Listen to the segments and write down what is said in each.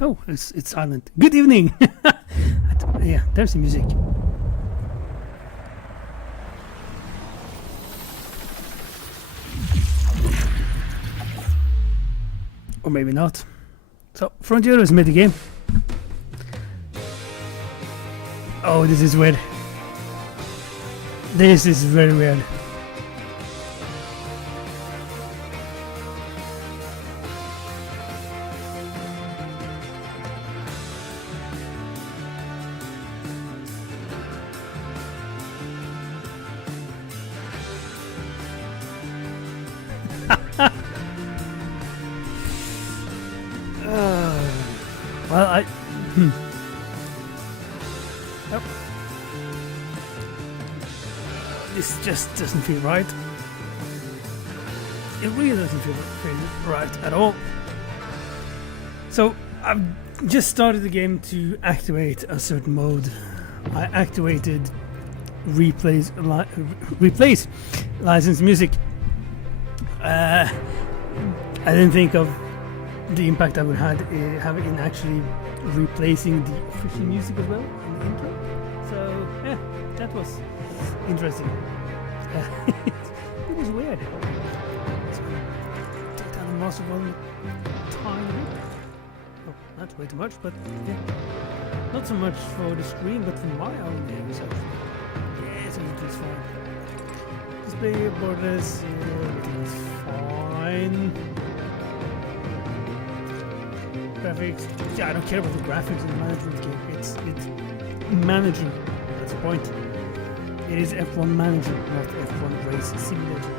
Oh, it's silent. Good evening. Yeah, there's the music. Or maybe not. So, Frontier has made the game. Oh, this is weird. This is very weird. Well, Yep. This just doesn't feel right. It really doesn't feel right at all. So, I've just started the game to activate a certain mode. I activated replace licensed music. I didn't think of the impact I would have in actually replacing the official music as well in the intro. So yeah, that was interesting. It was weird. So, take down the master one tiny bit. Oh, not way too much, but yeah, not so much for the screen, but for my own ears actually. Yes, everything's fine. Display borders, everything's fine. Graphics, yeah, I don't care about the graphics in the management game. It's manager. That's the point. It is F1 manager, not F1 race simulator.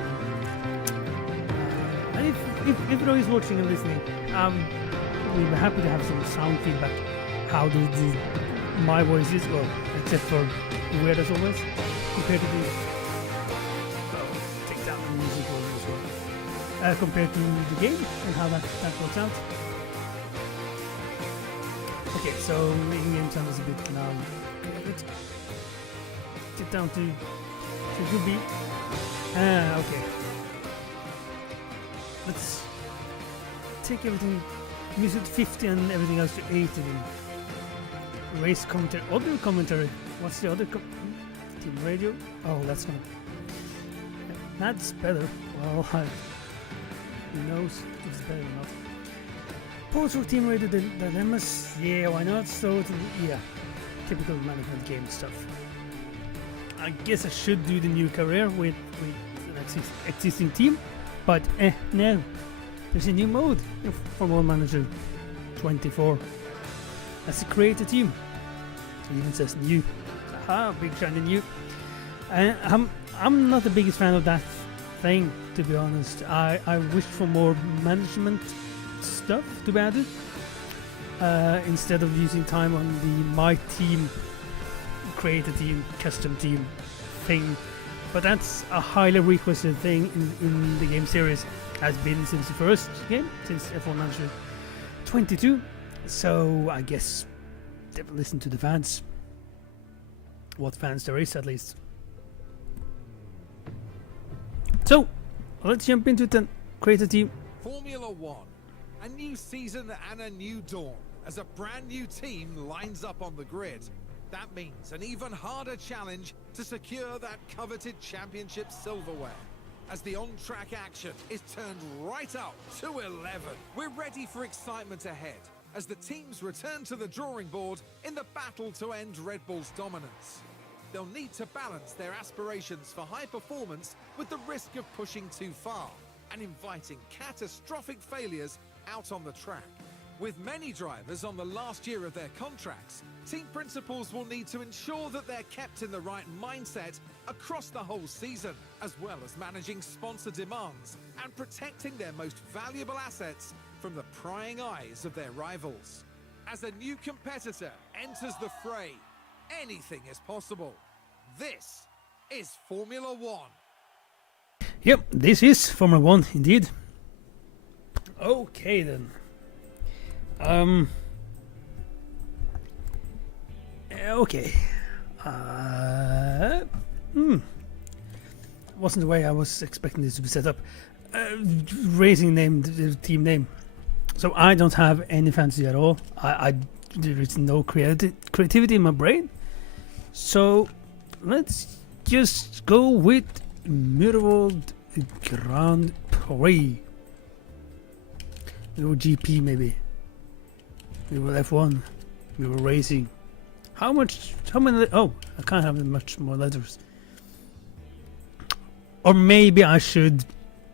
And if anyone is watching and listening, we'll be happy to have some sound feedback. How do my voice is, well, except for weird as always, compared to the take down the music as well. Compared to the game and how that works out. Okay, so in-game sound is a bit loud. Let's get down to good beat. Okay. Let's take everything, music 50 and everything else to 80 then. Race commentary, other commentary. What's the other team radio? Oh, that's gonna. That's better. Well, who knows if it's better or not. Post for team radio dilemmas, yeah, why not? So, yeah, typical management game stuff. I guess I should do the new career with an existing team, but no. There's a new mode in Formula 1 Manager 24. That's to create a team. So it even says new. Aha, big shiny new. I'm not the biggest fan of that thing, to be honest. I wish for more management stuff to be added instead of using time on the my team, create a team, custom team thing. But that's a highly requested thing in the game series, has been since the first game, since F1 Manager 22. So I guess they will listen to the fans, what fans there is at least. So let's jump into it and create a team. Formula 1. A new season and a new dawn as a brand new team lines up on the grid. That means an even harder challenge to secure that coveted championship silverware. As the on-track action is turned right up to 11. We're ready for excitement ahead as the teams return to the drawing board in the battle to end Red Bull's dominance. They'll need to balance their aspirations for high performance with the risk of pushing too far and inviting catastrophic failures out on the track. With many drivers on the last year of their contracts, team principals will need to ensure that they're kept in the right mindset across the whole season, as well as managing sponsor demands and protecting their most valuable assets from the prying eyes of their rivals. As a new competitor enters the fray, anything is possible. This is Formula 1. Yep, this is Formula 1 indeed. Okay then. Okay. Wasn't the way I was expecting this to be set up. Racing name, the team name. So I don't have any fantasy at all. There is no creativity in my brain. So let's just go with Midworld Grand Prix. We were GP maybe. We were F1. We were racing. How many? Oh, I can't have much more letters. Or maybe I should.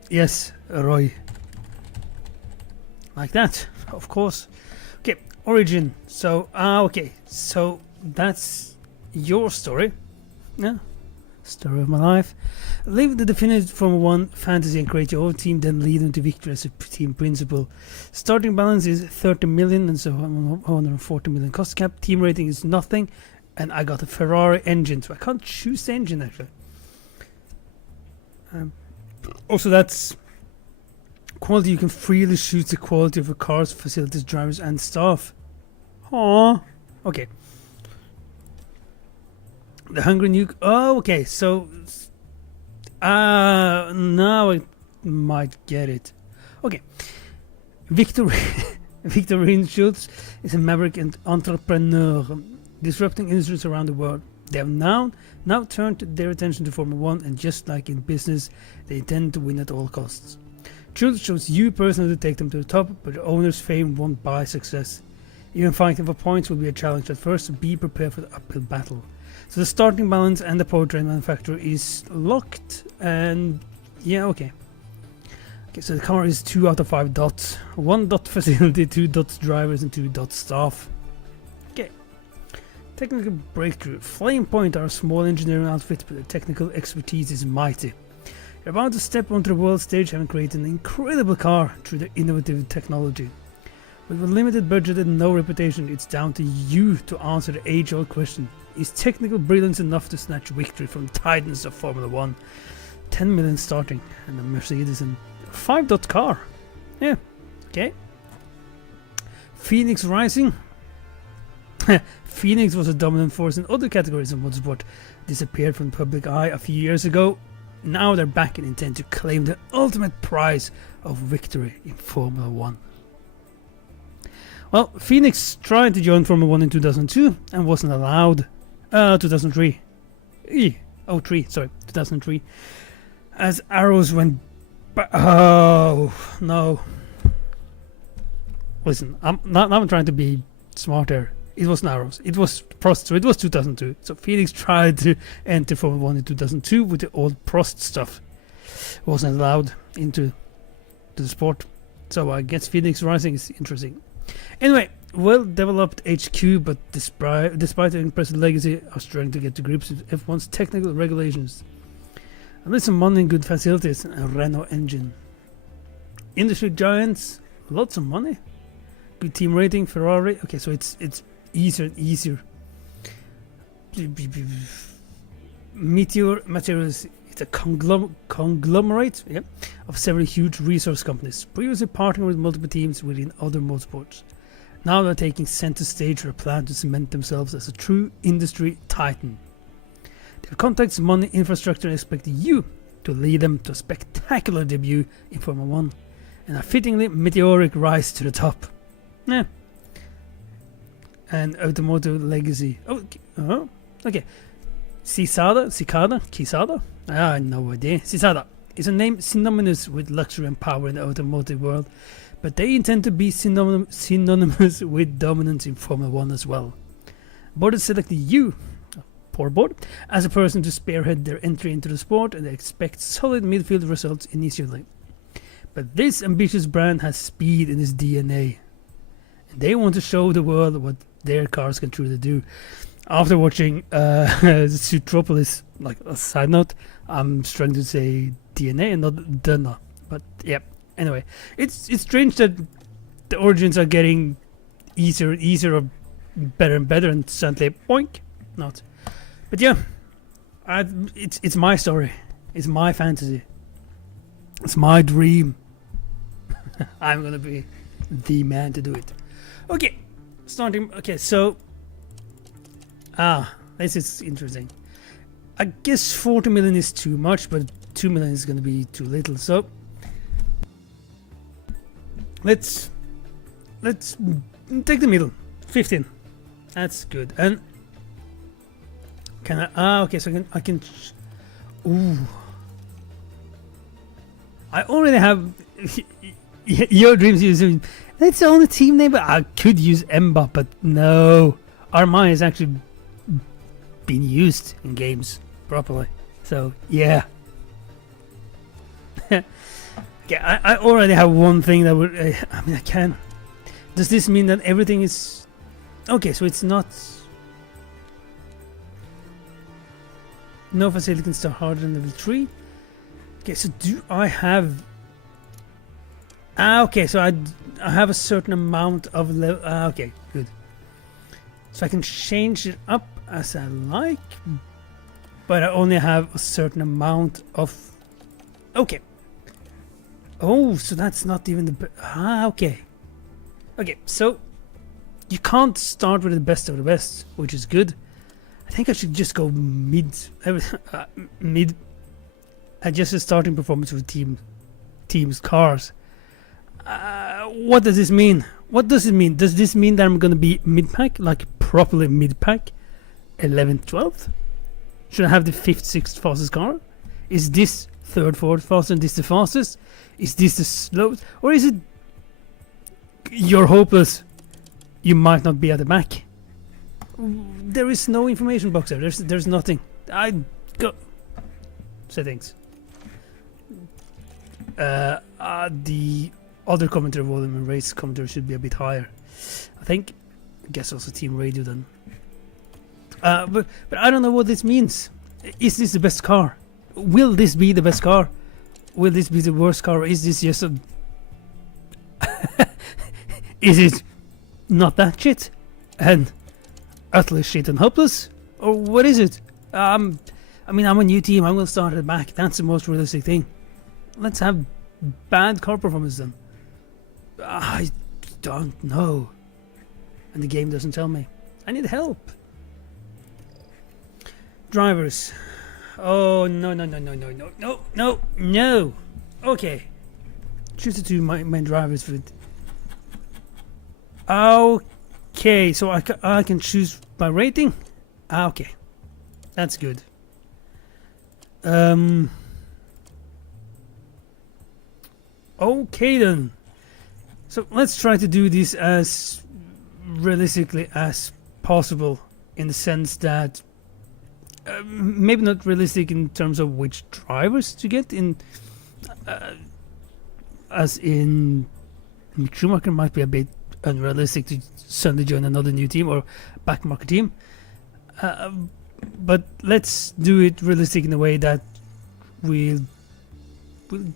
Yes, Roy. Like that, of course. Okay, origin. So, okay. So that's your story. Yeah. Story of my life. Live the definitive Formula 1 fantasy and create your own team, then lead them to victory as a team principal. Starting balance is 30 million, and so 140 million cost cap. Team rating is nothing, and I got a Ferrari engine, so I can't choose the engine actually. Also, that's quality. You can freely choose the quality of the cars, facilities, drivers, and staff. Aww. Okay. The Hungry Nuke. Oh, okay. So, now I might get it. Okay. Victor Schultz is a maverick and entrepreneur, disrupting industries around the world. They have now turned their attention to Formula 1, and just like in business, they intend to win at all costs. Schultz chose you personally to take them to the top, but the owner's fame won't buy success. Even fighting for points will be a challenge at first, so be prepared for the uphill battle. So the starting balance and the powertrain manufacturer is locked, and yeah, okay. Okay, so the car is 2 out of 5 dots. 1 dot facility, 2 dots drivers, and 2 dots staff. Okay. Technical breakthrough. Flame Point are a small engineering outfit, but their technical expertise is mighty. They're about to step onto the world stage, having created an incredible car through their innovative technology. But with limited budget and no reputation, it's down to you to answer the age-old question. Is technical brilliance enough to snatch victory from titans of Formula 1? 10 million starting, and a Mercedes and 5 dot car. Yeah, okay. Phoenix Rising. Phoenix was a dominant force in other categories of motorsport, disappeared from the public eye a few years ago. Now they're back and intend to claim the ultimate prize of victory in Formula 1. Well, Phoenix tried to join Formula 1 in 2002 and wasn't allowed. 2003. 2003. As arrows went oh, no. Listen, I'm trying to be smarter. It wasn't arrows. It was Prost, so it was 2002. So Phoenix tried to enter Formula 1 in 2002 with the old Prost stuff. Wasn't allowed into the sport. So I guess Phoenix Rising is interesting. Anyway, well-developed HQ, but despite their impressive legacy, are struggling to get to grips with F1's technical regulations. And there's some money and good facilities, and a Renault engine. Industry giants, lots of money. Good team rating, Ferrari. Okay, so it's easier and easier. Meteor Materials, it's a conglomerate of several huge resource companies, previously partnering with multiple teams within other motorsports. Now they're taking center stage for a plan to cement themselves as a true industry titan. They have contacts, money, infrastructure, and expect you to lead them to a spectacular debut in Formula 1 and a fittingly meteoric rise to the top. Yeah. And automotive legacy. Oh, okay. Kisada? I have no idea. Kisada is a name synonymous with luxury and power in the automotive world, but they intend to be synonymous with dominance in Formula 1 as well. Board has selected you, poor board, as a person to spearhead their entry into the sport, and they expect solid midfield results initially. But this ambitious brand has speed in its DNA, and they want to show the world what their cars can truly do. After watching Zootropolis, like a side note, I'm struggling to say DNA and not DNA. But yeah, anyway, it's strange that the origins are getting easier and easier, or better and better, and suddenly boink, not. But yeah, it's my story, it's my fantasy, it's my dream. I'm gonna be the man to do it. Okay, starting. Okay, so this is interesting. I guess 40 million is too much, but 2 million is gonna be too little. So let's let's take the middle. 15. That's good. And can I? Okay. So I can. Ooh. I already have your dreams using. That's the only team name. But I could use Mbappe, but no. Armani is actually being used in games properly. So yeah. Okay, I already have one thing that would. I mean, I can. Does this mean that everything is okay? So it's not. No facility can start harder than level 3. Okay, so do I have? Okay, so I have a certain amount of level. Okay, good. So I can change it up as I like, but I only have a certain amount of. Okay. Oh, so that's not even the. Okay. Okay, so you can't start with the best of the best, which is good. I think I should just go mid. Mid. Adjust the starting performance for team's cars. What does this mean? What does it mean? Does this mean that I'm gonna be mid pack, like properly mid pack, 11th, 12th? Should I have the 5th, 6th fastest car? Is this 3rd, 4th fastest? And this the fastest? Is this the slowest? Or is it you're hopeless? You might not be at the back. There is no information box there. There's nothing. I go settings. The other commentary volume and race commentary should be a bit higher. I think. I guess also team radio then. But I don't know what this means. Is this the best car? Will this be the best car? Will this be the worst car? Or is this just a? Is it not that shit and utterly shit and hopeless, or what is it? I mean, I'm a new team. I'm gonna start at the back. That's the most realistic thing. Let's have bad car performance then. I don't know, and the game doesn't tell me. I need help. Drivers. Oh no. Okay. Choose the two main drivers for it. Okay, so I can choose by rating. Okay, that's good. Okay then. So let's try to do this as realistically as possible, in the sense that maybe not realistic in terms of which drivers to get in, as in Schumacher might be a bit unrealistic to suddenly join another new team or backmarket team, but let's do it realistic in a way that we'll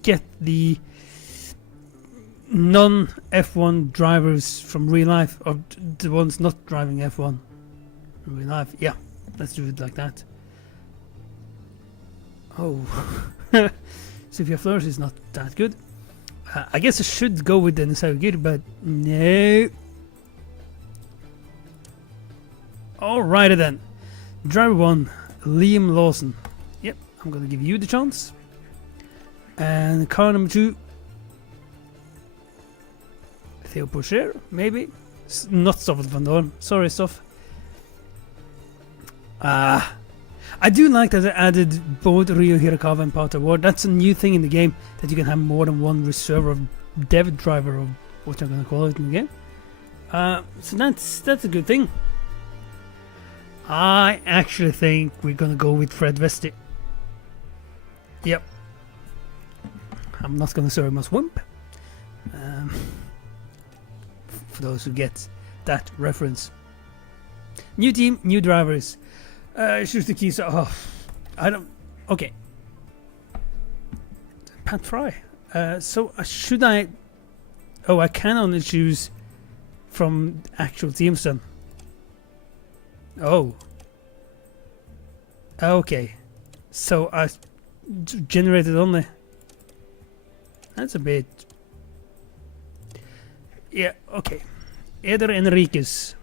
get the non-F1 drivers from real life, or the ones not driving F1 in real life. Yeah, let's do it like that. Oh, Sophia Flores is not that good. I guess I should go with Dennis Hauger, but no. Alrighty then. Driver 1, Liam Lawson. Yep, I'm gonna give you the chance. And car number 2, Theo Pourchaire, maybe. Not Stoffel van Dorn. Sorry, Stoff. I do like that I added both Rio Hirakawa and Pato Ward. That's a new thing in the game, that you can have more than one reserve or dev driver, or what I'm gonna call it in the game. So that's a good thing. I actually think we're gonna go with Fred Vesti. Yep. I'm not gonna serve him as Wimp. For those who get that reference. New team, new drivers. Choose the keys. Oh, I don't. Okay. Pat Fry. So should I? Oh, I can only choose from actual teams then. Oh. Okay. So I generated only. That's a bit. Yeah. Okay. Eder Enriquez.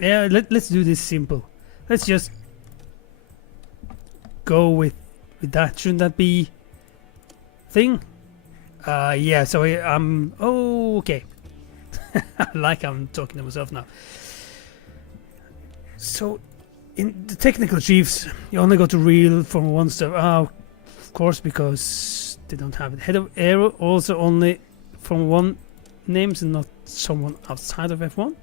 Yeah. Let's do this simple. Let's just go with that. Shouldn't that be thing? Yeah. So I'm. Oh, okay. Like I'm talking to myself now. So, in the technical chiefs, you only got to real Formula 1 stuff. Oh, of course, because they don't have it. Head of Aero also only Formula 1 names and not someone outside of F1.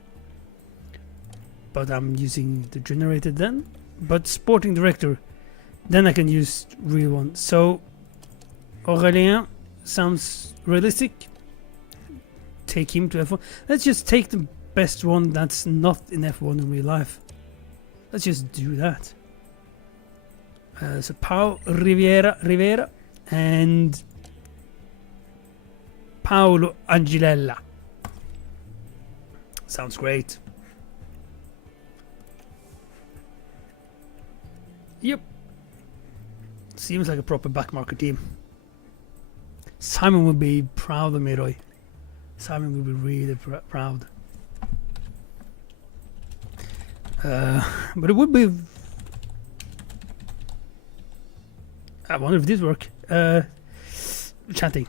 But I'm using the generated then. But Sporting Director, then I can use real one. So, Aurélien sounds realistic. Take him to F1. Let's just take the best one that's not in F1 in real life. Let's just do that. So Pau Rivera and Paolo Angelella. Sounds great. Yep. Seems like a proper backmarket team. Simon would be proud of me, Roy. Simon would be really proud. But it would be... I wonder if this work. Chatting.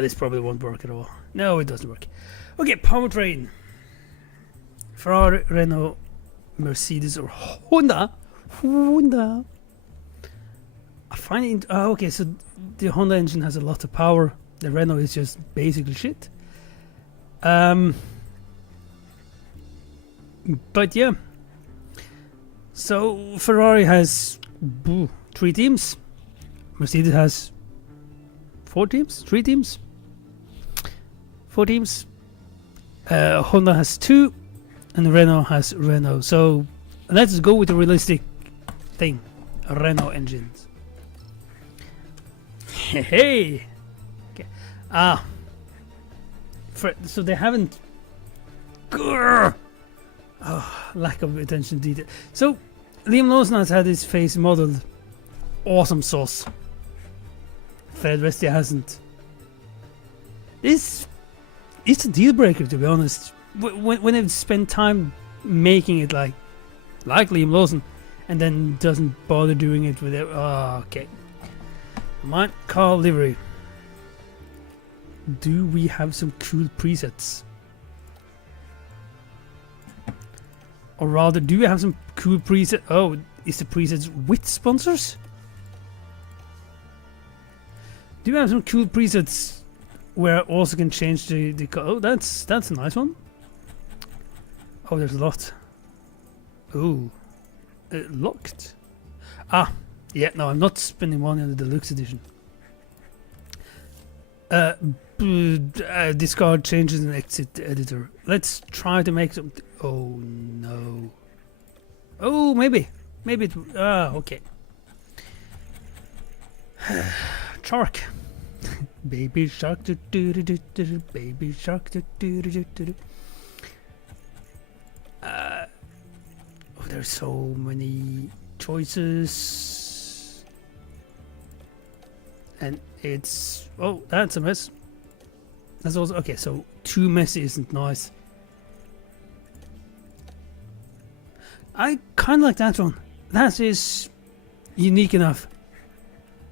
This probably won't work at all. No, it doesn't work. Okay, powertrain. Ferrari, Renault, Mercedes or Honda. I find it... okay, so the Honda engine has a lot of power. The Renault is just basically shit. But yeah. So Ferrari has 3 teams. Mercedes has 4 teams? 3 teams? 4 teams. Honda has 2. And Renault has Renault. So let's go with the realistic thing. Renault engines. Hey. Okay. So they haven't... lack of attention to detail. So Liam Lawson has had his face modeled. Awesome sauce. Fred Vestia hasn't. It's a deal breaker, to be honest. When they've spent time making it like Liam Lawson, and then doesn't bother doing it with it. Okay. Mine car livery. Do we have some cool presets? Or rather, do we have some cool presets? Oh, is the presets with sponsors? Do we have some cool presets where I also can change the oh, that's a nice one. Oh, there's a lot. Oh, locked. Yeah, no, I'm not spending money on the deluxe edition. Discard changes and exit editor. Let's try to make some. Oh no. Oh, maybe it. Okay. Shark. Baby shark. Baby shark. There's so many choices, and it's that's a mess. That's also okay. So too messy isn't nice. I kind of like that one. That is unique enough.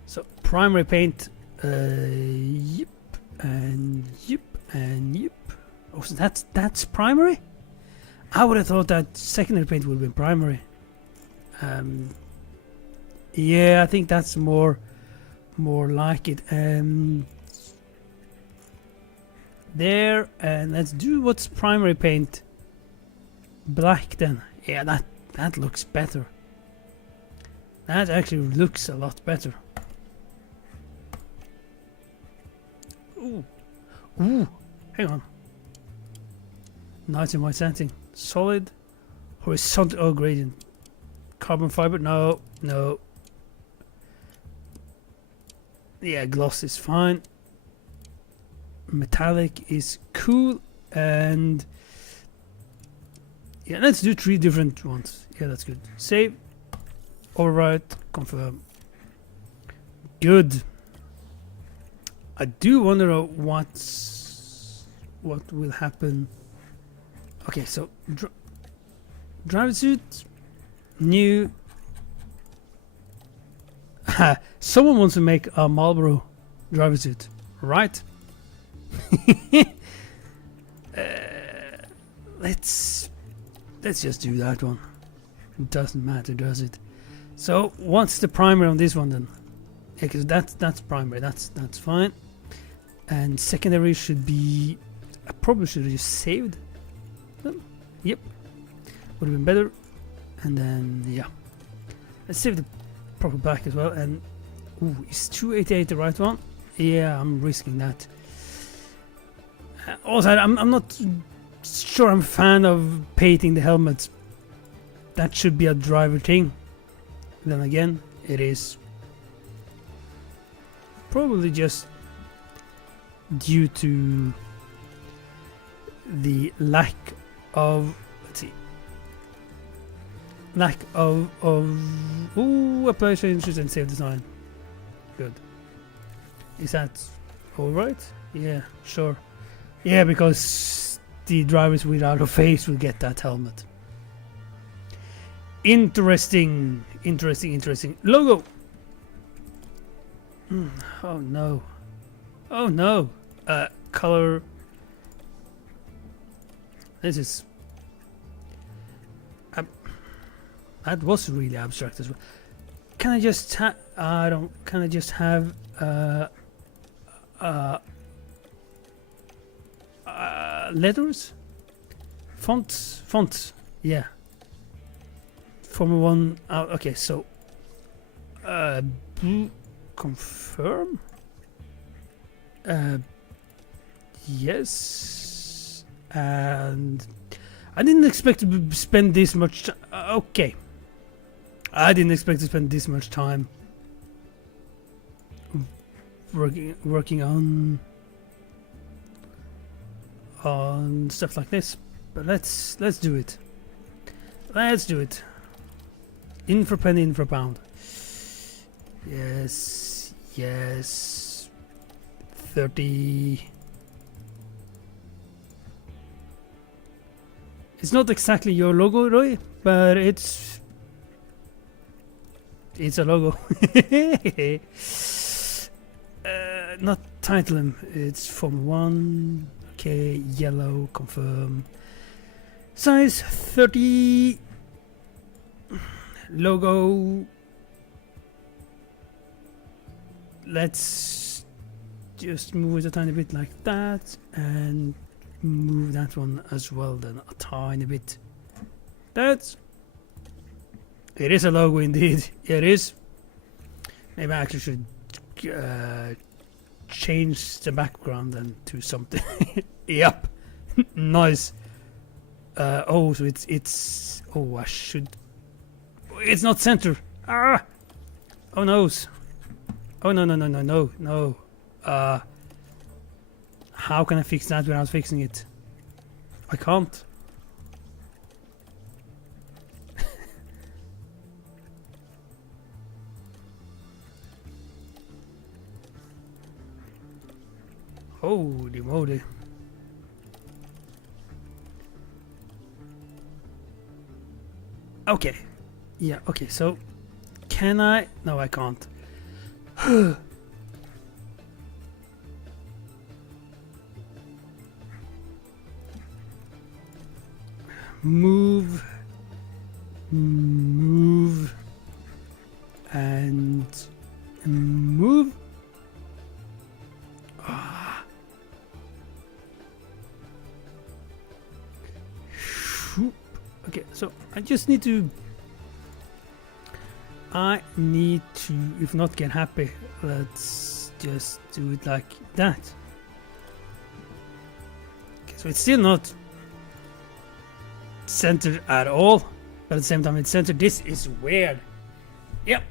So primary paint, yep, and yep, and yep. Oh, so that's primary. I would have thought that secondary paint would have been primary. Yeah, I think that's more like it. There, and let's do what's primary paint. Black then. Yeah, that looks better. That actually looks a lot better. Ooh, hang on. Nice and white satin. Solid, horizontal, gradient, carbon fiber. No. Yeah, gloss is fine. Metallic is cool, and yeah, let's do 3 different ones. Yeah, that's good. Save, overwrite, confirm. Good. I do wonder what will happen. Okay, so driver suit, new. Someone wants to make a Marlboro driver suit. right? Let's just do that one. It doesn't matter, does it? So what's the primary on this one then? Yeah, because that's primary. That's fine. And secondary should be. I probably should have just saved them. Yep, would have been better. And then yeah, let's save the proper back as well. And ooh, is 288 the right one? Yeah, I'm risking that. Also, I'm not sure I'm a fan of painting the helmets. That should be a driver thing. Then again, it is probably just due to the lack of, let's see, lack of ooh, apply changes and save design. Good. Is that alright? Yeah, sure. Yeah, because the drivers without a face will get that helmet. Interesting. Logo. Oh no. Oh no. Color. This is. That was really abstract as well. Can I just have? I don't. Can I just have? Letters. Fonts. Yeah. Formula 1. Okay, so. Confirm. Yes. And I didn't expect to spend this much. Okay. I didn't expect to spend this much time working on stuff like this. But let's do it. Let's do it. In for penny, in for pound. Yes. 30. It's not exactly your logo, Roy, but it's a logo. Not title him. It's Formula 1. Okay, yellow, confirm. Size 30. Logo. Let's just move it a tiny bit like that, and move that one as well then a tiny bit. It is a logo indeed. It is. Maybe I actually should change the background then to something. Yep. Nice. Oh, so it's oh, I should. It's not center. Ah. Oh no. Oh no. How can I fix that without fixing it? I can't. Holy moly. Okay. Yeah, okay, so can I? No, I can't. Move, and move. Okay, so I just need to. If not get happy, let's just do it like that. Okay, so it's still not centered at all, but at the same time it's centered. This is weird. Yep.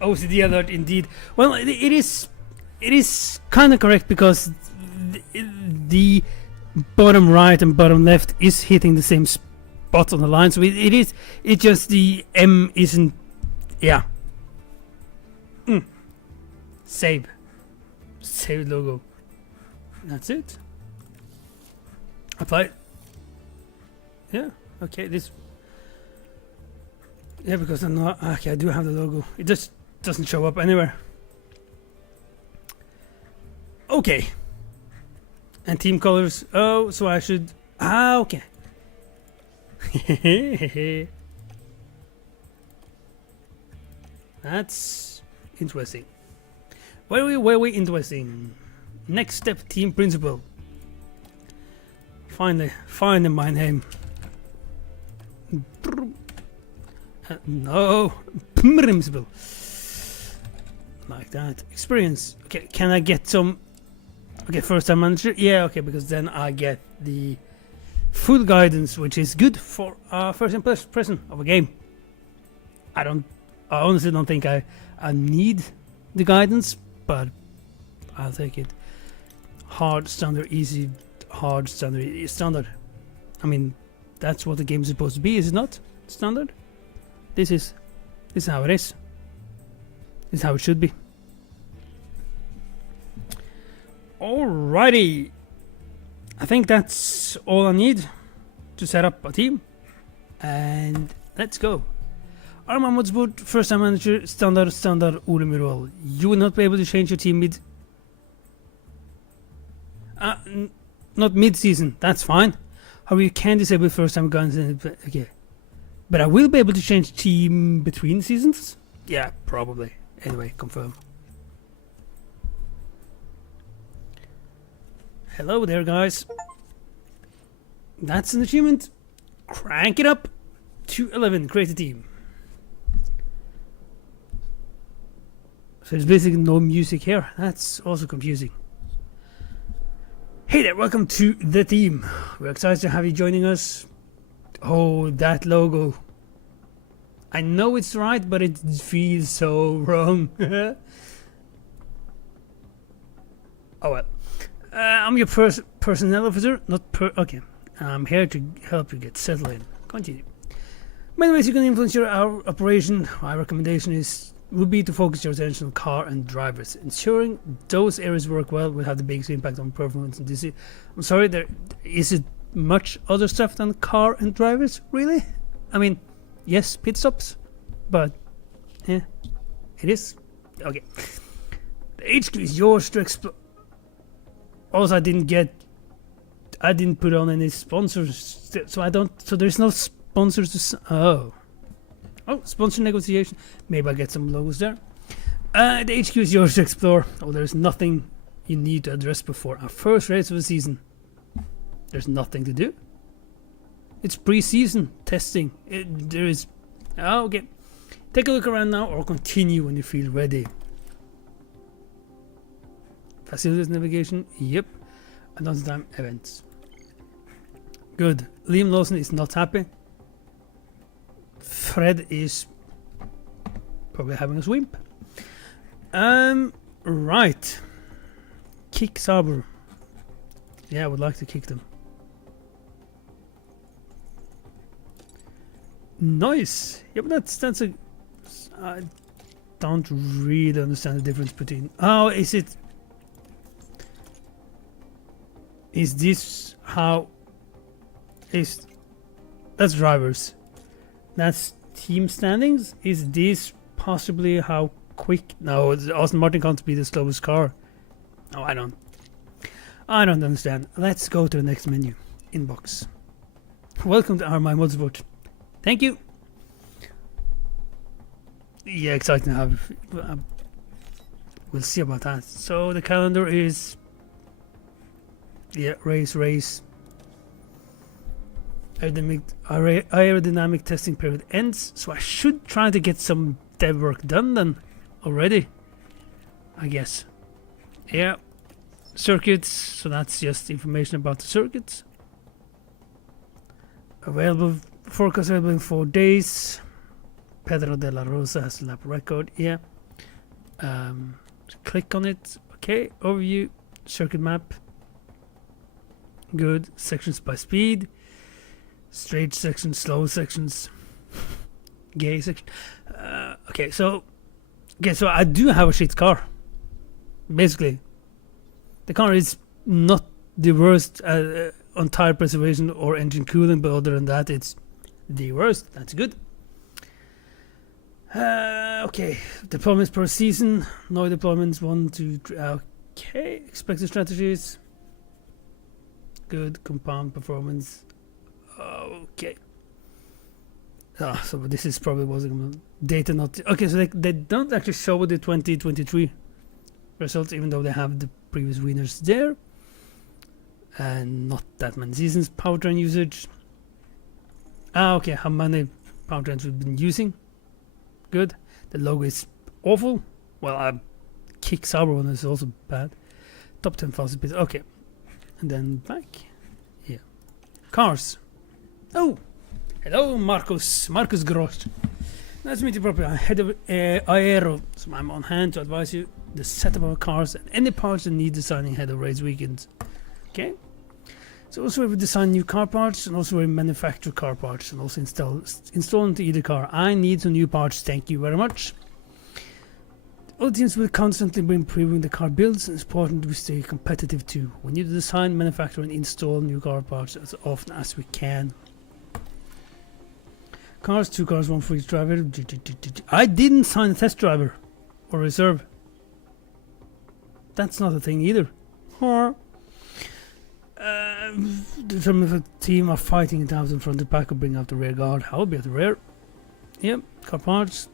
OCD alert indeed. Well, it is kind of correct because the bottom right and bottom left is hitting the same spot on the line, so it's just the M isn't. Yeah. Save logo. That's it. Apply. Yeah. Okay. This. Yeah, because I'm not. Okay, I do have the logo. It just doesn't show up anywhere. Okay. And team colors. Oh, so I should. Ah, okay. That's interesting. Very interesting. Next step, team principal. Finally my name. No, principal. Like that. Experience. Okay, can I get some? Okay, first time manager. Yeah, okay, because then I get the full guidance, which is good for first impression of a game. I honestly don't think I need the guidance, but I'll take it. Hard, standard, easy, hard, standard, standard. I mean, that's what the game is supposed to be, is it not? Standard. This is how it is. This is how it should be. Alrighty. I think that's all I need to set up a team. And let's go. Arma Modsboard, first time manager, standard, Olemirol. You will not be able to change your team mid. Not mid-season, that's fine. However, you can disable first time guns. Okay. But I will be able to change team between seasons? Yeah, probably. Anyway, confirm. Hello there, guys. That's an achievement. Crank it up to 11. Create a team. So there's basically no music here. That's also confusing. Hey there, welcome to the team. We're excited to have you joining us. Oh, that logo. I know it's right, but it feels so wrong. Oh well. I'm your personnel officer, okay. I'm here to help you get settled in. Continue. Many ways you can influence our operation. My recommendation would be to focus your attention on car and drivers. Ensuring those areas work well will have the biggest impact on performance in this. I'm sorry, is it much other stuff than car and drivers, really? I mean, yes, pit stops, but yeah, it is. Okay. The HQ is yours to explore. Also, I didn't put on any sponsors, so there's no sponsors to, oh, sponsor negotiation. Maybe I get some logos there. The HQ is yours to explore. Oh, there's nothing you need to address before our first race of the season. There's nothing to do. It's pre-season testing. There is, okay. Take a look around now or continue when you feel ready. Facilities navigation, yep. And time events. Good. Liam Lawson is not happy. Fred is probably having a swimp. Right. Kick Saber. Yeah, I would like to kick them. Nice. Yeah, but that's a. I don't really understand the difference between. Oh, is it? Is this how? That's drivers. That's team standings. Is this possibly how quick? No, Aston Martin can't be the slowest car. Oh, I don't understand. Let's go to the next menu. Inbox. Welcome to My Motorsport. Thank you. Yeah, exciting to have. We'll see about that. So the calendar is. Yeah, race. Aerodynamic testing period ends, so I should try to get some dev work done then already, I guess. Yeah, circuits, so that's just information about the circuits. Forecast available in 4 days. Pedro de la Rosa has a lap record, yeah. Click on it, okay, overview, circuit map. Good, sections by speed. Straight sections, slow sections, gay section. Okay, so I do have a shit car. Basically, the car is not the worst on tire preservation or engine cooling, but other than that, it's the worst. That's good. Okay, deployments per season. No deployments. 1, 2, 3. Okay, expected strategies. Good compound performance. Okay. So this is probably wasn't data not okay. So they don't actually show the 2023 results, even though they have the previous winners there, and not that many seasons. Powertrain usage. Okay, how many powertrains we've been using? Good. The logo is awful. Well, Kick Sauber one is also bad. Top 10 fastest bits. Okay, and then back. Yeah, cars. Oh. Hello, Marcus Gross. Nice to meet you properly. I'm head of Aero, so I'm on hand to advise you the setup of cars and any parts that need designing ahead of race weekends. Okay? So also where we design new car parts, and also where we manufacture car parts, and also install into either car. I need some new parts, thank you very much. All teams will constantly be improving the car builds, and it's important we stay competitive too. We need to design, manufacture and install new car parts as often as we can. Cars, 2 cars, 1 for each driver. I didn't sign a test driver or reserve. That's not a thing either. Determine if a team are fighting it out in front of the back or bring out the rear guard. I'll be at the rear. Yep, car parts.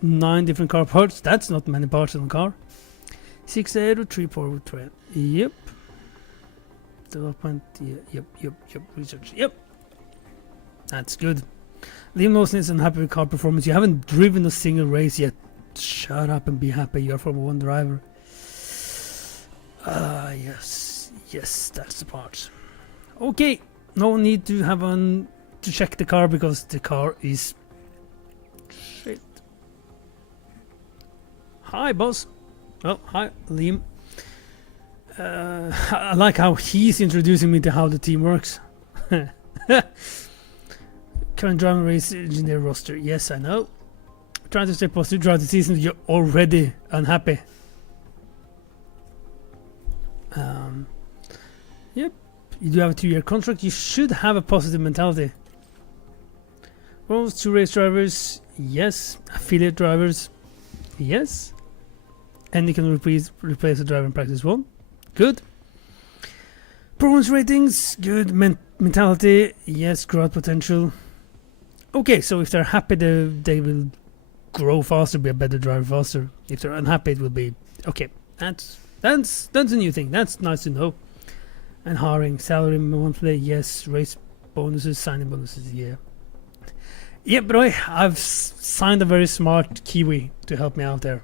9 different car parts. That's not many parts in the car. 6 aero, 3 forward trail. Yep. Development. Yeah, yep. Research. Yep. That's good. Liam Lawson is unhappy with car performance. You haven't driven a single race yet. Shut up and be happy. You're Formula 1 driver. Yes, that's the part. Okay, no need to have to check the car because the car is shit. Hi, boss. Oh, hi, Liam. I like how he's introducing me to how the team works. Current driving race engineer roster. Yes, I know. Trying to stay positive throughout the season. You're already unhappy. Yep. You do have a 2-year contract. You should have a positive mentality. Roles, 2 race drivers. Yes. Affiliate drivers. Yes. And you can replace the driver in practice 1. Good. Performance ratings. Good. Mentality. Yes. Growth potential. Okay, so if they're happy, they will grow faster, be a better driver faster. If they're unhappy, it will be okay. That's a new thing. That's nice to know. And hiring, salary monthly, yes. Race bonuses, signing bonuses, yeah. Yeah, but I've signed a very smart Kiwi to help me out there.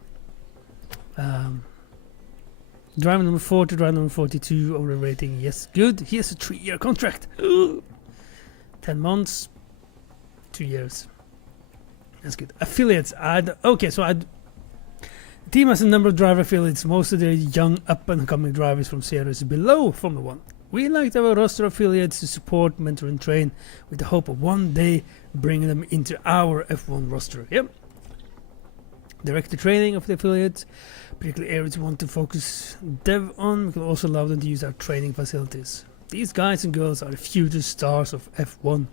Driver number 4 to driver number 42 over rating, yes, good. He has a 3-year contract. 10 months. 2 years. That's good. Affiliates. The team has a number of driver affiliates. Most of their young up-and-coming drivers from series below Formula 1. We like to have a roster of affiliates to support, mentor and train with the hope of one day bringing them into our F1 roster. Yep. Direct the training of the affiliates, particularly areas we want to focus dev on. We can also allow them to use our training facilities. These guys and girls are the future stars of F1.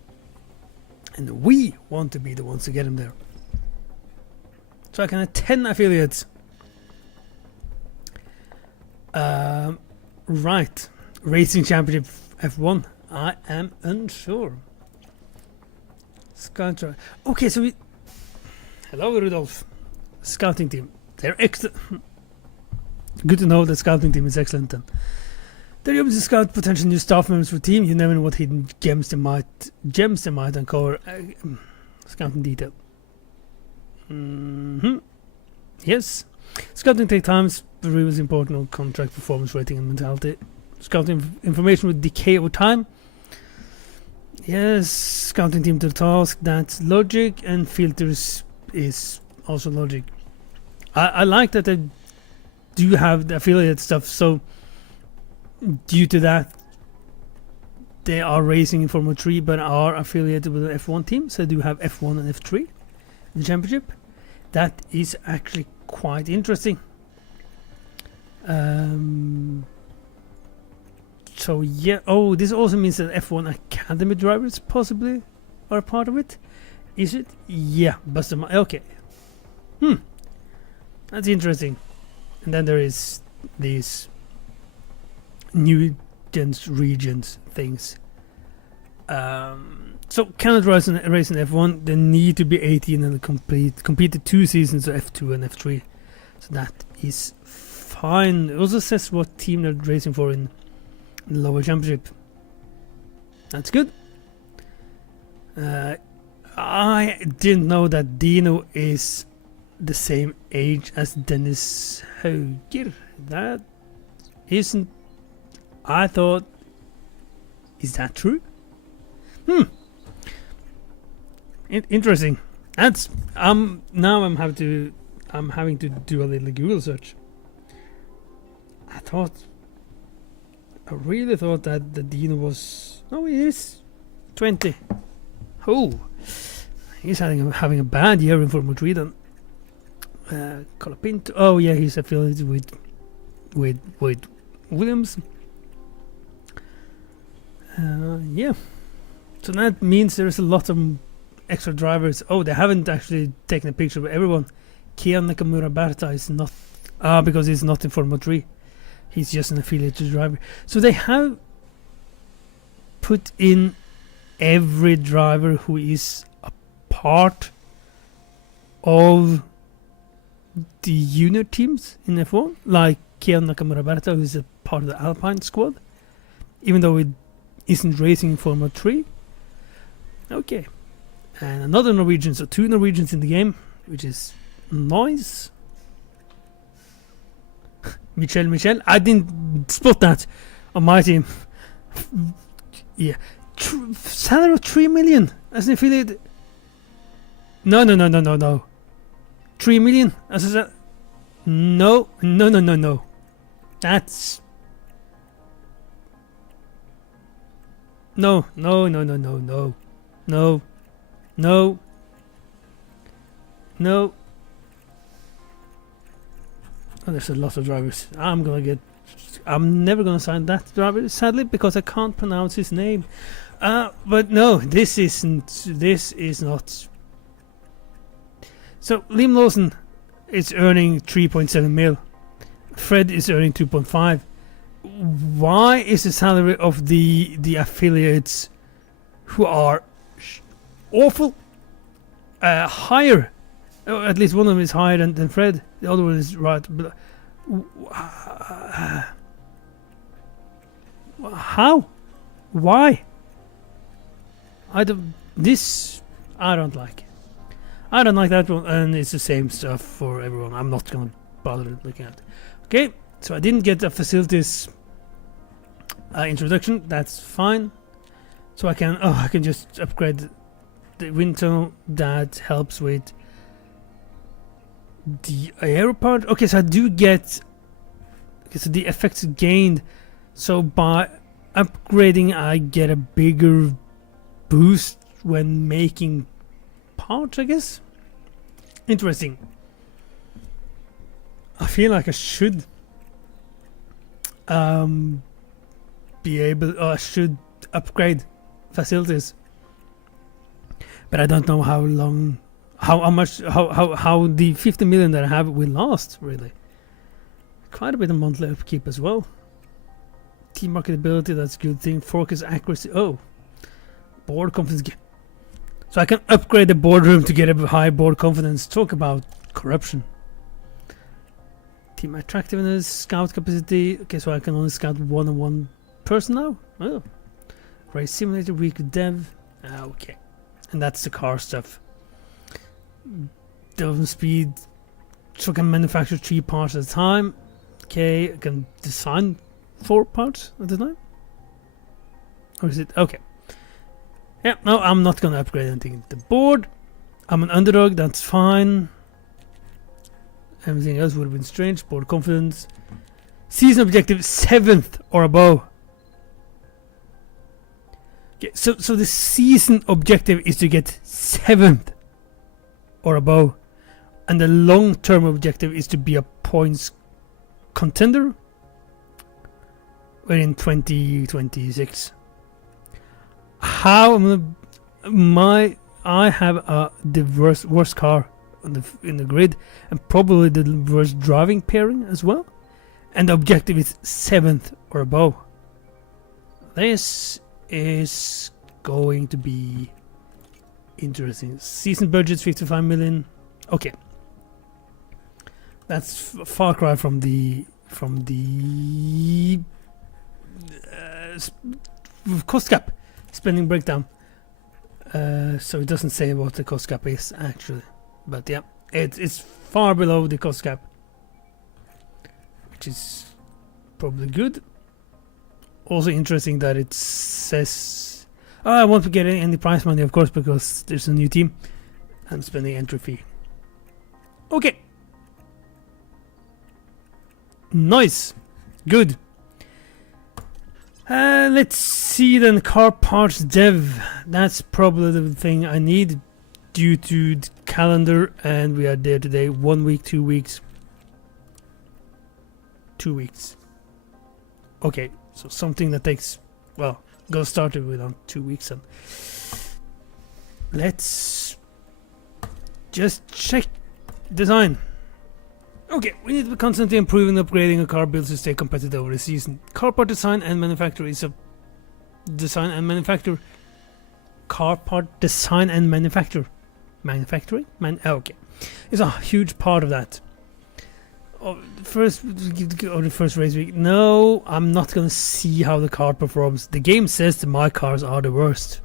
And we want to be the ones to get them there. So I can have 10 affiliates. Right. Racing Championship F1. I am unsure. Scout. Okay, so we... Hello, Rudolph. Scouting team. They're excellent. Good to know the scouting team is excellent then. They're able to scout potential new staff members for the team. You never know what hidden gems they might uncover. Scouting detail. Yes. Scouting takes time, but really is important on contract performance rating and mentality. Scouting information will decay over time. Yes. Scouting team to the task. That's logic, and filters is also logic. I like that they do have the affiliate stuff, so due to that, they are racing in Formula 3 but are affiliated with the F1 team, so they do have F1 and F3 in the championship. That is actually quite interesting. So yeah, this also means that F1 Academy drivers possibly are a part of it. Is it? Yeah, okay. That's interesting. And then there is these new gens regions things. So cannot race in F1. They need to be 18 and complete the 2 seasons of F2 and F3. So that is fine. It also says what team they're racing for in the lower championship. That's good. I didn't know that Dino is the same age as Dennis Hauger. That isn't. I thought. Is that true? Interesting. That's now I'm having to do a little Google search. I really thought that the Dino was. Oh, he is 20. Oh, he's having a bad year in Formula 3 then. Colapinto. Oh yeah, he's affiliated with Williams. Yeah. So that means there's a lot of extra drivers. Oh, they haven't actually taken a picture of everyone. Kian Nakamura Berta is not because he's not in Formula 3. He's just an affiliated driver. So they have put in every driver who is a part of the junior teams in F1, like Kian Nakamura Berta, who is a part of the Alpine squad, even though it isn't racing in Formula 3. Okay. And another Norwegian, so 2 Norwegians in the game, which is nice. Michel, I didn't spot that on my team. Yeah. Salary of 3 million as an affiliate. No. 3 million as a no. That's no. Oh, there's a lot of drivers. I'm never gonna sign that driver, sadly, because I can't pronounce his name. But no, this is not. So Liam Lawson is earning 3.7 mil. Fred is earning 2.5. Why is the salary of the affiliates who are awful higher? Oh, at least one of them is higher than Fred. The other one is right. How? Why? I don't like. I don't like that one, and it's the same stuff for everyone. I'm not gonna bother looking at it. Okay, so I didn't get a facilities introduction. That's fine. So I can just upgrade the wind tunnel. That helps with the aero part. Okay, so I do get. Okay, so the effects gained. So by upgrading, I get a bigger boost when making parts, I guess. Interesting. I feel like I should be able. I should upgrade facilities, but I don't know how long. How much? How the 50 million that I have will last, really. Quite a bit of monthly upkeep as well. Team marketability, that's a good thing. Focus accuracy. Oh, board confidence. So I can upgrade the boardroom to get a high board confidence. Talk about corruption. Team attractiveness, scout capacity. Okay, so I can only scout one person now. Oh, race simulator, weak dev. Okay, and that's the car stuff. Development speed. So I can manufacture 3 parts at a time. Okay, I can design 4 parts at a time. Or is it okay? Yeah, no, I'm not gonna upgrade anything. The board. I'm an underdog. That's fine. Everything else would have been strange. Board confidence. Season objective 7th or above. Okay, so the season objective is to get 7th or above, and the long-term objective is to be a points contender within 2026. How am I have the worst car in the grid, and probably the worst driving pairing as well, and the objective is 7th or above. This is going to be interesting. Season budget's 55 million. Okay, that's far cry from the cost cap spending breakdown. So it doesn't say what the cost cap is actually, but yeah, it's far below the cost cap, which is probably good. Also interesting that it says, oh, I won't be getting any prize money, of course, because there's a new team. I'm spending entry fee. Okay. Nice. Good. Let's see then. Car parts dev. That's probably the thing I need due to the calendar, and we are there today. 1 week, 2 weeks. 2 weeks. Okay, so something that takes, well, got started within 2 weeks. And let's just check design. Okay, we need to be constantly improving and upgrading a car build to stay competitive over the season. Car part design and manufacture is a design and manufacture. Car part design and manufacture. Manufacturing? Okay. It's a huge part of that. The first race week. No, I'm not gonna see how the car performs. The game says that my cars are the worst.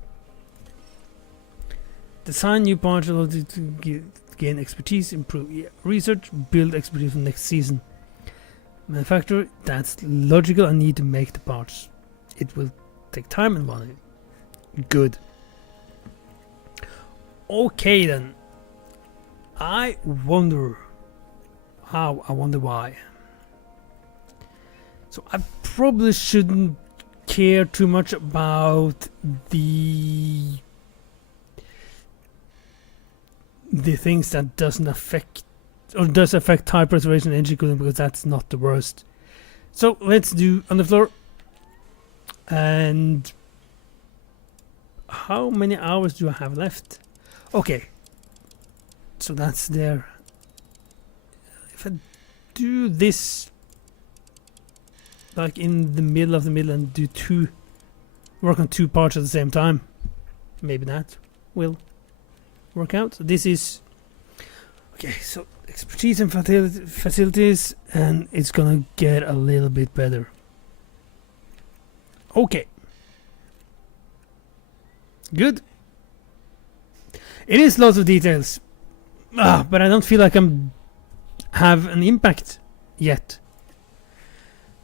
Design new parts to gain expertise, improve research, build expertise for next season. Manufacturer, that's logical. I need to make the parts. It will take time and money. Good. Okay then. I wonder how. I wonder why. So I probably shouldn't care too much about the things that doesn't affect or does affect tire preservation and engine cooling, because that's not the worst. So let's do on the floor. And how many hours do I have left? Okay, so that's there. If I do this like in the middle of the middle and do work on 2 parts at the same time, maybe that will work out. So this is okay, so expertise and facilities, and it's gonna get a little bit better. Okay, good. It is lots of details, but I don't feel like I'm have an impact yet.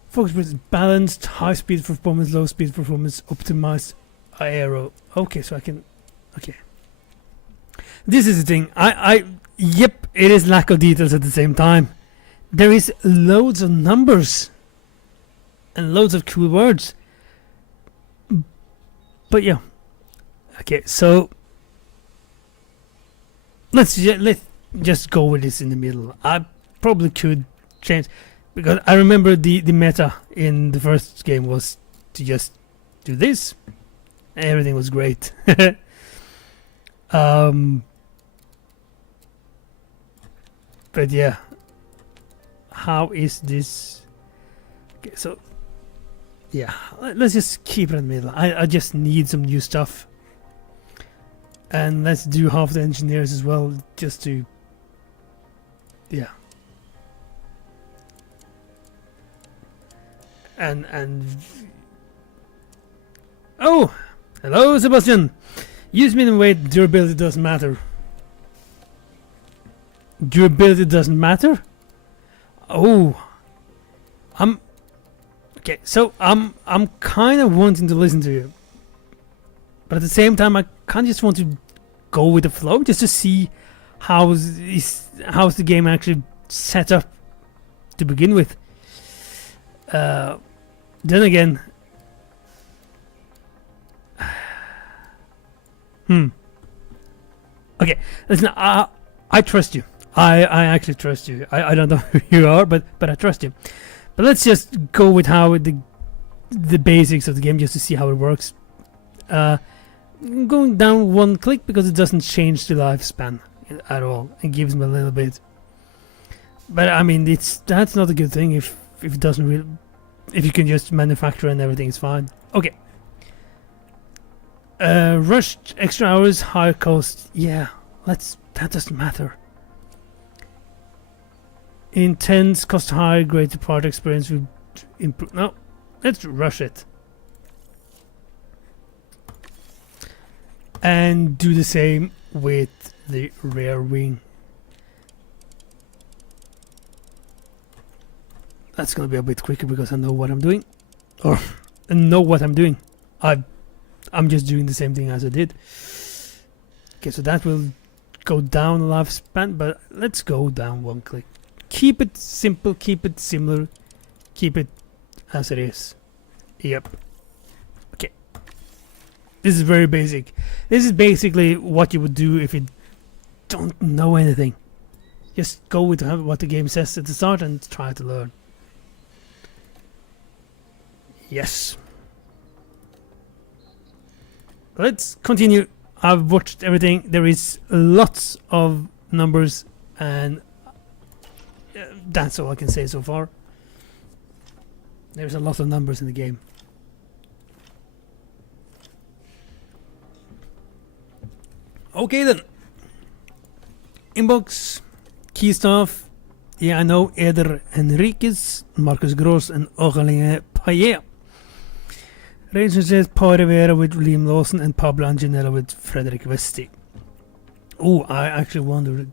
Focus is balanced, high speed performance, low speed performance, optimized aero. Okay, so I can. Okay. This is the thing. Yep, it is lack of details at the same time. There is loads of numbers and loads of cool words. But yeah. Okay, so let's just go with this in the middle. I probably could change, because I remember the meta in the first game was to just do this, and everything was great. But yeah, how is this? Okay, so yeah, let's just keep it in the middle. I just need some new stuff, and let's do half the engineers as well, just to yeah. And oh, hello Sebastian. Use minimum weight. Durability doesn't matter. Durability doesn't matter? Oh. Okay, so I'm kind of wanting to listen to you. But at the same time, I kind of just want to go with the flow, just to see how's the game actually set up to begin with. Then again, okay, listen, I trust you. I actually trust you. I don't know who you are, but I trust you. But let's just go with how the basics of the game, just to see how it works. Going down 1 click, because it doesn't change the lifespan at all. It gives me a little bit. But I mean, that's not a good thing if it doesn't really. If you can just manufacture and everything is fine. Okay. Rushed extra hours, higher cost. Yeah, that doesn't matter. Intense, cost higher, greater part experience will improve. No, let's rush it. And do the same with the rear wing. That's gonna be a bit quicker because I know what I'm doing. Or I know what I'm doing. I'm just doing the same thing as I did. Okay, so that will go down a lifespan, but let's go down one click. Keep it simple, keep it similar, keep it as it is. Yep. Okay. This is very basic. This is basically what you would do if you don't know anything. Just go with what the game says at the start and try to learn. Yes. Let's continue. I've watched everything. There is lots of numbers, and that's all I can say so far. There's a lot of numbers in the game. Okay then. Inbox, key stuff. Yeah, I know Eder Henriquez, Marcus Gross, and Aurélien Payet. Relationship Paul Rivera with Liam Lawson and Pablo Anginella with Frederick Vesti. Oh, I actually wonder,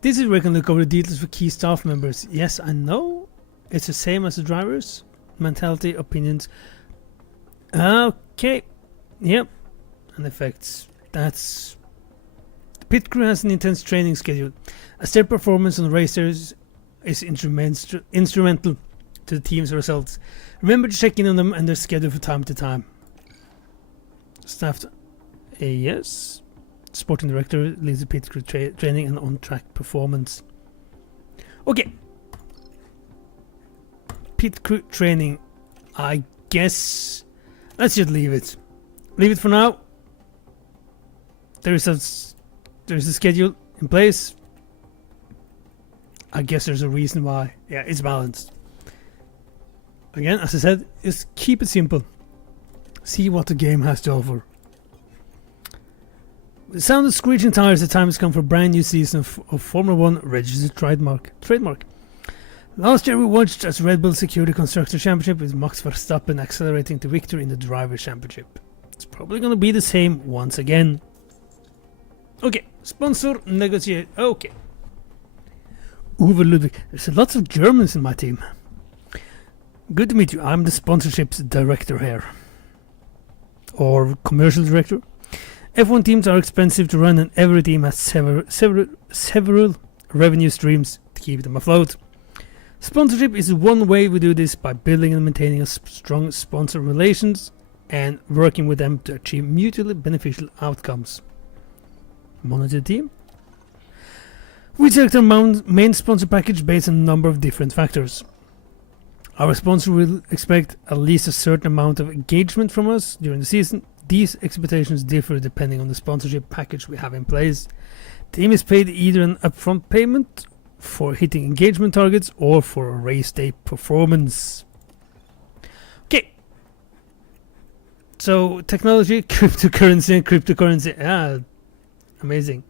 this is where I can look over the details for key staff members. Yes, I know it's the same as the drivers. Mentality, opinions. Okay, yep, and effects. That's the pit crew has an intense training schedule. As their performance on the racers is instrumental to the team's results. Remember to check in on them and their schedule from time to time. Staff, yes. Sporting director leads the pit crew training and on-track performance. Okay. Pit crew training. I guess let's just leave it. Leave it for now. There's a schedule in place. I guess there's a reason why. Yeah, it's balanced. Again, as I said, just keep it simple. See what the game has to offer. The sound of screeching tires, the time has come for a brand new season of Formula 1 registered trademark. Last year we watched as Red Bull secured the Constructors' Championship with Max Verstappen accelerating to victory in the Drivers' Championship. It's probably going to be the same once again. Okay, sponsor negotiate. Okay. Uwe Ludwig. There's lots of Germans in my team. Good to meet you. I'm the sponsorships director here. Or commercial director. F1 teams are expensive to run and every team has several revenue streams to keep them afloat. Sponsorship is one way we do this, by building and maintaining a strong sponsor relations and working with them to achieve mutually beneficial outcomes. Monitor the team. We select our main sponsor package based on a number of different factors. Our sponsor will expect at least a certain amount of engagement from us during the season. These expectations differ depending on the sponsorship package we have in place. The team is paid either an upfront payment for hitting engagement targets or for a race day performance. Okay. So, technology, cryptocurrency. Ah, amazing.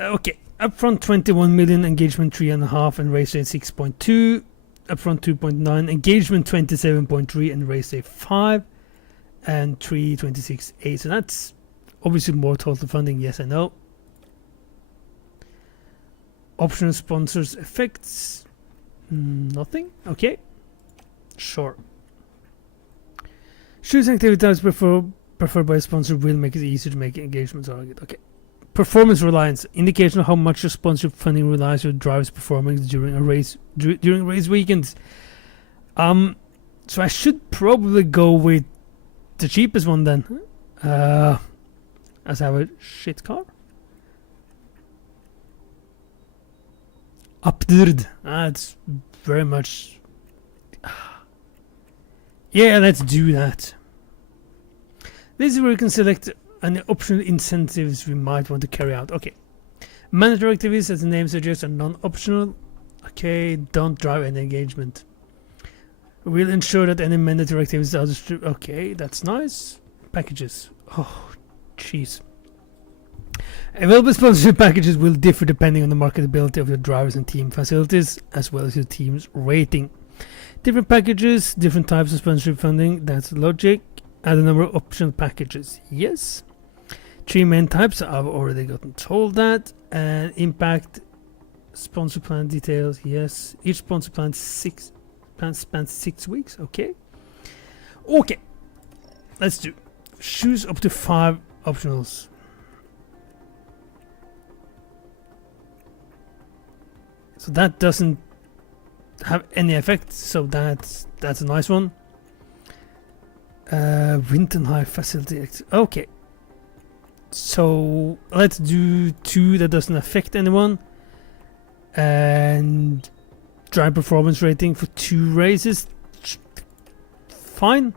Okay. Upfront 21 million, engagement 3.5, and race day 6.2. Upfront 2.9, engagement 27.3, and race day 5, and 326.8. So that's obviously more total funding. Yes, I know. Optional sponsors effects. Nothing. Okay. Sure. Choosing activities preferred by a sponsor will make it easier to make engagement target. Okay. Performance reliance, indication of how much your sponsorship funding relies on driver's performance during a race weekends. So I should probably go with the cheapest one then. As I have a shit car. Updurd. It's very much. Yeah, let's do that. This is where you can select any optional incentives we might want to carry out. Okay. Mandatory activities, as the name suggests, are non-optional. Okay, don't drive any engagement. We'll ensure that any mandatory activities are distributed. Okay, that's nice. Packages. Oh, jeez. Available sponsorship packages will differ depending on the marketability of your drivers and team facilities, as well as your team's rating. Different packages, different types of sponsorship funding. That's logic. Add a number of optional packages. Yes. 3 main types. I've already gotten told that. And impact sponsor plan details. Yes. Each sponsor plan spans 6 weeks. Okay. Okay. Let's do. Choose up to 5 optionals. So that doesn't have any effect. So that's a nice one. Winton High facility. Okay. So let's do 2 that doesn't affect anyone. And drive performance rating for 2 races. Fine.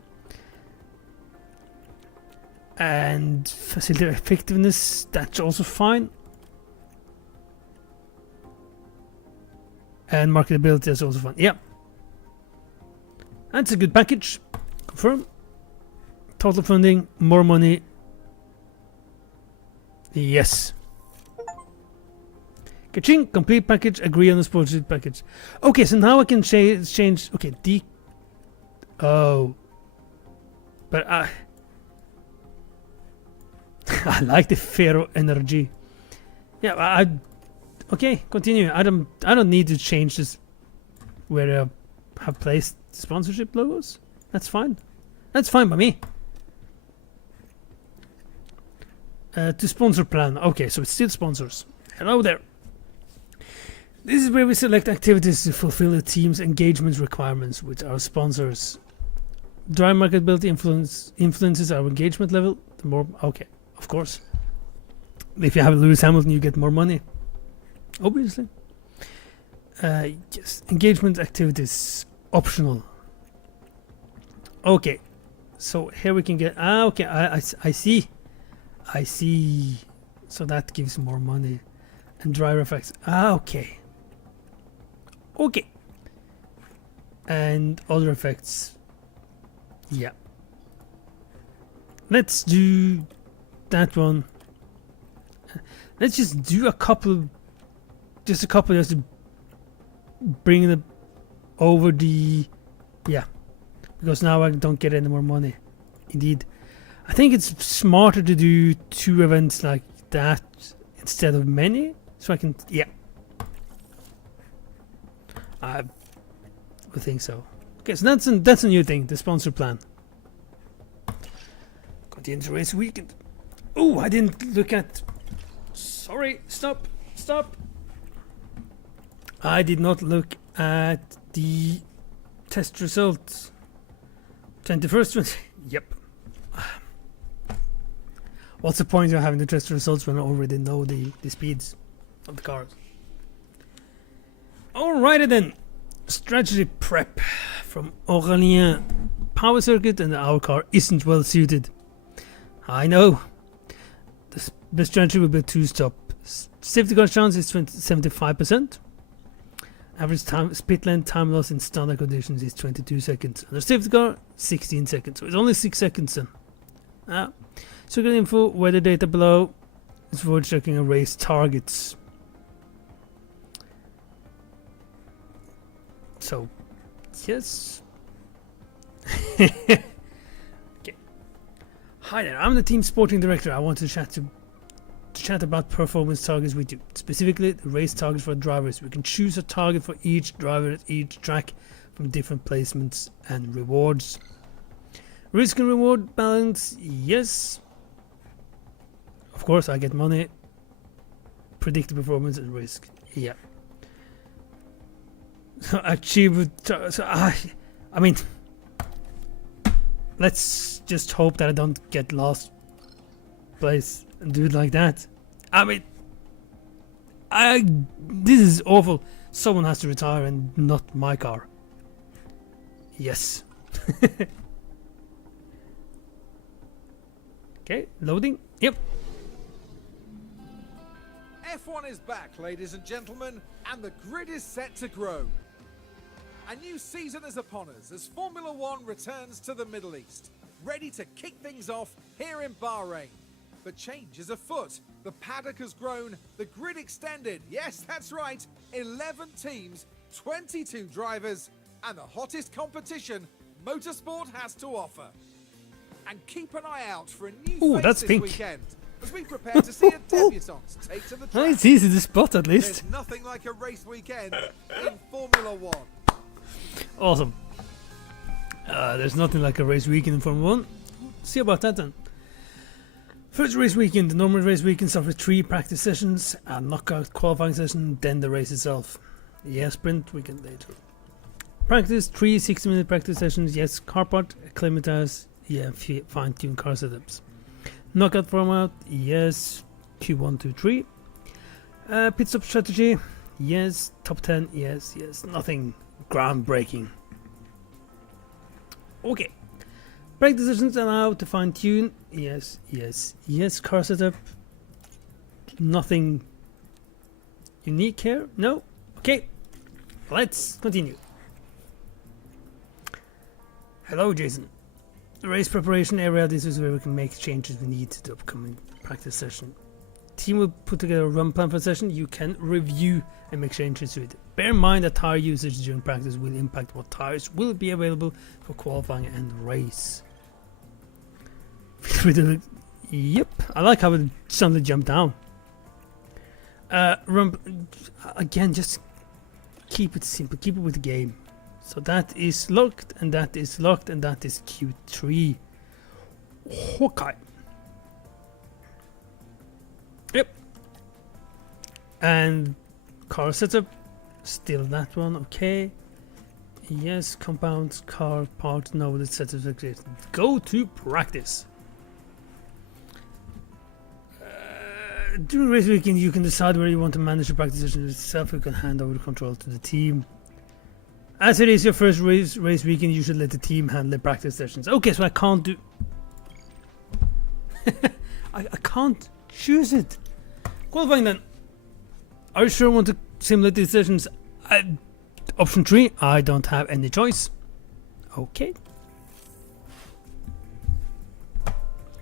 And facility effectiveness, that's also fine. And marketability is also fine. Yeah. That's a good package. Confirm. Total funding, more money. Yes. Ka-ching, complete package, agree on the sponsorship package. Okay, so now I can change. Okay, oh. But I like the Ferro energy. Yeah, okay, continue. I don't need to change this where I have placed sponsorship logos. That's fine. That's fine by me. To sponsor plan. Okay, so it's still sponsors. Hello there. This is where we select activities to fulfill the team's engagement requirements with our sponsors. Drive marketability influences our engagement level. The more, okay, of course. If you have Lewis Hamilton, you get more money. Obviously. Yes, engagement activities optional. Okay, so here we can get. Okay, I see. I see. So that gives more money. And driver effects. Okay. Okay. And other effects. Yeah. Let's do that one. Let's just do a couple. Just a couple just to bring it over the. Yeah. Because now I don't get any more money. Indeed. I think it's smarter to do 2 events like that instead of many. So I can, yeah. I would think so. Okay, so that's a new thing, the sponsor plan. Continue to race weekend. Oh, I didn't look at. Sorry, stop. I did not look at the test results. 21st. Yep. What's the point of having the test results when I already know the speeds of the cars? Alrighty then. Strategy prep from Aurélien. Power circuit and our car isn't well suited. I know. The strategy will be a 2-stop. Safety car chance is 75%. Average time split lane time loss in standard conditions is 22 seconds. Under safety car, 16 seconds. So it's only 6 seconds then. Circuit info, weather data below. It's worth checking a race targets. So, yes. Okay. Hi there, I'm the team sporting director. I want to chat about performance targets with you. Specifically, the race targets for drivers. We can choose a target for each driver at each track from different placements and rewards. Risk and reward balance, yes. Of course, I get money. Predicted performance and risk, yeah. So achieve. So I mean, let's just hope that I don't get last place and do it like that. I mean, this is awful. Someone has to retire and not my car. Yes. Okay, loading. Yep. F1 is back, ladies and gentlemen, and the grid is set to grow. A new season is upon us as Formula One returns to the Middle East, ready to kick things off here in Bahrain. But change is afoot. The paddock has grown, the grid extended. Yes, that's right, 11 teams, 22 drivers, and the hottest competition motorsport has to offer. And keep an eye out for a new face that's this pink. weekend as we prepare to see a debutante take to the track. It's easy to spot at least. There's nothing like a race weekend in Formula One. Awesome. There's nothing like a race weekend in Formula 1. See about that then. First race weekend, the normal race weekend starts with 3 practice sessions, a knockout qualifying session, then the race itself. Yes, sprint weekend later. Practice, 3 60-minute practice sessions, yes, car part, acclimatize, yeah, fine-tune car setups. Knockout format, yes, Q1, 2, 3. Pit stop strategy, yes, top 10, yes, nothing groundbreaking. Okay. Practice sessions allow to fine tune. Yes. Car setup. Nothing unique here. No. Okay. Let's continue. Hello, Jason. The race preparation area. This is where we can make changes we need to the upcoming practice session. Team will put together a run plan for the session. You can review and make changes to it. Bear in mind that tire usage during practice will impact what tires will be available for qualifying and race. Yep, I like how it suddenly jumped down. Again, just keep it simple, keep it with the game. So that is locked, and that is locked, and that is Q3. Hawkeye. Yep. And car setup, still that one, okay. Yes, compounds, car part, no, the setup exists. Go to practice. During race weekend, you can decide whether you want to manage the practice session yourself. You can hand over the control to the team. As it is your first race weekend, you should let the team handle the practice sessions. Okay, so I can't do. I can't choose it. Qualifying then. Are you sure you want to simulate these sessions? Option 3. I don't have any choice. Okay.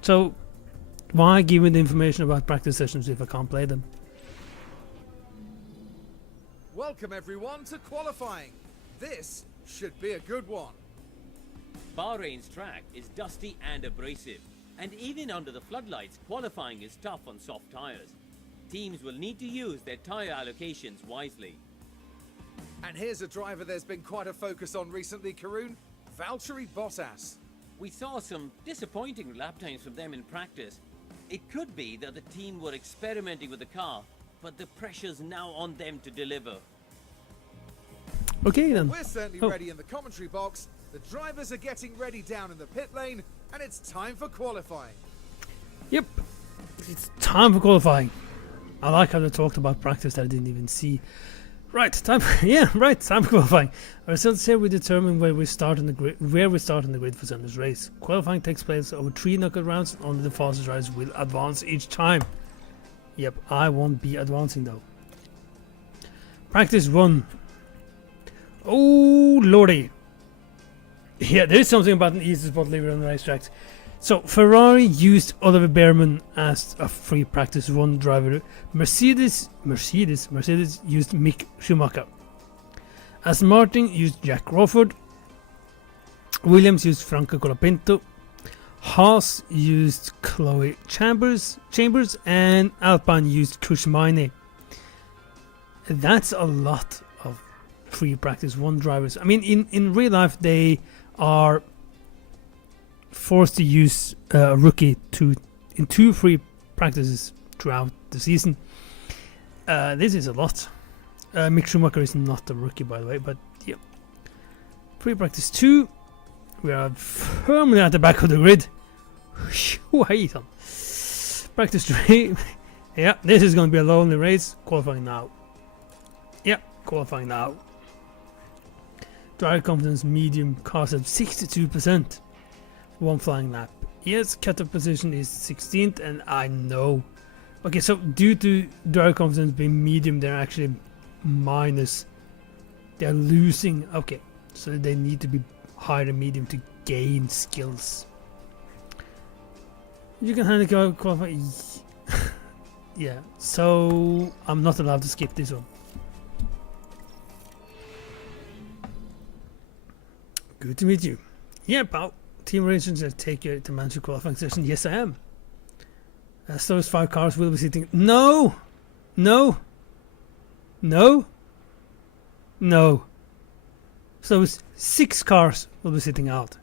So. Why give me the information about practice sessions if I can't play them? Welcome everyone to qualifying. This should be a good one. Bahrain's track is dusty and abrasive, and even under the floodlights, qualifying is tough on soft tires. Teams will need to use their tire allocations wisely. And here's a driver there's been quite a focus on recently, Karun, Valtteri Bottas. We saw some disappointing lap times from them in practice. It could be that the team were experimenting with the car, but the pressure's now on them to deliver. Okay then. We're certainly ready in the commentary box. The drivers are getting ready down in the pit lane, and it's time for qualifying. Yep, it's time for qualifying. I like how they talked about practice that I didn't even see. Right, time for qualifying. Our results here will determine where we start on the grid for Sunday's race. Qualifying takes place over 3 knockout rounds, and only the fastest riders will advance each time. Yep, I won't be advancing though. Practice 1. Oh lordy. Yeah, there is something about an easy spot leader on the racetracks. So Ferrari used Oliver Bearman as a free practice 1 driver. Mercedes used Mick Schumacher. Aston Martin used Jack Crawford. Williams used Franco Colapinto. Haas used Chloe Chambers, and Alpine used Kush Maini. That's a lot of free practice 1 drivers. I mean, in real life they are forced to use a rookie in 2 free practices throughout the season. This is a lot. Mick Schumacher is not a rookie, by the way, but yeah. Free practice 2. We are firmly at the back of the grid. Practice 3. Yeah, this is going to be a lonely race. Qualifying now. Yeah, qualifying now. Driver confidence medium, cars at 62%. 1 flying lap. Yes, cut-off position is 16th, and I know Okay, so due to driver confidence being medium, they're actually minus. They're losing. Okay, so they need to be higher than medium to gain skills. You can handicap qualify. Yeah, so I'm not allowed to skip this one. Good to meet you. Yeah, pal. Team arrangements will take you to manage your qualifying session. Yes, I am. As those 5 cars will be sitting. No! No! No! No! So 6 cars will be sitting out.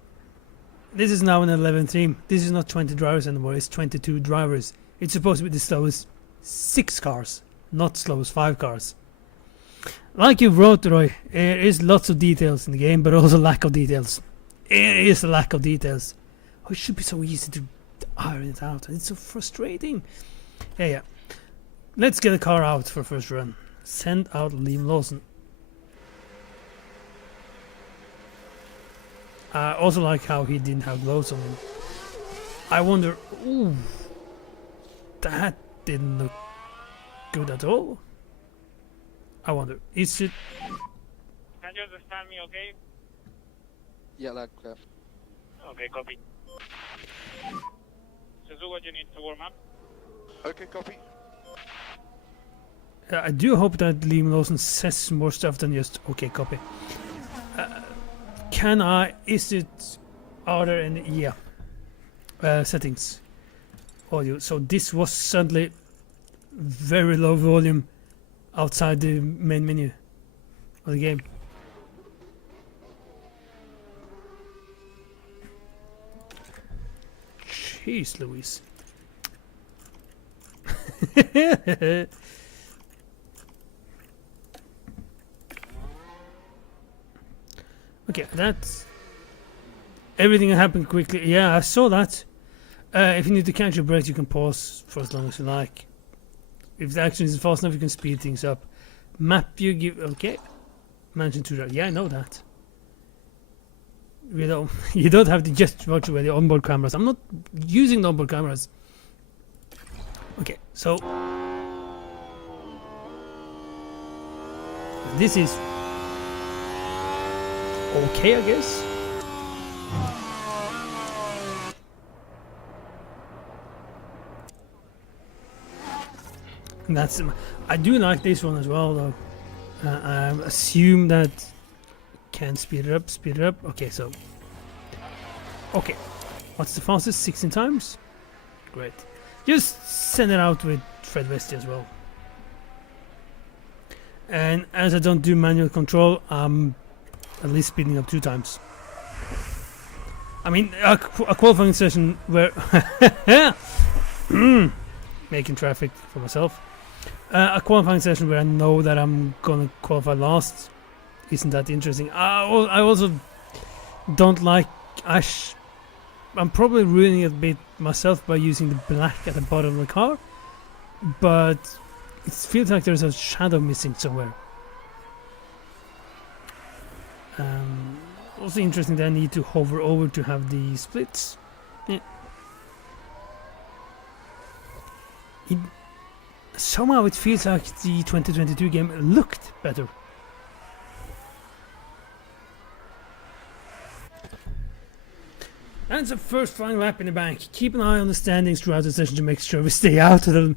This is now an 11 team. This is not 20 drivers anymore. It's 22 drivers. It's supposed to be the slowest 6 cars, not slowest 5 cars. Like you wrote, Roy, there is lots of details in the game, but also lack of details. There is a lack of details. Oh, it should be so easy to iron it out. It's so frustrating. Yeah. Let's get a car out for first run. Send out Liam Lawson. I also like how he didn't have gloves on him. I wonder. Ooh, that didn't look good at all. I wonder, is it? Can you understand me, okay? Yeah, like clear. Okay, copy. Just do what you need to warm up. Okay, copy. I do hope that Liam Lawson says more stuff than just okay, copy. Can I? Is it? Are there any? Yeah. Settings. Audio. So this was suddenly very low volume outside the main menu of the game. Jeez Louise. Okay, that's everything happened quickly. Yeah, I saw that. If you need to catch your breath, you can pause for as long as you like. If the action isn't fast enough, you can speed things up. Map you give. Okay. Mansion to drive. Yeah, I know that. You don't have to just watch away the onboard cameras. I'm not using the onboard cameras. Okay, so this is okay, I guess. And that's. I do like this one as well, though. I assume that can speed it up. Speed it up. Okay, so. Okay, what's the fastest? 16 times. Great. Just send it out with Fred Westy as well. And as I don't do manual control, I'm at least speeding up 2 times. I mean, a qualifying session where making traffic for myself. A qualifying session where I know that I'm gonna qualify last isn't that interesting. I also don't like. I'm probably ruining it a bit myself by using the black at the bottom of the car, but it feels like there's a shadow missing somewhere. Also interesting that I need to hover over to have the splits. Yeah. Somehow it feels like the 2022 game looked better. And it's a first flying lap in the bank. Keep an eye on the standings throughout the session to make sure we stay out of them.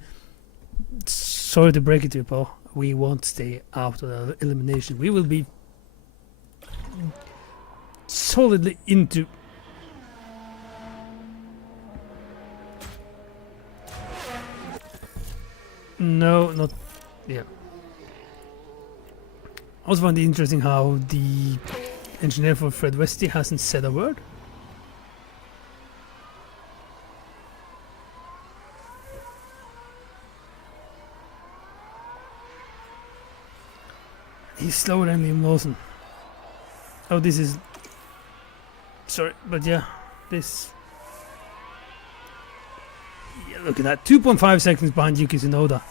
Sorry to break it to you, Paul. We won't stay out of the elimination. We will be solidly into. No, not. Yeah. I also find it interesting how the engineer for Fred Westy hasn't said a word. He's slower than Liam Lawson. Oh, this is. Sorry, but yeah, this. Yeah, look at that. 2.5 seconds behind Yuki Tsunoda.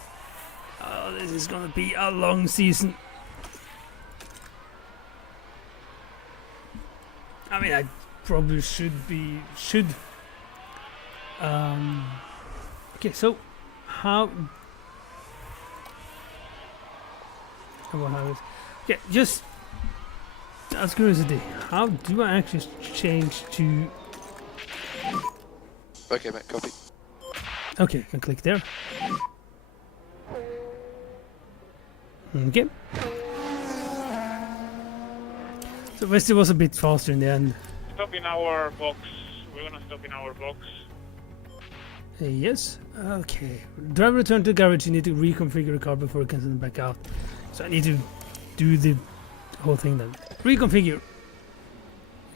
Oh, this is gonna be a long season. I mean, I probably should. Okay, so How? I won't have it. Okay, just out of curiosity, how do I actually change to? Okay, mate, copy. Okay, I can click there. Okay. So Westy was a bit faster in the end. Stop in our box. We're gonna stop in our box. Yes. Okay. Driver return to the garage. You need to reconfigure the car before you can send it back out. So I need to do the whole thing then. Reconfigure.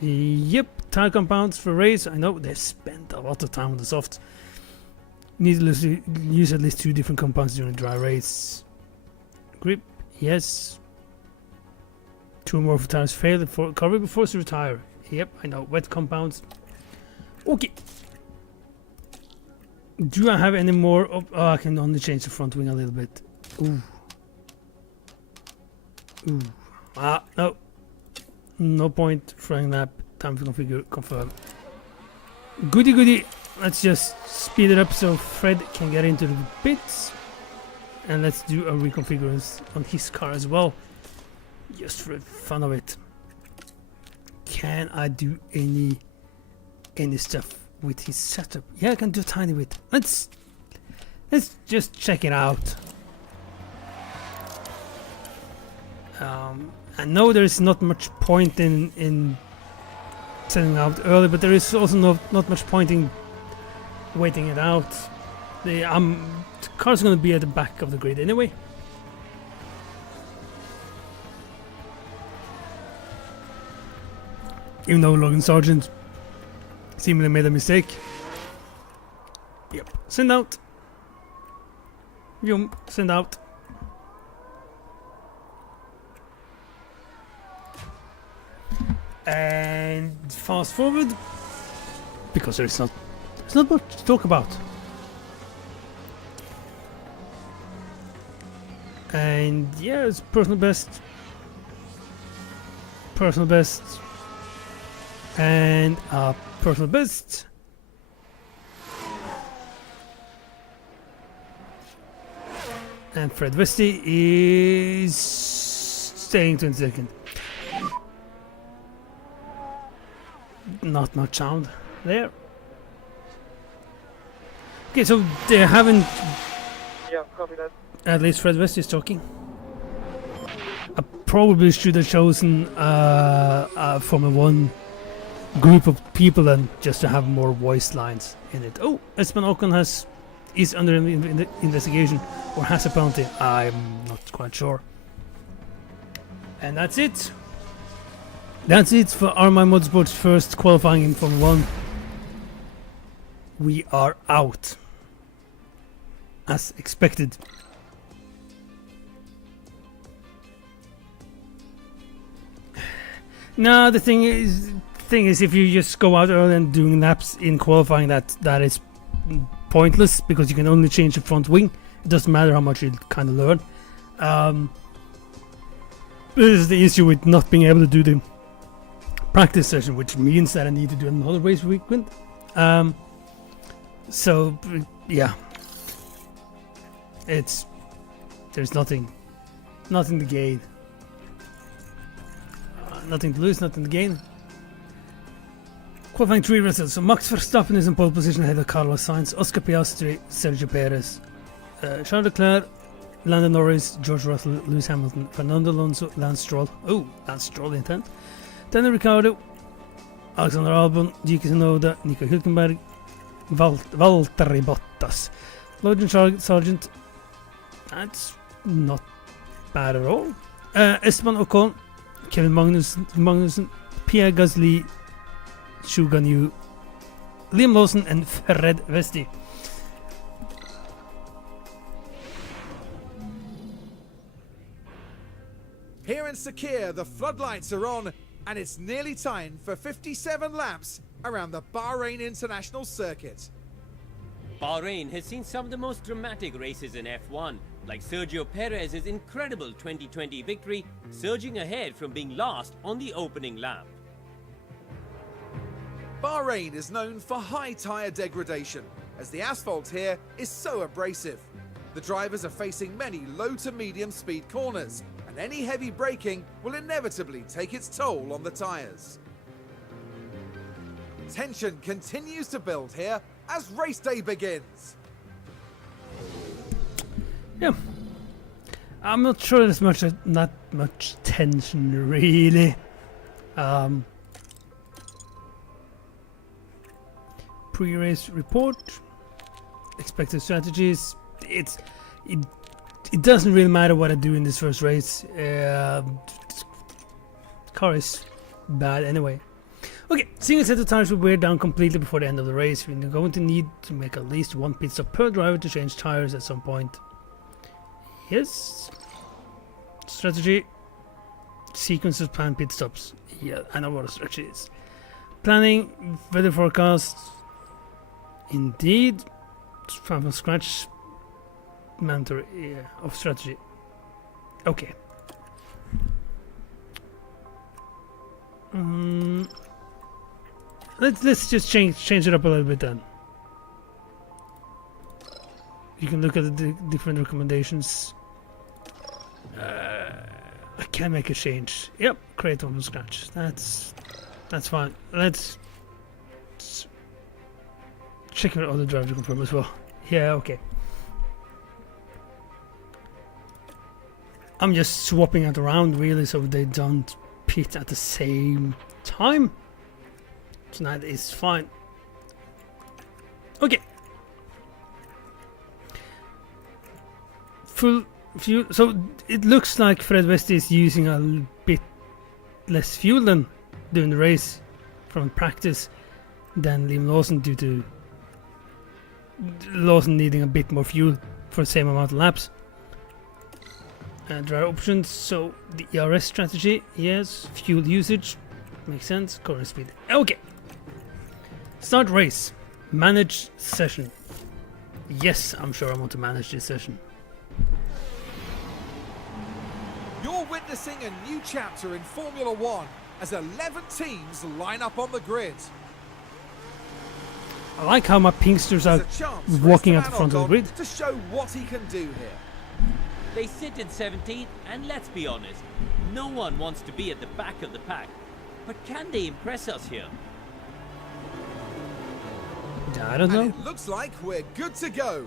Yep. Tire compounds for race. I know they spent a lot of time on the soft. Need to use at least 2 different compounds during a dry race. Grip. Yes. 2 more for tires failed. For car will be forced to retire. Yep. I know. Wet compounds. Okay. Do I have any more? Oh, I can only change the front wing a little bit. Ooh. Ooh. Ah, no. No point. Flying lap. Time to configure. Confirm. Goody goody. Let's just speed it up so Fred can get into the pits. And let's do a reconfigurance on his car as well. Just for the fun of it. Can I do any stuff with his setup? Yeah, I can do a tiny bit. Let's just check it out. I know there is not much point in setting out early, but there is also not much point in waiting it out. The car's gonna be at the back of the grid anyway. Even though Logan Sargent seemingly made a mistake. Yep. Send out. Yum. Send out. And fast forward. Because there's not much to talk about. And yeah, it's personal best. Personal best. And personal best. And Fred Westy is staying 22nd. Not much sound there. Okay, so they haven't. Yeah, copy that. At least Fred Westy is talking. I probably should have chosen Formula 1 group of people and just to have more voice lines in it. Oh, Esteban Ocon is under investigation or has a penalty. I'm not quite sure. And that's it. That's it for RMI Motorsport's first qualifying in Formula 1. We are out. As expected. No, the thing is, if you just go out early and doing laps in qualifying, that is pointless because you can only change the front wing. It doesn't matter how much you kind of learn. This is the issue with not being able to do the practice session, which means that I need to do another race weekend. So yeah, there's nothing to gain. Nothing to lose, nothing to gain. Qualifying 3 results. So Max Verstappen is in pole position ahead of Carlos Sainz, Oscar Piastri, Sergio Perez, Charles Leclerc, Lando Norris, George Russell, Lewis Hamilton, Fernando Alonso, Lance Stroll. Oh, Lance Stroll intent. Daniel Ricciardo, Alexander Albon, Yuki Tsunoda, Nico Hülkenberg, Valtteri Bottas, Logan Sargent. That's not bad at all. Esteban Ocon, Kevin Magnussen, Pierre Gasly, Zhou Guanyu, Liam Lawson, and Fred Westy. Here in Sakir, the floodlights are on, and it's nearly time for 57 laps around the Bahrain International Circuit. Bahrain has seen some of the most dramatic races in F1, like Sergio Perez's incredible 2020 victory, surging ahead from being last on the opening lap. Bahrain is known for high tyre degradation, as the asphalt here is so abrasive. The drivers are facing many low to medium speed corners, and any heavy braking will inevitably take its toll on the tyres. Tension continues to build here as race day begins. Yeah. I'm not sure there's not much tension really. Pre-race report, expected strategies. It doesn't really matter what I do in this first race. Car is bad anyway. Okay, single set of tires will wear down completely before the end of the race. We're going to need to make at least one pit stop per driver to change tires at some point. Yes. Strategy. Sequence of planned pit stops. Yeah, I know what a strategy is. Planning, weather forecast. Indeed. From scratch. Mandatory of strategy. Okay. Let's just change it up a little bit then. You can look at the different recommendations. I can make a change. Yep, create one from scratch. That's fine. Let's check what other drivers confirm as well. Yeah, okay. I'm just swapping it around really so they don't pit at the same time. So that is fine. Okay. Full fuel. So it looks like Fred West is using a bit less fuel than during the race from practice than Liam Lawson, due to Lawson needing a bit more fuel for the same amount of laps. Driver options. So the ERS strategy, yes. Fuel usage makes sense. Current speed. Okay. Start race. Manage session. Yes, I'm sure I want to manage this session. You're witnessing a new chapter in Formula One as 11 teams line up on the grid. I like how my pinksters are There's a chance for walking at the Esteban front of the grid. to show what he can do here. They sit in 17th, and let's be honest, no one wants to be at the back of the pack. But can they impress us here? I don't know. And it looks like we're good to go.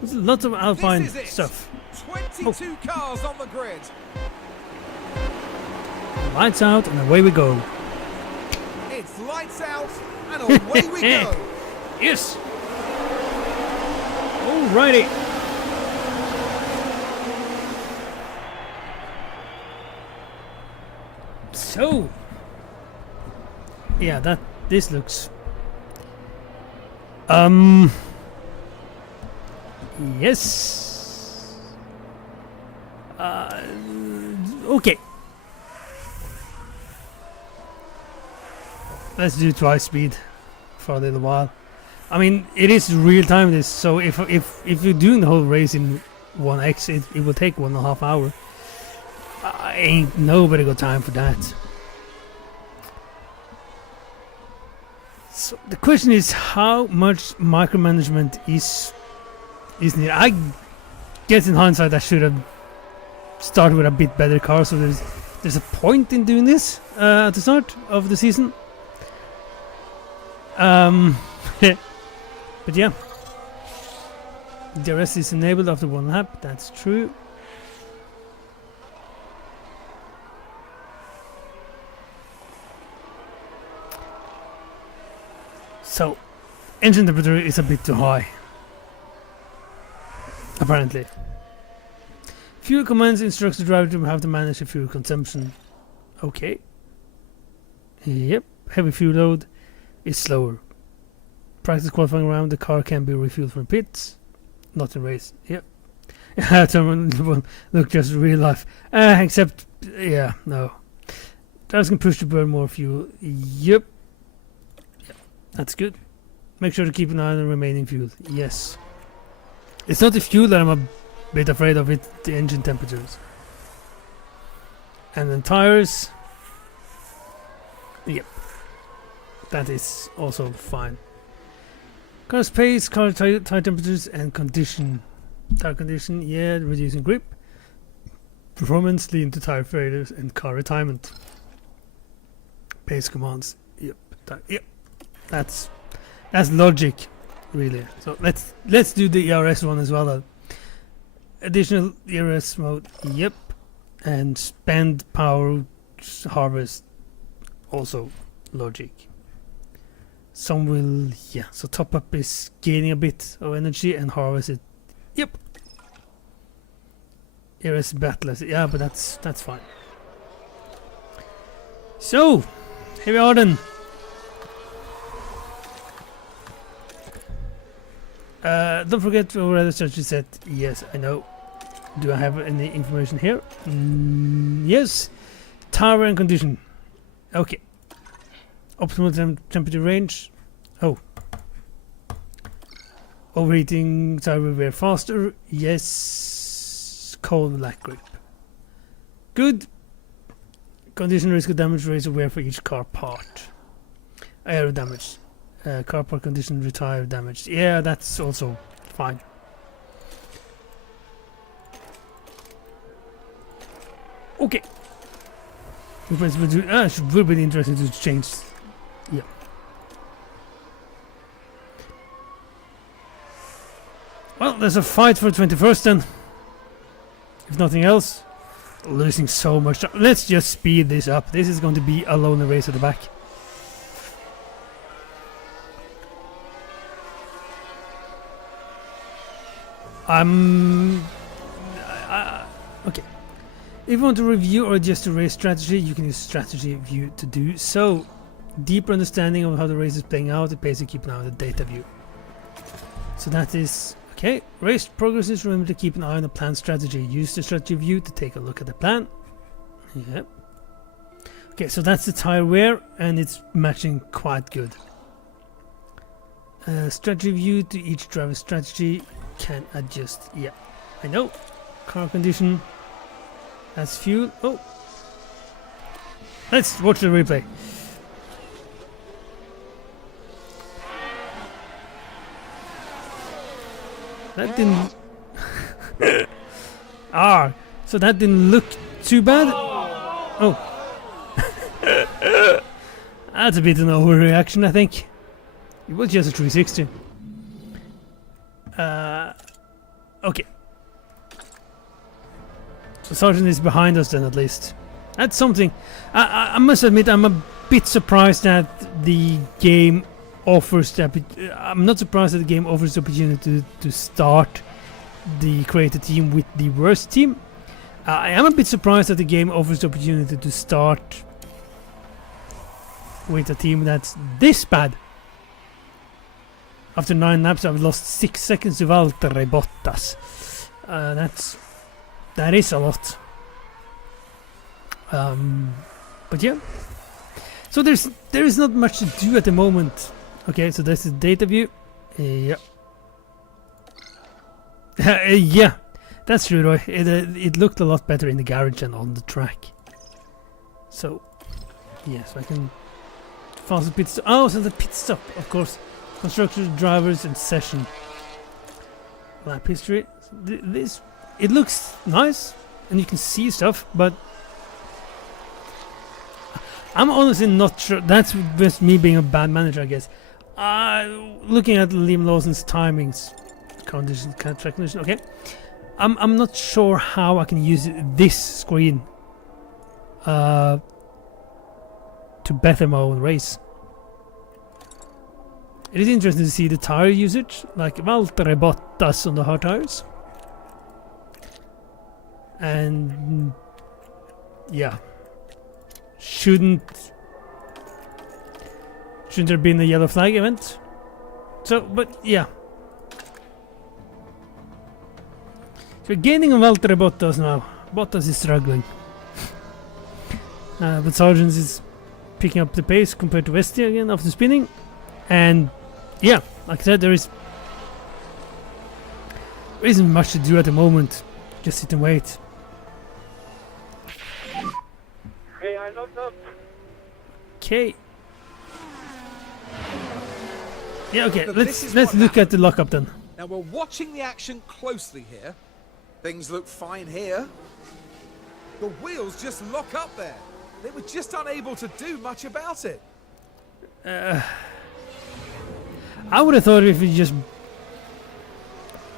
There's lots of Alpine This is it. stuff. 22 cars on the grid. Lights out and away we go. It's lights out and away we go. Yes. Alrighty. So, yeah, this looks. Yes. Okay. Let's do twice speed for a little while. I mean, it is real time this, so if you're doing the whole race in 1x, it will take 1.5 hours. Ain't nobody got time for that. So the question is, how much micromanagement is needed? I guess in hindsight I should have started with a bit better car, so there's a point in doing this at the start of the season. But yeah, the rest is enabled after one lap. That's true. So, engine temperature is a bit too high, apparently. Fuel commands instructs the driver to have to manage the fuel consumption. Okay. Yep. Heavy fuel load is slower. Practice qualifying round, the car can be refueled from pits, not in race. Yep. Look, just real life. Except, yeah, no. Drivers can push to burn more fuel. Yep. That's good. Make sure to keep an eye on the remaining fuel. Yes. It's not the fuel that I'm a bit afraid of, it's the engine temperatures. And then tires. Yep. that is also fine. Car's pace, car tire temperatures, and condition. Tire condition, yeah, reducing grip. Performance leading to tire failures and car retirement. Pace commands, yep, yep. That's logic, really. So let's do the ERS one as well. Additional ERS mode, yep, and spend power harvest, also logic. Some will, yeah. So top up is gaining a bit of energy and harvest it. Yep. ERS battle, yeah, but that's fine. So here we are then. Don't forget to override the strategy set. Yes, I know. Do I have any information here? Yes. Tire and condition. Okay. Optimal temperature range. Oh. Overheating tire will wear faster. Yes. Cold lack grip. Good. Condition risk of damage raise wear for each car part. Aero damage. Car part condition retire damage. Yeah, that's also fine. Okay. It will be interesting to change. Yeah. Well, there's a fight for 21st then. If nothing else. Losing so much time. Let's just speed this up. This is going to be a lonely race at the back. Okay. If you want to review or adjust the race strategy, you can use strategy view to do so. Deeper understanding of how the race is playing out, it pays to keep an eye on the data view. So that is okay. Race progresses, remember to keep an eye on the plan strategy. Use the strategy view to take a look at the plan. Yep. Okay, so that's the tire wear and it's matching quite good. Strategy view to each driver's strategy can adjust. Yeah, I know. Car condition. That's fuel. Oh, let's watch the replay. That didn't. So that didn't look too bad. Oh, that's a bit of an overreaction, I think. It was just a 360. Okay. So Sergeant is behind us then, at least. That's something. I must admit, I'm a bit surprised that the game offers the. I'm not surprised that the game offers the opportunity to start the creator team with the worst team. I am a bit surprised that the game offers the opportunity to start with a team that's this bad. After 9 laps, I've lost 6 seconds to Valtteri Bottas. That is a lot. But yeah. So there is not much to do at the moment. Okay, so this is data view. Yeah. Yeah, that's true, Roy. It looked a lot better in the garage and on the track. So, yeah, so I can fast pit stop. Oh, so the pit stop, of course. Constructors, drivers, and session. Lap history. It looks nice, and you can see stuff, but I'm honestly not sure. That's just me being a bad manager, I guess. Looking at Liam Lawson's timings, condition, track condition. Okay, I'm not sure how I can use this screen to better my own race. It is interesting to see the tire usage, like Valtteri Bottas on the hard tires. And yeah, shouldn't there been a yellow flag event? So, but yeah. So we're gaining on Valtteri Bottas now. Bottas is struggling. But Sargent is picking up the pace compared to Vesti again after spinning. And yeah, like I said, there isn't much to do at the moment. Just sit and wait. Hey, I locked up. Okay. Yeah, okay. But Let's this is let's what look at the lockup then. Now we're watching the action closely here. Things look fine here. The wheels just lock up there. They were just unable to do much about it. I would have thought if you just...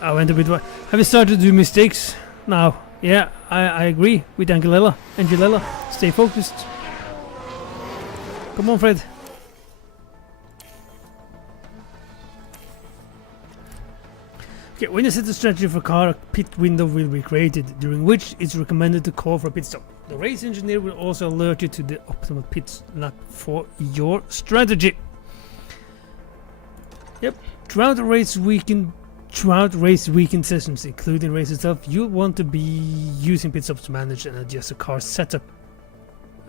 I went a bit... Have you started to do mistakes now? Yeah, I agree with Angelella. Stay focused. Come on, Fred. Okay, when you set the strategy for a car, a pit window will be created, during which it's recommended to call for a pit stop. The race engineer will also alert you to the optimal pit lap for your strategy. Yep, throughout race weekend sessions, including race itself, you'll want to be using pit stops to manage and adjust the car's setup.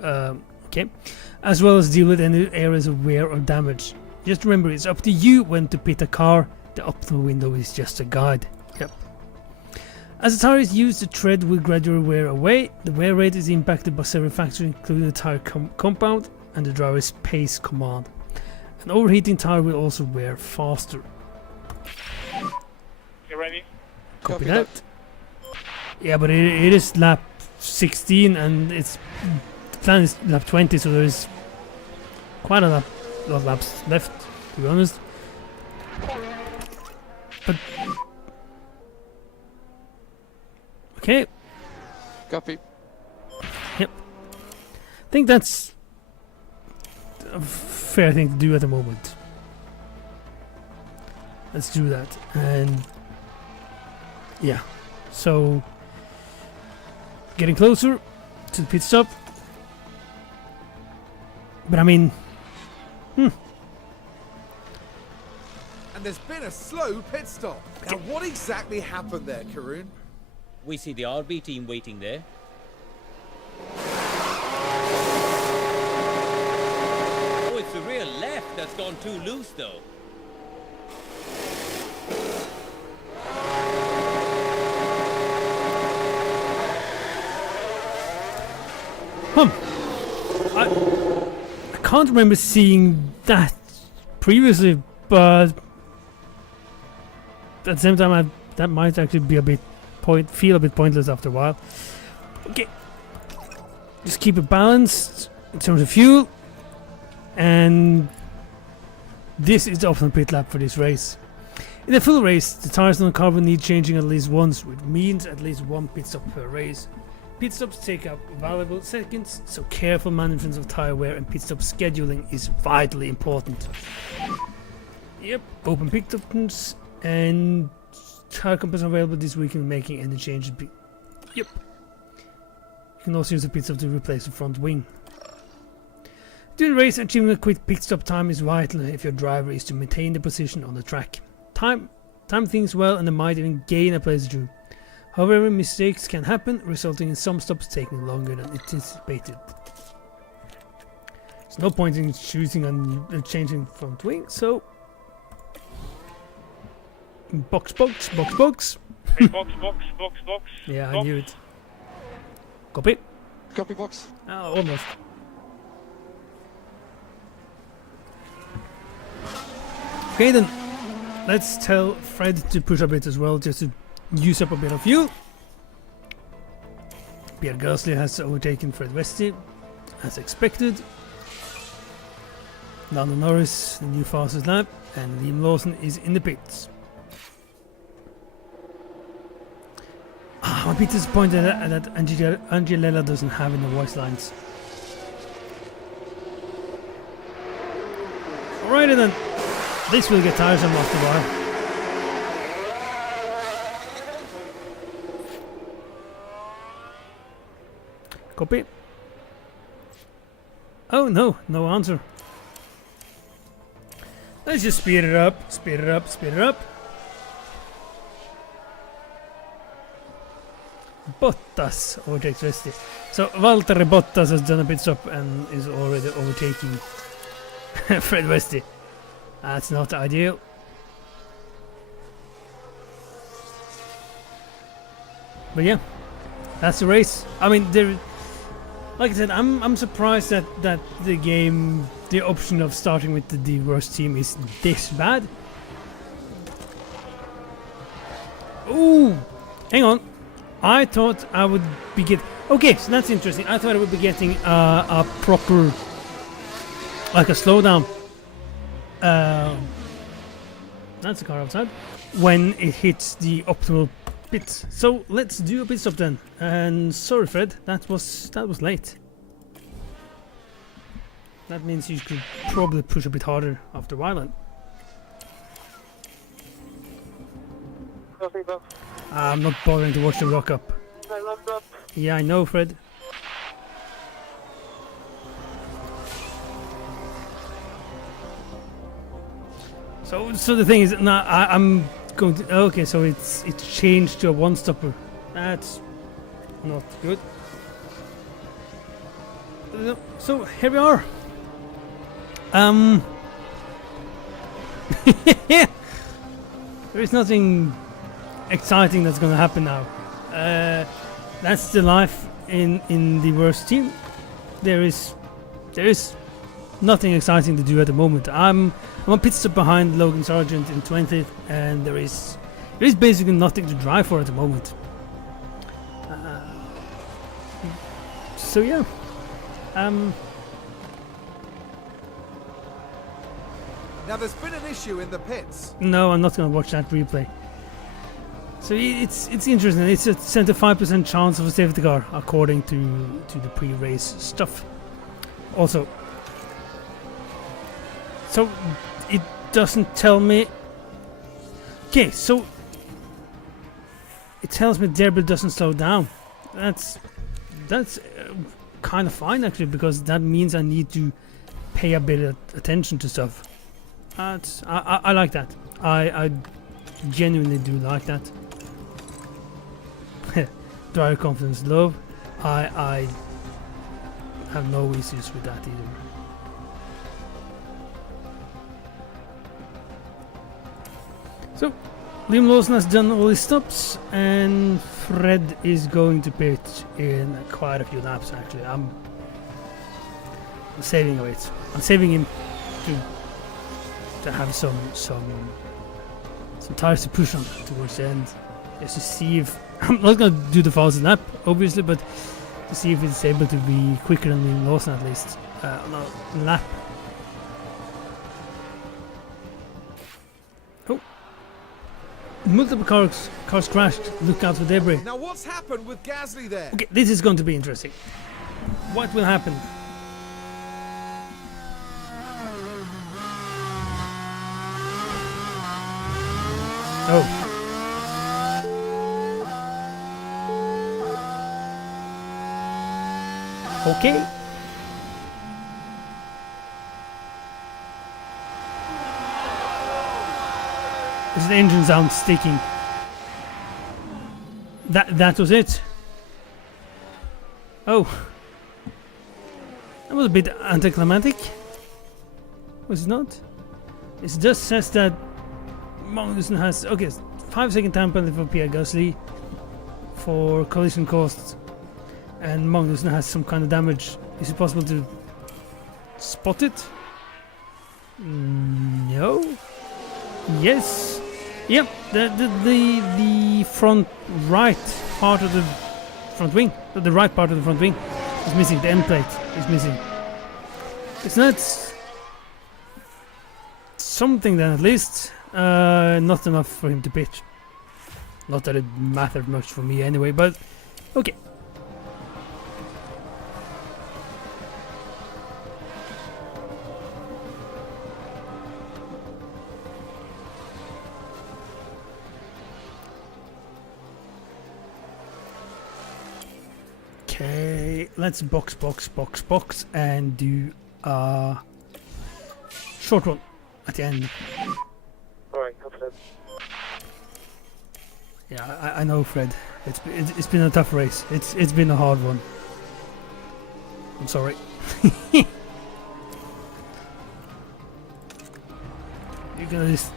Okay, as well as deal with any areas of wear or damage. Just remember, it's up to you when to pit a car. The optimal window is just a guide. Yep. As the tire is used, the tread will gradually wear away. The wear rate is impacted by several factors, including the tire compound and the driver's pace command. An overheating tire will also wear faster. You ready? Copy that. Yeah, but it is lap 16 and it's the plan is lap 20, so there is quite a lot of laps left, to be honest. But okay. Copy. Yep. I think that's a fair thing to do at the moment. Let's do that. And yeah. So getting closer to the pit stop. But I mean, And there's been a slow pit stop. Now, what exactly happened there, Karun? We see the RB team waiting there. Oh, it's the rear left that's gone too loose though. I can't remember seeing that previously, but at the same time, that might actually be a bit feel a bit pointless after a while. Okay, just keep it balanced in terms of fuel, and this is the optimal pit lap for this race. In a full race, the tires on the car will need changing at least once, which means at least one pit stop per race. Pit stops take up valuable seconds, so careful management of tire wear and pit stop scheduling is vitally important. Yep, open pit stops and tire companies are available this weekend making any changes. Yep. You can also use the pit stop to replace the front wing. During the race, achieving a quick pit stop time is vital if your driver is to maintain the position on the track. Time things well and they might even gain a place through. However, mistakes can happen, resulting in some stops taking longer than anticipated. There's no point in choosing on changing front wing, so box. Hey, box. Yeah, I Box. knew it. Copy. Copy box. Oh, almost. Okay then, let's tell Fred to push a bit as well, just to use up a bit of fuel. Pierre Gasly has overtaken Fred Westy, as expected. Lando Norris, the new fastest lap, and Liam Lawson is in the pits. I'm a bit disappointed that Angelella doesn't have in the voice lines. Alrighty then, this will get tiresome after a while. Copy. Oh no, no answer. Let's just speed it up. Bottas overtakes Westy. So Valtteri Bottas has done a pit stop and is already overtaking Fred Westy. That's not ideal. But yeah, that's the race. I mean, like I said, I'm surprised that the game, the option of starting with the worst team is this bad. Ooh, hang on. I thought I would be getting... Okay, so that's interesting. I thought I would be getting a proper... like a slowdown. That's a car outside. When it hits the optimal pits. So let's do a pit stop then. And sorry Fred, that was late. That means you could probably push a bit harder after a while then. I'm not bothering to watch the rock up. Yeah, I know, Fred. So the thing is, now I'm going to. Okay, so it's changed to a one-stopper. That's not good. So here we are. There is nothing exciting that's going to happen now. That's the life in the worst team. There is nothing exciting to do at the moment. I'm a pit stop behind Logan Sargent in 20th, and there is basically nothing to drive for at the moment. So yeah. Now there's been an issue in the pits. No, I'm not going to watch that replay. So it's interesting. It's a 75% chance of a safety car according to the pre-race stuff. Also, so it doesn't tell me. Okay, so it tells me Derby doesn't slow down. That's kind of fine actually, because that means I need to pay a bit of attention to stuff. I like that. I genuinely do like that. Driver confidence low. I have no issues with that either. So Liam Lawson has done all his stops, and Fred is going to pit in quite a few laps actually. I'm saving a bit. I'm saving him to have some tires to push on towards the end, just to see if I'm not going to do the fastest lap obviously, but to see if it's able to be quicker than Liam Lawson at least on a lap. Oh, multiple cars crashed. Look out for debris. Now what's happened with Gasly there? Okay, this is going to be interesting. What will happen? Oh. Okay. Is the engine sound sticking? That was it. Oh. That was a bit anticlimactic. Was it not? It just says that Magnussen has 5-second time penalty for Pierre Gasly for collision costs, and Magnussen has some kind of damage. Is it possible to spot it? No. Yes. Yep. The front right part of the front wing, the right part of the front wing, is missing. The end plate is missing. It's not something then, at least. Not enough for him to pitch. Not that it mattered much for me anyway, but okay. Okay, let's box and do a short one at the end. Yeah, I know, Fred. It's been a tough race. It's been a hard one. I'm sorry. You guys.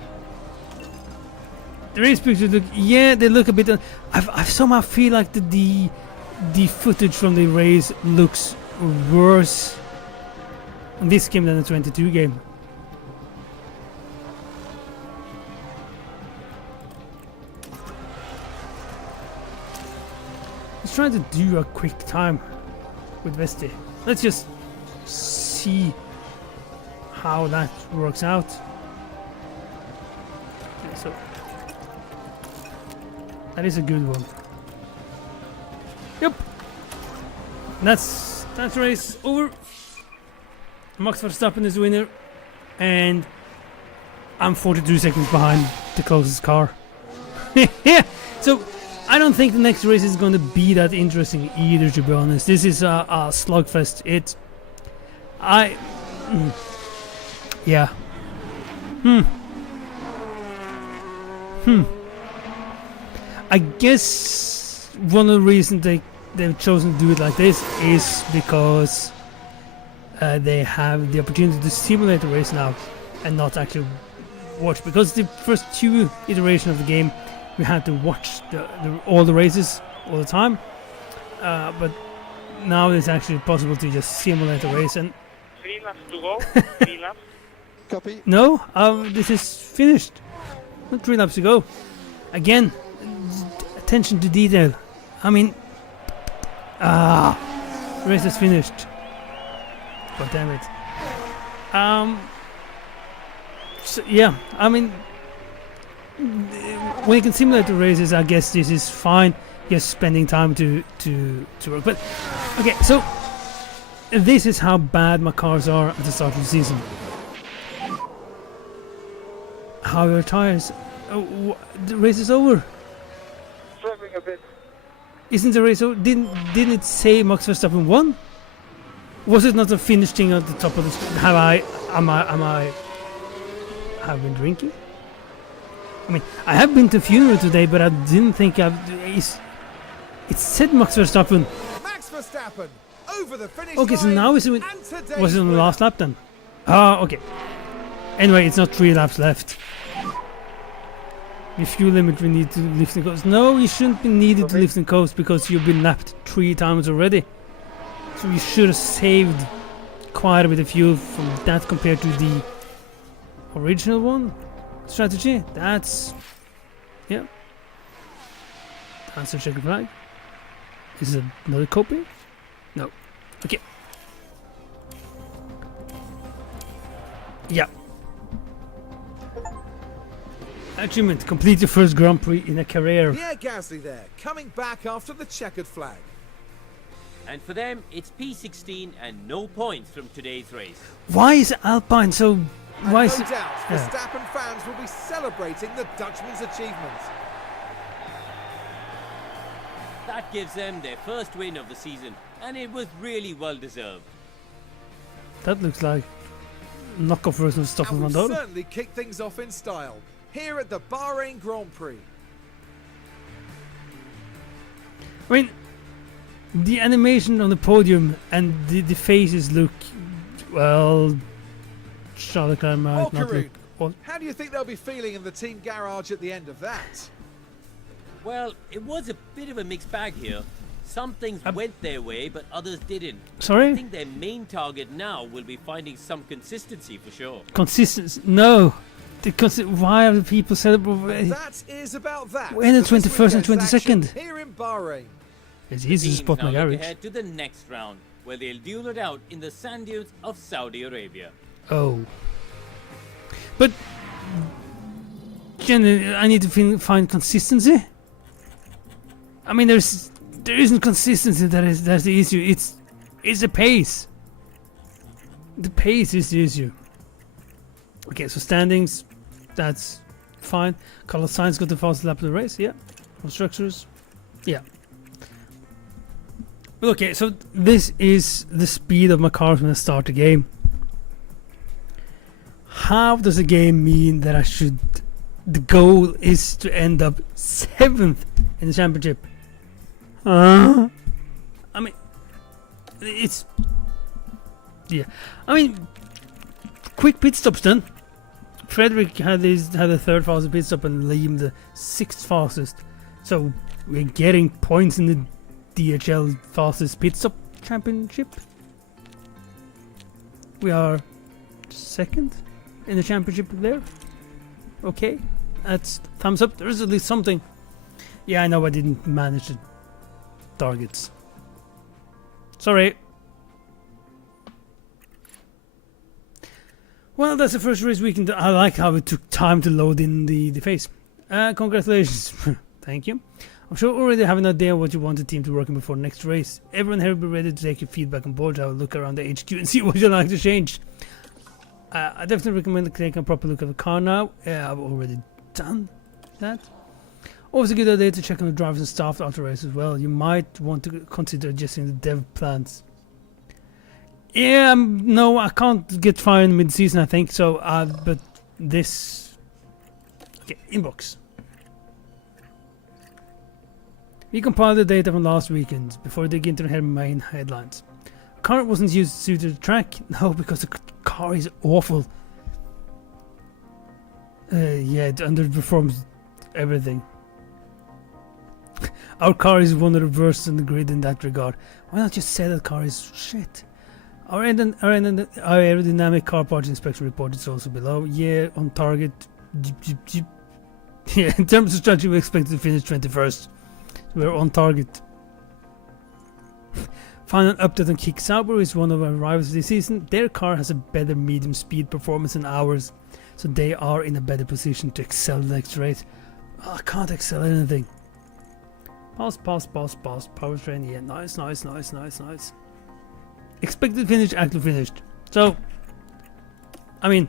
The race pictures look. Yeah, they look a bit. I somehow feel like the footage from the race looks worse on this game than the 22 game. Let's try to do a quick time with Vesti. Let's just see how that works out. Okay, so that is a good one. Yep. That's race over. Max Verstappen is the winner, and I'm 42 seconds behind the closest car. Yeah. So I don't think the next race is going to be that interesting either, to be honest. This is a slugfest. Yeah. I guess one of the reasons they've chosen to do it like this is because they have the opportunity to simulate the race now and not actually watch. Because the first two iterations of the game, we had to watch all the races all the time, but now it's actually possible to just simulate the race. And 3 laps to go. 3 laps. Copy. no, this is finished. Not 3 laps to go. Again, attention to detail. I mean, the race is finished. God damn it. So, yeah, I mean, when you can simulate the races, I guess this is fine. Just spending time to work. But okay, so this is how bad my cars are at the start of the season. How are your tires? Oh, the race is over. Struggling a bit. Isn't the race over? Didn't it say Max Verstappen won? Was it not a finish thing at the top of the screen? Have I been drinking? I mean, I have been to a funeral today, but I didn't think it said Max Verstappen. Max Verstappen over the finish Okay, so line, now was it and on today's the winner. last lap then? Ah, okay. Anyway, it's not 3 laps left. The fuel limit we need to lift and coast. No, you shouldn't be needed to lift and coast because you've been lapped 3 times already. So you should have saved quite a bit of fuel from that compared to the original one strategy. That's, yeah. That's a checkered flag. Is it another copy? No. Okay. Yeah. Achievement: complete your first Grand Prix in a career. Pierre Gasly there, coming back after the checkered flag. And for them, it's P16 and no points from today's race. Why is Alpine so? And Why no is it? doubt, Yeah. Verstappen fans will be celebrating the Dutchman's achievement. That gives them their first win of the season, and it was really well deserved. That looks like knockoff version of Stoffel And van we've Doren. certainly kicked things off in style here at the Bahrain Grand Prix. I mean, the animation on the podium and the faces look, well, Charles Leclerc might Oh, not look. Karun, Well, how do you think they'll be feeling in the team garage at the end of that? Well, it was a bit of a mixed bag here. Some things went their way, but others didn't. I sorry? think their main target now will be finding some consistency for sure. Consistency? No. Why are the people celebrating? That is about that. We're in the for this 21st and weekend's action 22nd. Here in Bahrain. It's easy to Teams spot now my look garage. ahead to the next round, where they'll duel it out in the sand dunes of Saudi Arabia. Oh. But, generally, I need to find consistency. I mean, there isn't consistency. That's the issue. It's the pace. The pace is the issue. Okay, so standings, that's fine. Carlos Sainz got the fastest lap of the race. Yeah. Constructors, yeah. But okay, so this is the speed of my cars when I start the game. How does the game mean that the goal is to end up 7th in the championship? I mean, it's, yeah. I mean, quick pit stops then. Frederick had the 3rd fastest pit stop and Liam the 6th fastest. So we're getting points in the DHL fastest pit stop championship. We are second in the championship there. Okay, that's thumbs up. There is at least something. Yeah, I know I didn't manage the targets. Sorry. Well, that's the first race weekend. I like how it took time to load in the phase. Congratulations. Thank you. I'm sure you already have an idea what you want the team to work on before next race. Everyone here will be ready to take your feedback on board. Have a look around the HQ and see what you'd like to change. I definitely recommend taking a proper look at the car now. I've already done that. Always a good idea to check on the drivers and staff after the race as well. You might want to consider adjusting the dev plans. Yeah, no, I can't get fired mid-season, I think, so, but this... Okay, inbox. We compiled the data from last weekend before they get into the main headlines. Car wasn't used to suit the track, no, because the car is awful. Yeah, it underperforms everything. Our car is one of the worst in the grid in that regard. Why not just say that car is shit? Our aerodynamic car parts inspection report is also below. Yeah, on target. Yeah, in terms of strategy, we expect to finish 21st. We're on target. Final update on Kick Sauber is one of our rivals this season. Their car has a better medium speed performance than ours, so they are in a better position to excel next race. Oh, I can't excel anything. Pass. Powertrain, yeah, nice. Expected finish, actually finished. So, I mean,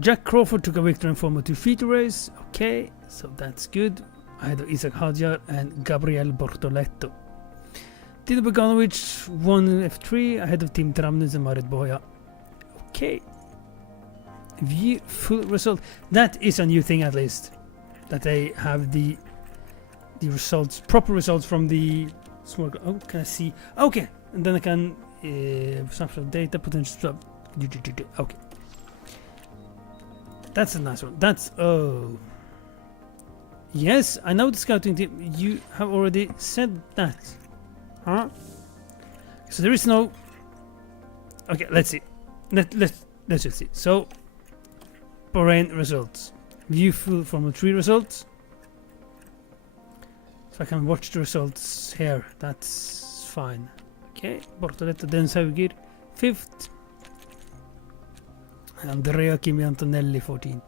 Jack Crawford took a victory in Formula 2 feature race. Okay, so that's good. Ahead of Isaac Hadjar and Gabriel Bortoletto. Tino Beganovic won in F3 ahead of Team Tramnes and Marit Boya. Okay. View full result. That is a new thing, at least. That they have the results, proper results from the smart. Oh, can I see? Okay, and then I can snapshot data, potential stuff. Okay, that's a nice one. That's yes, I know the scouting team. You have already said that, huh? So there is no. Okay, let's see. Let's just see. So, Bahrain results. View full Formula 3 results. So I can watch the results here. That's fine. Okay, Bortoletto then Saugir 5th. Andrea Kimi Antonelli 14th.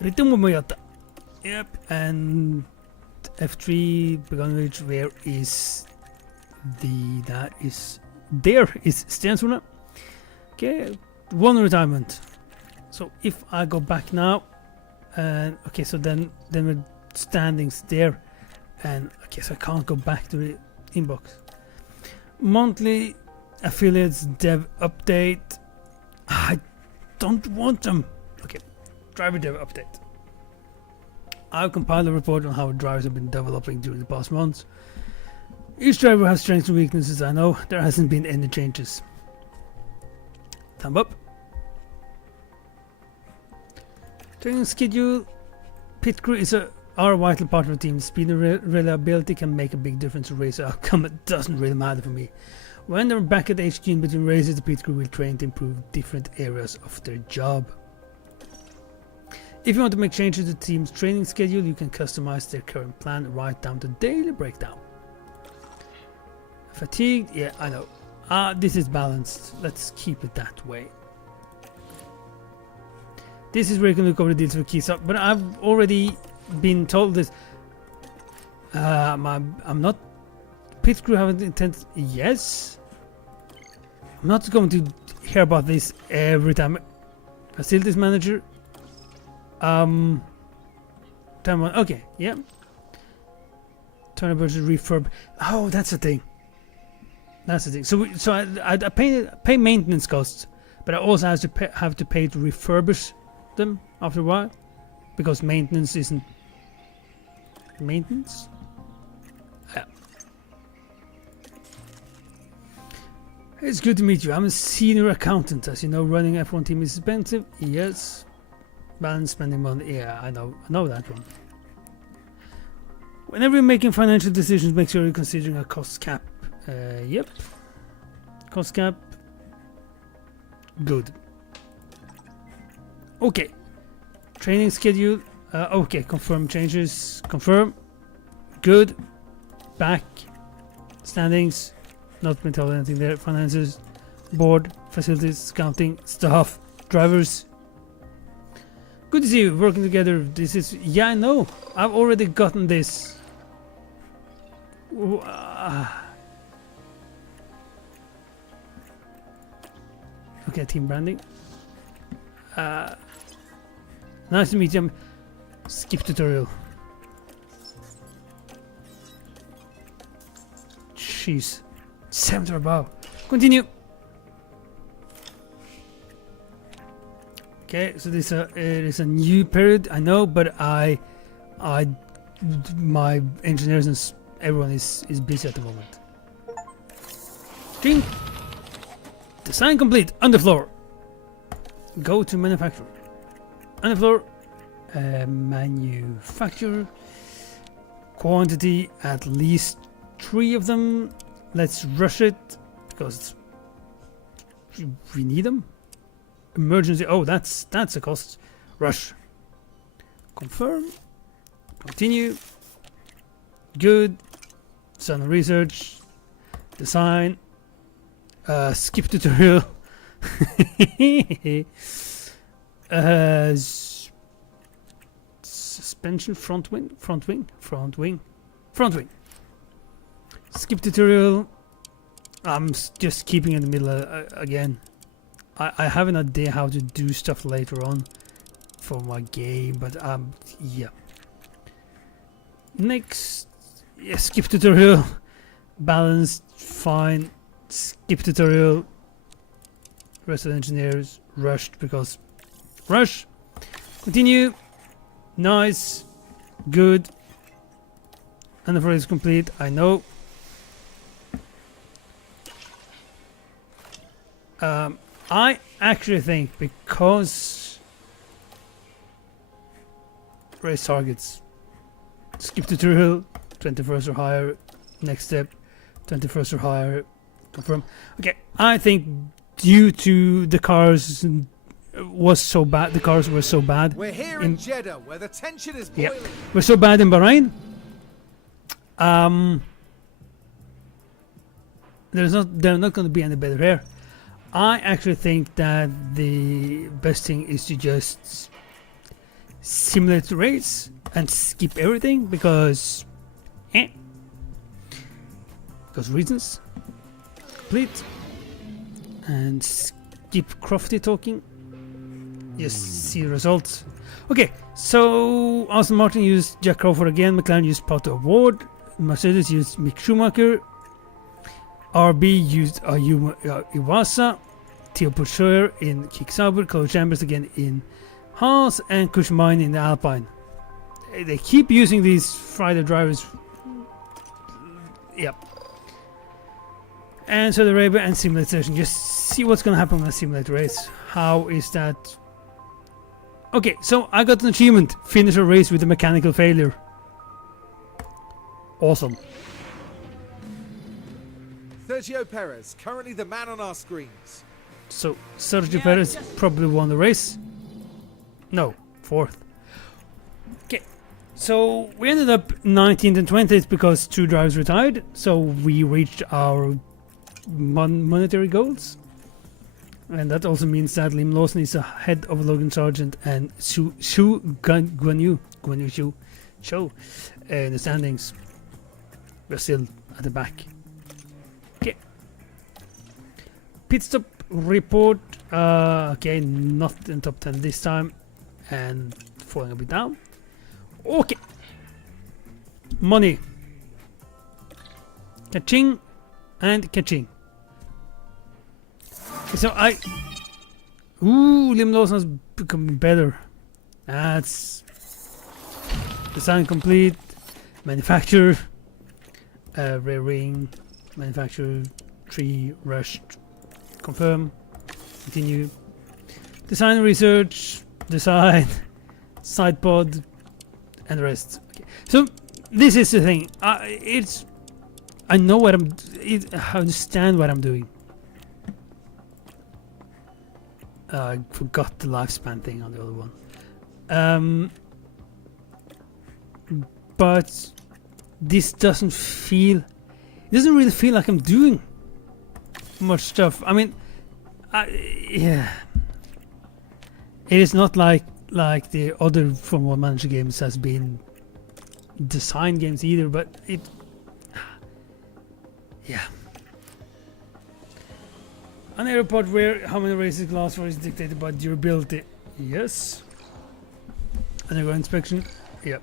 Ritumo Moyata. Yep, and F3 Beganovic, where is there is Stensuna. Okay, one retirement. So if I go back now, and okay, so then we're standings there, and okay, so I can't go back to the inbox. Monthly affiliates dev update. I don't want them. Okay, driver dev update. I've compiled a report on how drivers have been developing during the past months. Each driver has strengths and weaknesses. I know there hasn't been any changes. Thumb up. Training schedule. Pit crew is our vital part of the team. Speed and reliability can make a big difference in race outcome. It doesn't really matter for me. When they're back at HQ in between races, the pit crew will train to improve different areas of their job. If you want to make changes to the team's training schedule, you can customize their current plan right down to daily breakdown. Fatigued? Yeah, I know. This is balanced. Let's keep it that way. This is where you can look over the deals for keys up, but I've already been told this. I'm not. Pit crew have an intent. Yes. I'm not going to hear about this every time. Facilities manager. Time one. Okay. Yeah. Turn versus refurb. Oh, that's the thing. That's the thing. So I pay maintenance costs, but I also have to pay to refurbish them after a while, because maintenance isn't maintenance. Yeah. It's good to meet you. I'm a senior accountant. As you know, running F1 team is expensive. Yes. Balance spending money. Yeah, I know that one. Whenever you're making financial decisions, make sure you're considering a cost cap. Yep. Cost cap. Good. Okay. Training schedule. Okay, confirm changes. Confirm. Good. Back. Standings. Not been told anything there. Finances. Board. Facilities. Scouting. Staff. Drivers. Good to see you working together. This is... Yeah, I know. I've already gotten this. Okay, team branding. Nice to meet you. Skip tutorial. Jeez. 7 above. Continue. Okay, so this it is a new period. I know, but my engineers and everyone is busy at the moment. Drink. Design complete. Underfloor. Go to manufacturer. Underfloor. Manufacture. Quantity at least 3 of them. Let's rush it because we need them. Emergency. Oh, that's a cost. Rush. Confirm. Continue. Good. Son of research. Design. Skip tutorial. Suspension. Front wing. Skip tutorial. I'm just keeping in the middle again. I have an idea how to do stuff later on for my game, but yeah. Next, yeah, skip tutorial. Balanced, fine. Skip tutorial. Rest of the engineers rushed because rush. Continue. Nice. Good. And the phrase is complete. I know. I actually think because race targets, skip tutorial, 21st or higher, next step, 21st or higher, confirm. Okay, I think due to the cars was so bad, the cars were so bad. We're here in Jeddah, where the tension is boiling. Yeah, we're so bad in Bahrain. They're not going to be any better here. I actually think that the best thing is to just simulate the race and skip everything because reasons. Complete. And skip crafty talking. Just see the results. Okay, so Aston Martin used Jack Crawford again, McLaren used Pato Award, Mercedes used Mick Schumacher, RB used Iwasa, Theo Pourchaire in Kick Sauber, Chloe Chambers again in Haas, and Kushmine in the Alpine. They keep using these Friday drivers. Yep. And Saudi Arabia and simulate session. Just see what's going to happen when I simulate race. How is that? Okay, so I got an achievement. Finish a race with a mechanical failure. Awesome. Sergio Perez, currently the man on our screens. So Sergio Perez probably won the race. No, 4th. Okay, so we ended up 19th and 20th because 2 drivers retired. So we reached our monetary goals. And that also means that Liam Lawson is ahead of Logan Sargent and Guan Yu Zhou in the standings. We're still at the back. Okay. Pit stop report. Okay, not in top 10 this time. And falling a bit down. Okay. Money. Ka-ching and ka-ching. So Liam Lawson has become better. That's design complete. Manufacture. Rear wing. Manufacture. 3 rushed. Confirm. Continue. Design research. Design. Side pod. And the rest. Okay. So this is the thing. I know what I understand what I'm doing. I forgot the lifespan thing on the other one. But this doesn't really feel like I'm doing much stuff. I mean, yeah, it is not like the other Formula 1 Manager games has been design games either, but yeah. An airport where how many races last for is dictated by durability. Yes. Undergo inspection. Yep.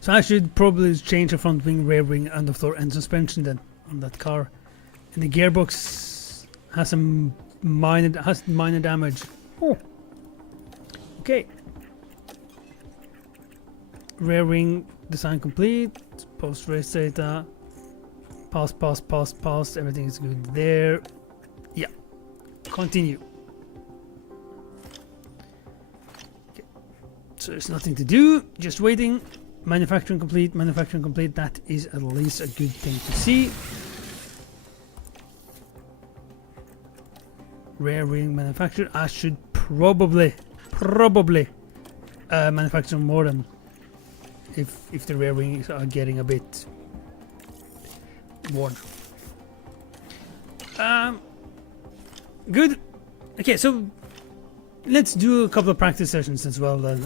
So I should probably change the front wing, rear wing, underfloor, and suspension then on that car. And the gearbox has minor damage. Oh. Okay. Rear wing design complete. Post race data. Pass. Everything is good there. Yeah. Continue. Okay. So there's nothing to do. Just waiting. Manufacturing complete. That is at least a good thing to see. Rear wing manufactured. I should probably manufacture more than if the rear wings are getting a bit worn. Good. Okay, so let's do a couple of practice sessions as well then.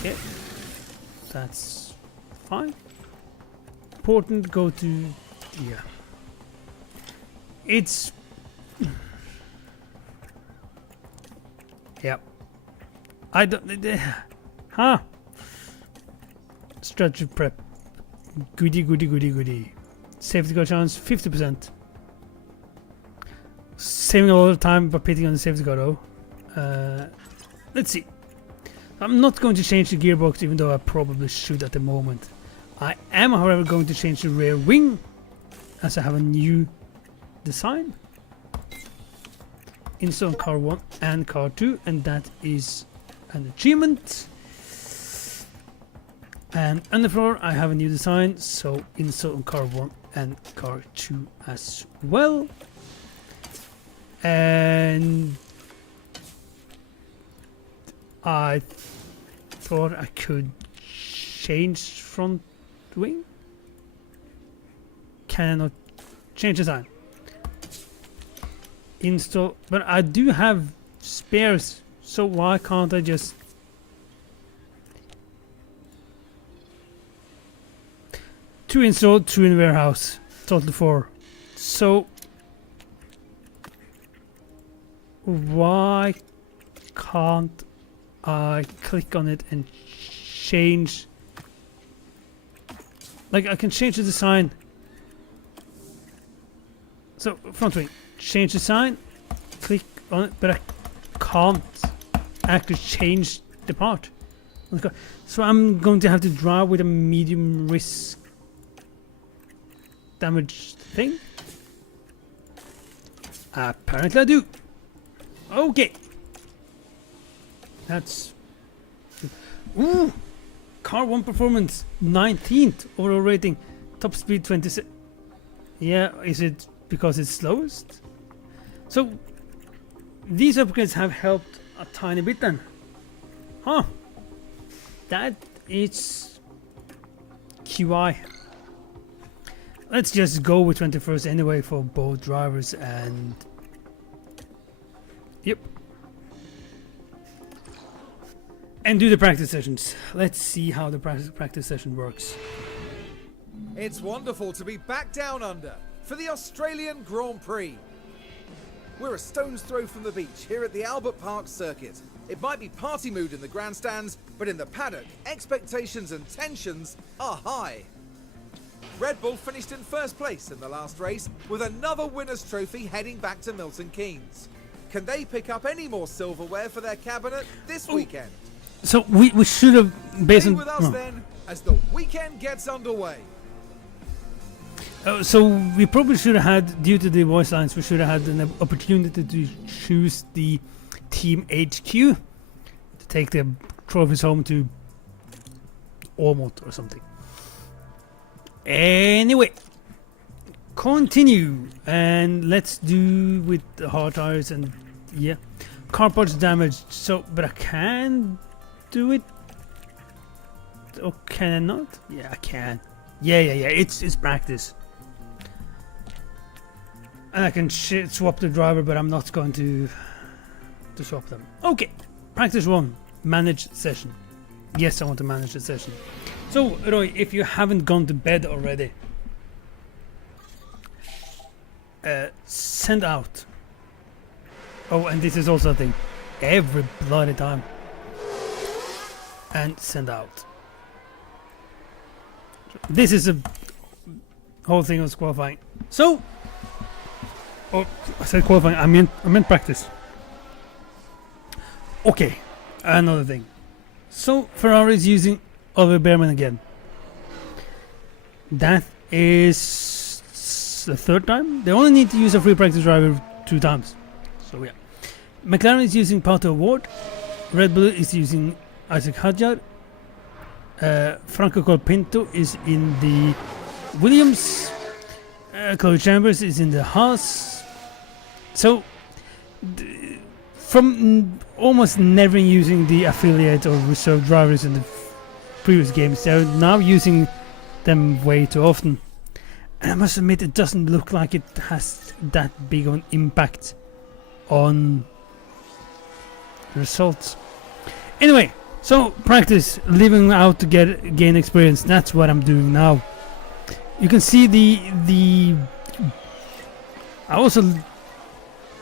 Okay, that's fine. Important. Go to yeah. It's yeah. I don't. Huh. Strategy prep. Goody. Safety car chance 50%. Saving a lot of time by pitting on the safety car though. Let's see. I'm not going to change the gearbox, even though I probably should at the moment. I am, however, going to change the rear wing, as I have a new design. Install car 1 and car 2, and that is an achievement. And underfloor, I have a new design, so install on car 1 and car 2 as well. And I thought I could change front wing. Cannot change design. Install, but I do have spares, so why can't I just two installed, 2 in warehouse, total 4. So why can't I click on it and change? Like, I can change the design. So front wing, change design, click on it, but I can't actually change the part. So I'm going to have to drive with a medium risk damage thing. Apparently I do. Okay. That's ooh. Car 1 performance 19th overall rating, top speed 26. Yeah, is it because it's slowest? So these upgrades have helped a tiny bit then. Huh. That is QI. Let's just go with 21st anyway for both drivers and yep. And do the practice sessions. Let's see how the practice session works. It's wonderful to be back down under for the Australian Grand Prix. We're a stone's throw from the beach here at the Albert Park circuit. It might be party mood in the grandstands, but in the paddock, expectations and tensions are high. Red Bull finished in first place in the last race with another winner's trophy heading back to Milton Keynes. Can they pick up any more silverware for their cabinet this weekend? So we should have based Stay on with us then as the weekend gets underway. so we probably should have had, due to the voice lines, we should have had an opportunity to choose the team HQ to take the trophies home to Ormond or something. Anyway, Continue, and let's do with the hard tires and yeah, car parts damaged. So, but I can do it. Or can I not? Yeah, I can. Yeah. It's practice, and I can swap the driver, but I'm not going to swap them. Okay, practice 1, manage session. Yes, I want to manage the session. So, Roy, if you haven't gone to bed already, send out. Oh, and this is also a thing. Every bloody time. And send out. This is a whole thing of qualifying. So, oh, I said qualifying. I meant practice. Okay, another thing. So Ferrari is using Oliver Bearman again. That is the 3rd time. They only need to use a free practice driver 2 times. So yeah. McLaren is using Pato Ward. Red Bull is using Isaac Hadjar. Franco Colpinto is in the Williams. Chloe Chambers is in the Haas. So from almost never using the affiliate or reserve drivers in the previous games, they're now using them way too often. And I must admit, it doesn't look like it has that big of an impact on results. Anyway, so practice, living out to gain experience. That's what I'm doing now. You can see the I also,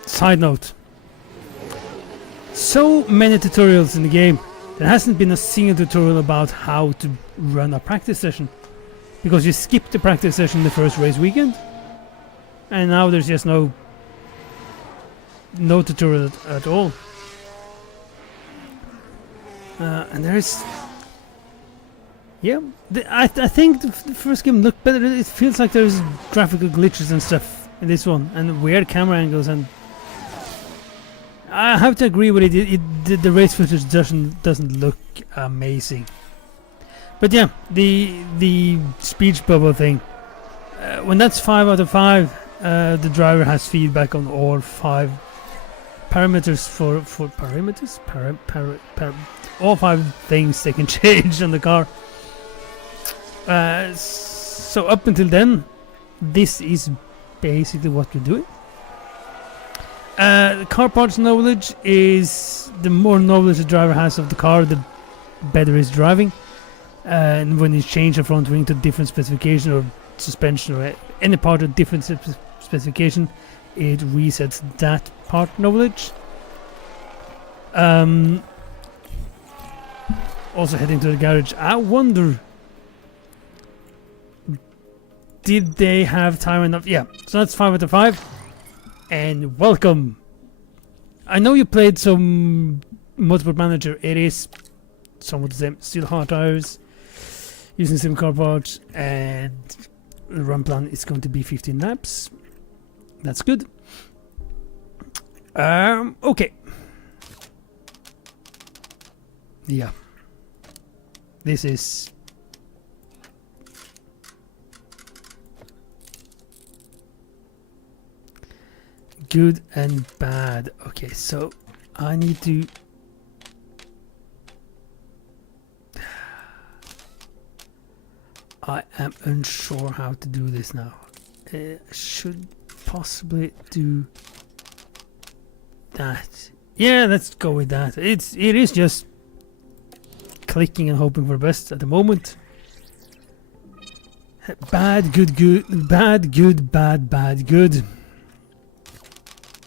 side note, so many tutorials in the game. There hasn't been a single tutorial about how to run a practice session, because you skipped the practice session the first race weekend, and now there's just no tutorial at all. And there's, yeah, I think the first game looked better. It feels like there's graphical glitches and stuff in this one, and weird camera angles, and I have to agree with it. The race footage doesn't look amazing. But yeah, the speech bubble thing. When that's 5 out of 5, the driver has feedback on all 5 parameters for parameters. All 5 things they can change on the car. So up until then, this is basically what we're doing. The car parts knowledge is, the more knowledge the driver has of the car, the better he's driving. And when you change the front wing to different specification or suspension or any part of different specification, it resets that part knowledge. Also heading to the garage. I wonder, did they have time enough? Yeah, so that's 5 out of 5. And welcome. I know you played some Motorsport Manager. It is somewhat the same. Still hard tires, using sim car parts, and the run plan is going to be 15 laps. That's good. Okay. Yeah. This is good and bad. Okay, so I need to I am unsure how to do this now. Should possibly do that. Yeah, let's go with that. It is just clicking and hoping for the best at the moment. Bad, good, good, bad, good, bad, bad, good.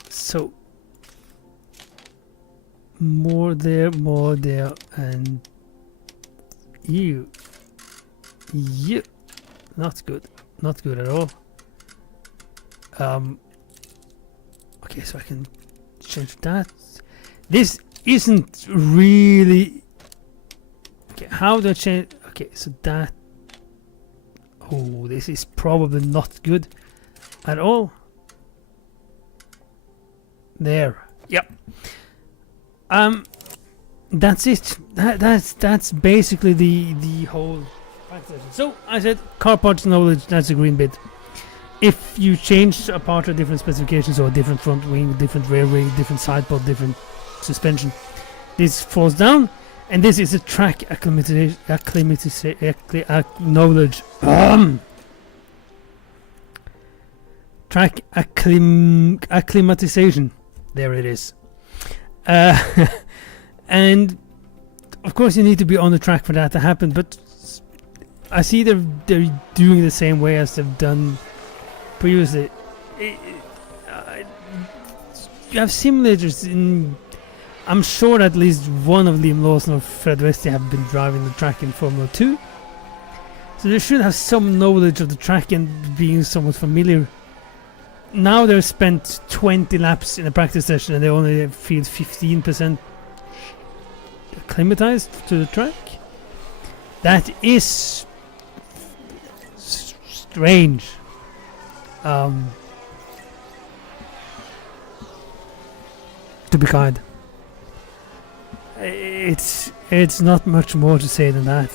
So more there, and you. Yeah, not good at all. Okay, so I can change that. This isn't really okay. How do I change? Okay, so that. Oh, this is probably not good at all. There. Yep. That's it. That's basically the whole. So I said car parts knowledge, that's the green bit. if you change a part of different specifications, or different front wing, different rear wing, different side pod, different suspension, this falls down. And this is a track knowledge. Track acclimatization. There it is. And of course you need to be on the track for that to happen, but I see they're doing the same way as they've done previously. You have simulators in. I'm sure at least one of Liam Lawson or Fred Westy have been driving the track in Formula 2. So they should have some knowledge of the track and being somewhat familiar. Now they've spent 20 laps in a practice session and they only feel 15% acclimatized to the track. That is strange. To be kind. It's not much more to say than that.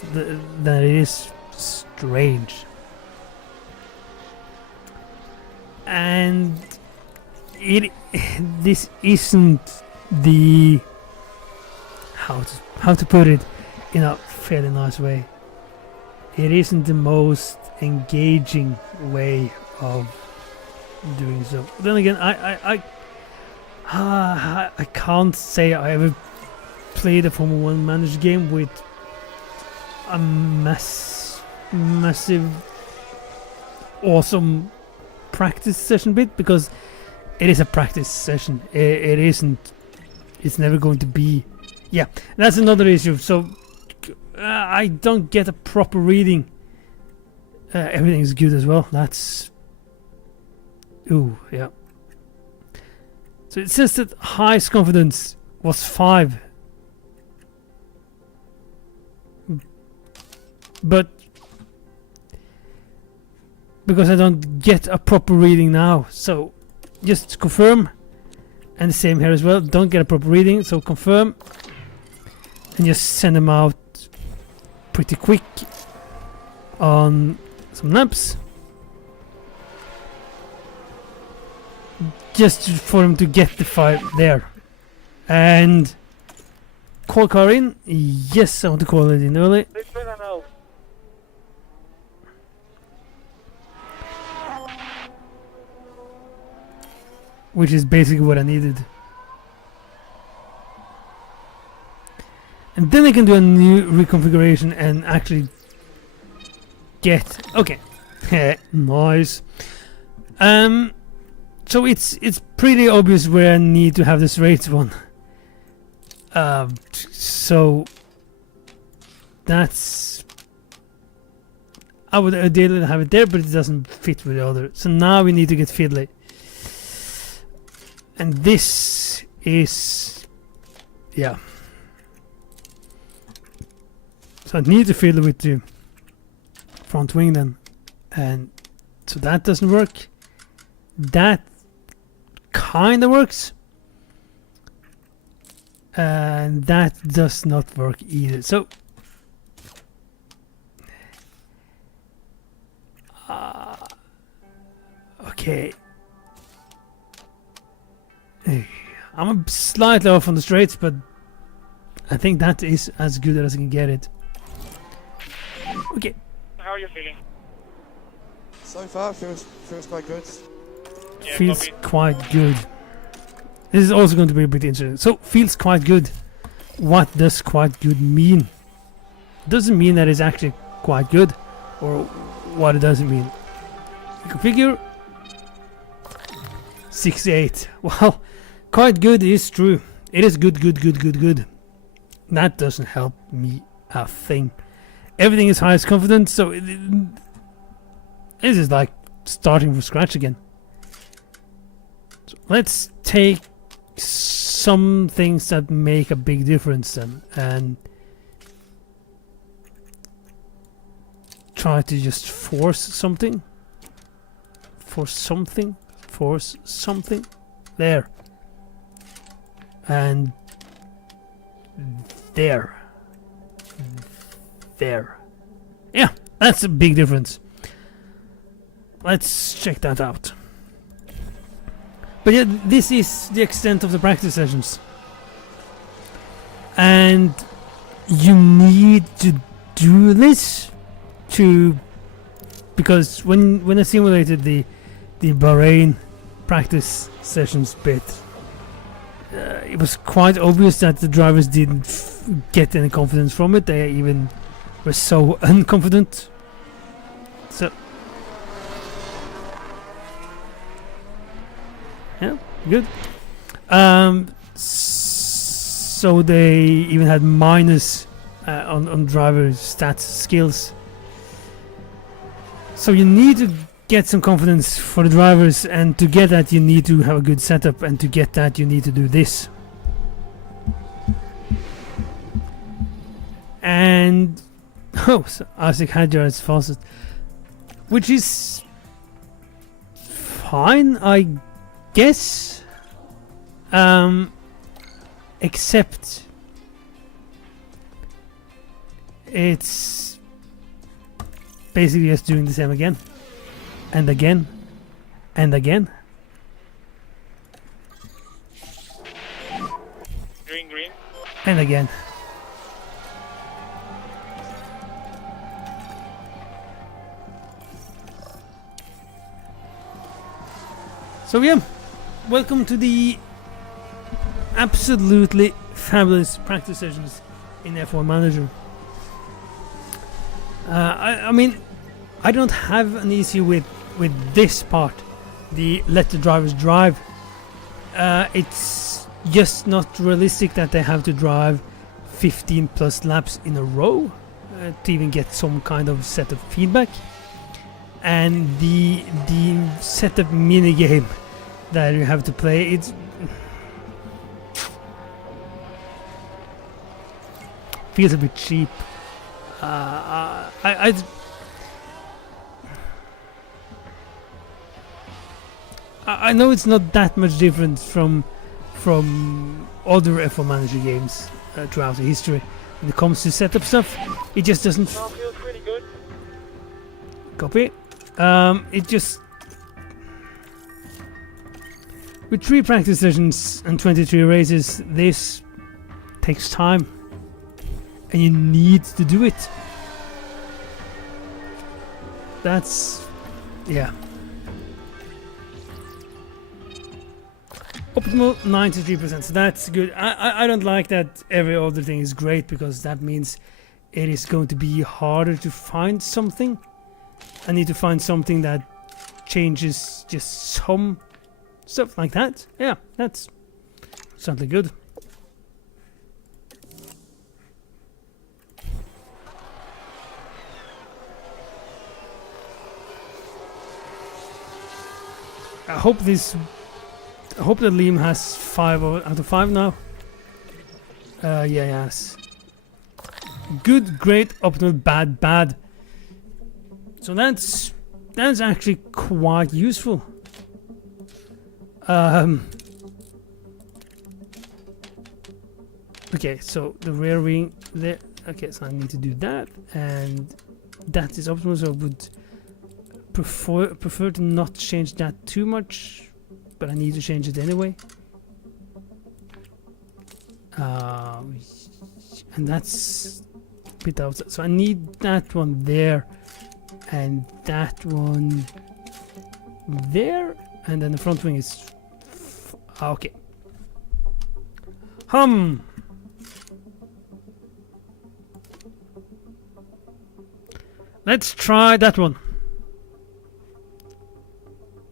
That it is strange. And this isn't the how to put it in a fairly nice way. It isn't the most engaging way of doing so. Then again, I can't say I ever played a Formula 1 manager game with a massive, awesome practice session bit, because it is a practice session. It isn't. It's never going to be. Yeah, that's another issue. So I don't get a proper reading. Everything is good as well. That's. Ooh, yeah. So it says that highest confidence was 5. But because I don't get a proper reading now, so just confirm. And the same here as well, don't get a proper reading, so confirm and just send them out pretty quick on some laps, just for them to get the file there. And call car in. Yes, I want to call it in early. Which is basically what I needed. And then I can do a new reconfiguration and actually get... Okay. Nice. So it's pretty obvious where I need to have this rates one. So that's... I would ideally have it there, but it doesn't fit with the other. So now we need to get fiddly. And this is, yeah. So I need to fiddle with the front wing then, and so that doesn't work. That kind of works, and that does not work either. So okay. I'm slightly off on the straights, but I think that is as good as I can get it. Okay. How are you feeling? So far, feels quite good. Yeah, Feels copy. quite good. This is also going to be a bit interesting. So, feels quite good. What does quite good mean? Doesn't mean that it's actually quite good, or what it doesn't mean. Configure 68. Well, quite good is true. It is good. That doesn't help me a thing. Everything is highest confidence, so this is like starting from scratch again. So let's take some things that make a big difference then, and try to just force something. There. And there. Yeah, that's a big difference. let's check that out. But yeah, this is the extent of the practice sessions. And you need to do this because when I simulated the Bahrain practice sessions bit, it was quite obvious that the drivers didn't get any confidence from it. They even were so unconfident. So yeah, good. So they even had minus on driver stats skills. So you need to get some confidence for the drivers, and to get that you need to have a good setup, and to get that you need to do this. And so Isaac Hadjar's fastest, which is fine, I guess. Except it's basically just doing the same again and again and again. Green, green. And again. So yeah, welcome to the absolutely fabulous practice sessions in F1 Manager. I mean, I don't have an issue with this part, the let the drivers drive. It's just not realistic that they have to drive 15 plus laps in a row to even get some kind of setup feedback. And the setup mini game that you have to play, it's feels a bit cheap. I know it's not that much different from other F1 Manager games throughout the history when it comes to setup stuff. It just doesn't. Feels pretty good. Copy. It just, with 3 practice sessions and 23 races, this takes time, and you need to do it. That's, yeah. Optimal 93%, so that's good. I don't like that every other thing is great, because that means it is going to be harder to find something. I need to find something that changes just some stuff like that. Yeah, that's something good. I hope that Liam has 5 out of 5 now. Yeah, yes. Good, great, optimal, bad, bad. So that's actually quite useful. Okay, so the rear wing there. Okay, so I need to do that, and that is optimal. So I would prefer to not change that too much, but I need to change it anyway. And that's a bit outside. So I need that one there, and that one there, and then the front wing is okay. Let's try that one.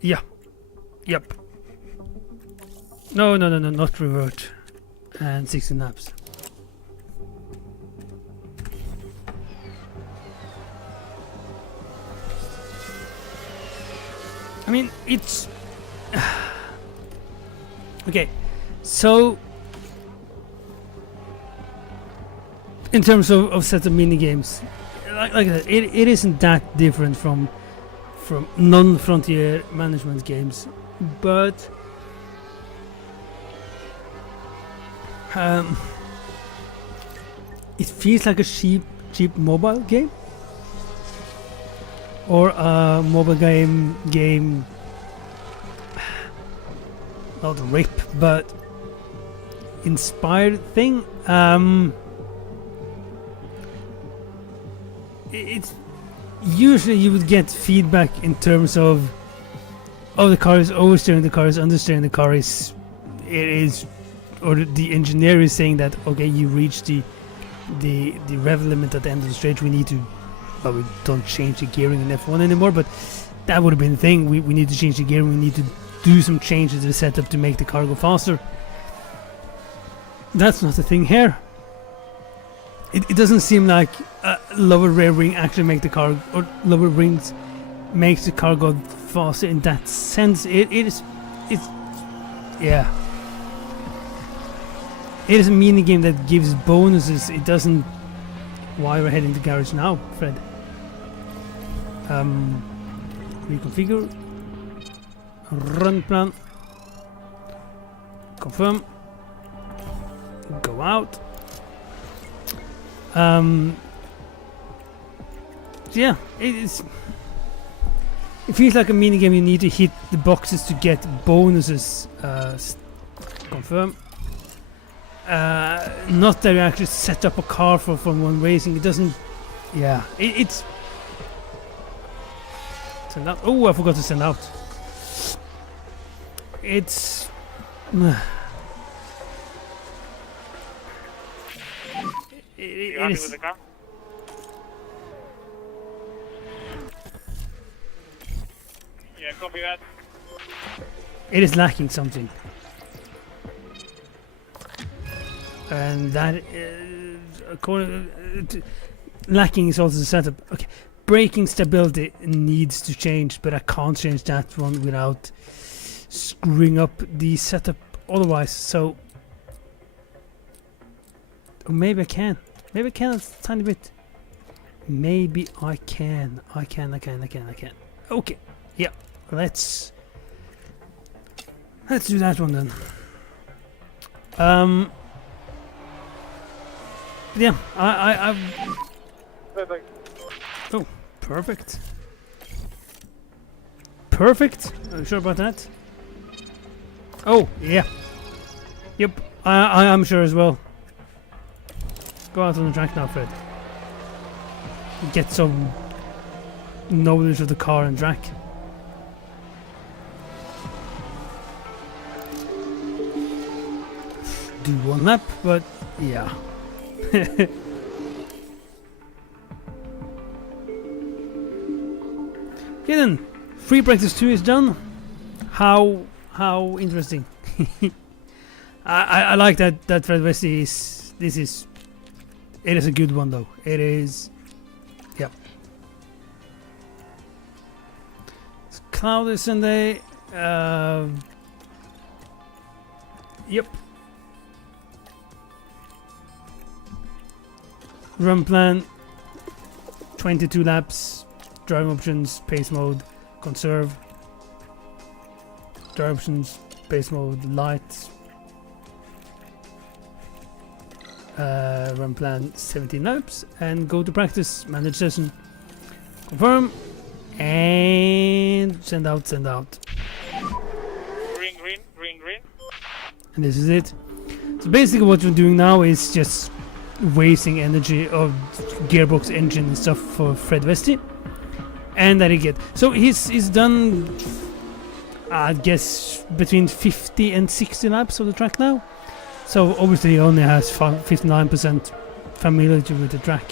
Yeah. Yep. No, not revert. And 16 laps. I mean, it's okay. So, in terms of set of mini games, like I said, it isn't that different from non-frontier management games, but it feels like a cheap mobile game. or a mobile game, not rip, but inspired thing. It's usually you would get feedback in terms of, oh, the car is oversteering, the car is understeering, the car is, it is, or the engineer is saying that, okay, you reached the rev limit at the end of the straight, we need to, well, we don't change the gearing in F1 anymore, but that would have been the thing. We need to change the gearing, we need to do some changes to the setup to make the car go faster. That's not the thing here. It doesn't seem like lower rear wing actually make the car, or lower wings makes the car go faster in that sense. It's yeah. It is a mini game that gives bonuses. It doesn't. Why we're heading to garage now, Fred? Reconfigure. Run plan. Confirm. Go out. Yeah, it feels like a mini game. You need to hit the boxes to get bonuses. Confirm. Not that you actually set up a car for Formula 1 racing. It doesn't. Yeah, it's. Send out. Oh, I forgot to send out. It's. You happy is. with the car? Yeah, copy that. It is lacking something. And that is, according lacking is also the setup. Okay, braking stability needs to change, but I can't change that one without screwing up the setup otherwise. So, or maybe I can. Maybe I can a tiny bit. Maybe I can. I can. Okay. Yeah. Let's do that one then. Yeah. I Oh, perfect. Perfect. Are you sure about that? Oh, yeah. Yep. I am sure as well. Go out on the track now, Fred. Get some knowledge of the car and track. Do one lap, but yeah. Okay then, free practice 2 is done. How interesting. I like that Fred Westy is, it is a good one though. It is, yep. It's cloudy Sunday. Yep. Run plan, 22 laps, drive options, pace mode, conserve, drive options, pace mode, lights, run plan 17 laps, and go to practice, manage session, confirm, and send out. Green. And this is it. So basically what we're doing now is just wasting energy of gearbox, engine and stuff for Fred Westy, and that he get. So he's done, I guess, between 50 and 60 laps of the track now. So obviously he only has 59% familiarity with the track.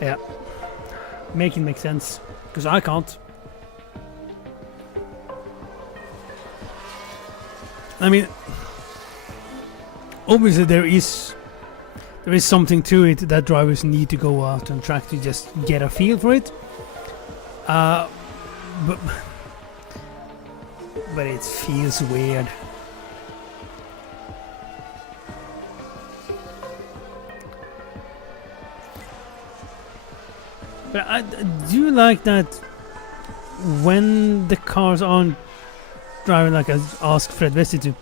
Yeah, making makes sense because I can't. I mean, obviously there is something to it that drivers need to go out on track to just get a feel for it. But it feels weird. But I do like that when the cars aren't driving like I asked Fred Westy to.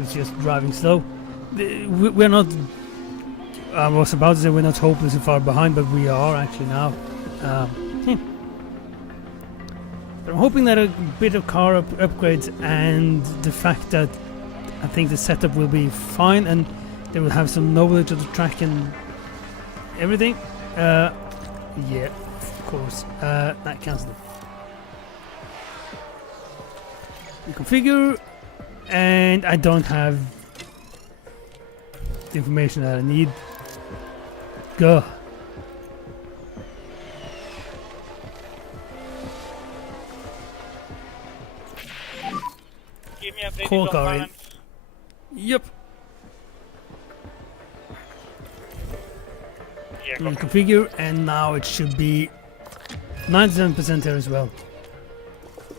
It's just driving slow. We're not I was about to say we're not hopelessly far behind, but we are actually now. Yeah. I'm hoping that a bit of car upgrades and the fact that I think the setup will be fine and they will have some knowledge of the track and everything. Yeah, of course. That cancelled it. Configure, and I don't have the information that I need. Go. Keep me updated Cool on car in. balance. Yep. Yeah, We copy. configure, and now it should be 97% here as well.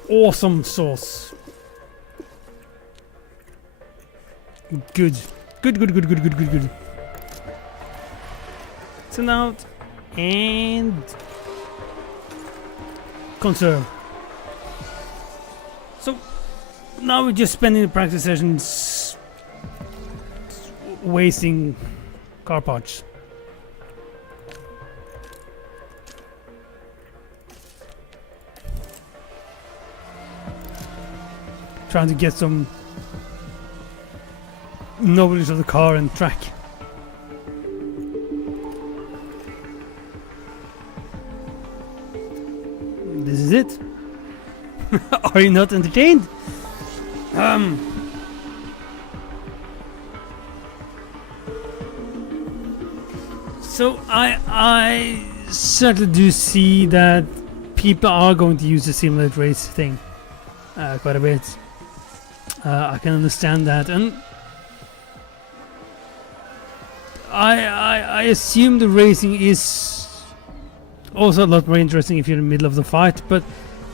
Awesome sauce. Good. Good. Send out and conserve. So now we're just spending the practice sessions wasting car parts. Trying to get some knowledge of the car and track. This is it. Are you not entertained? So I certainly do see that people are going to use the simulate race thing quite a bit. I can understand that, and I assume the racing is also a lot more interesting if you're in the middle of the fight, but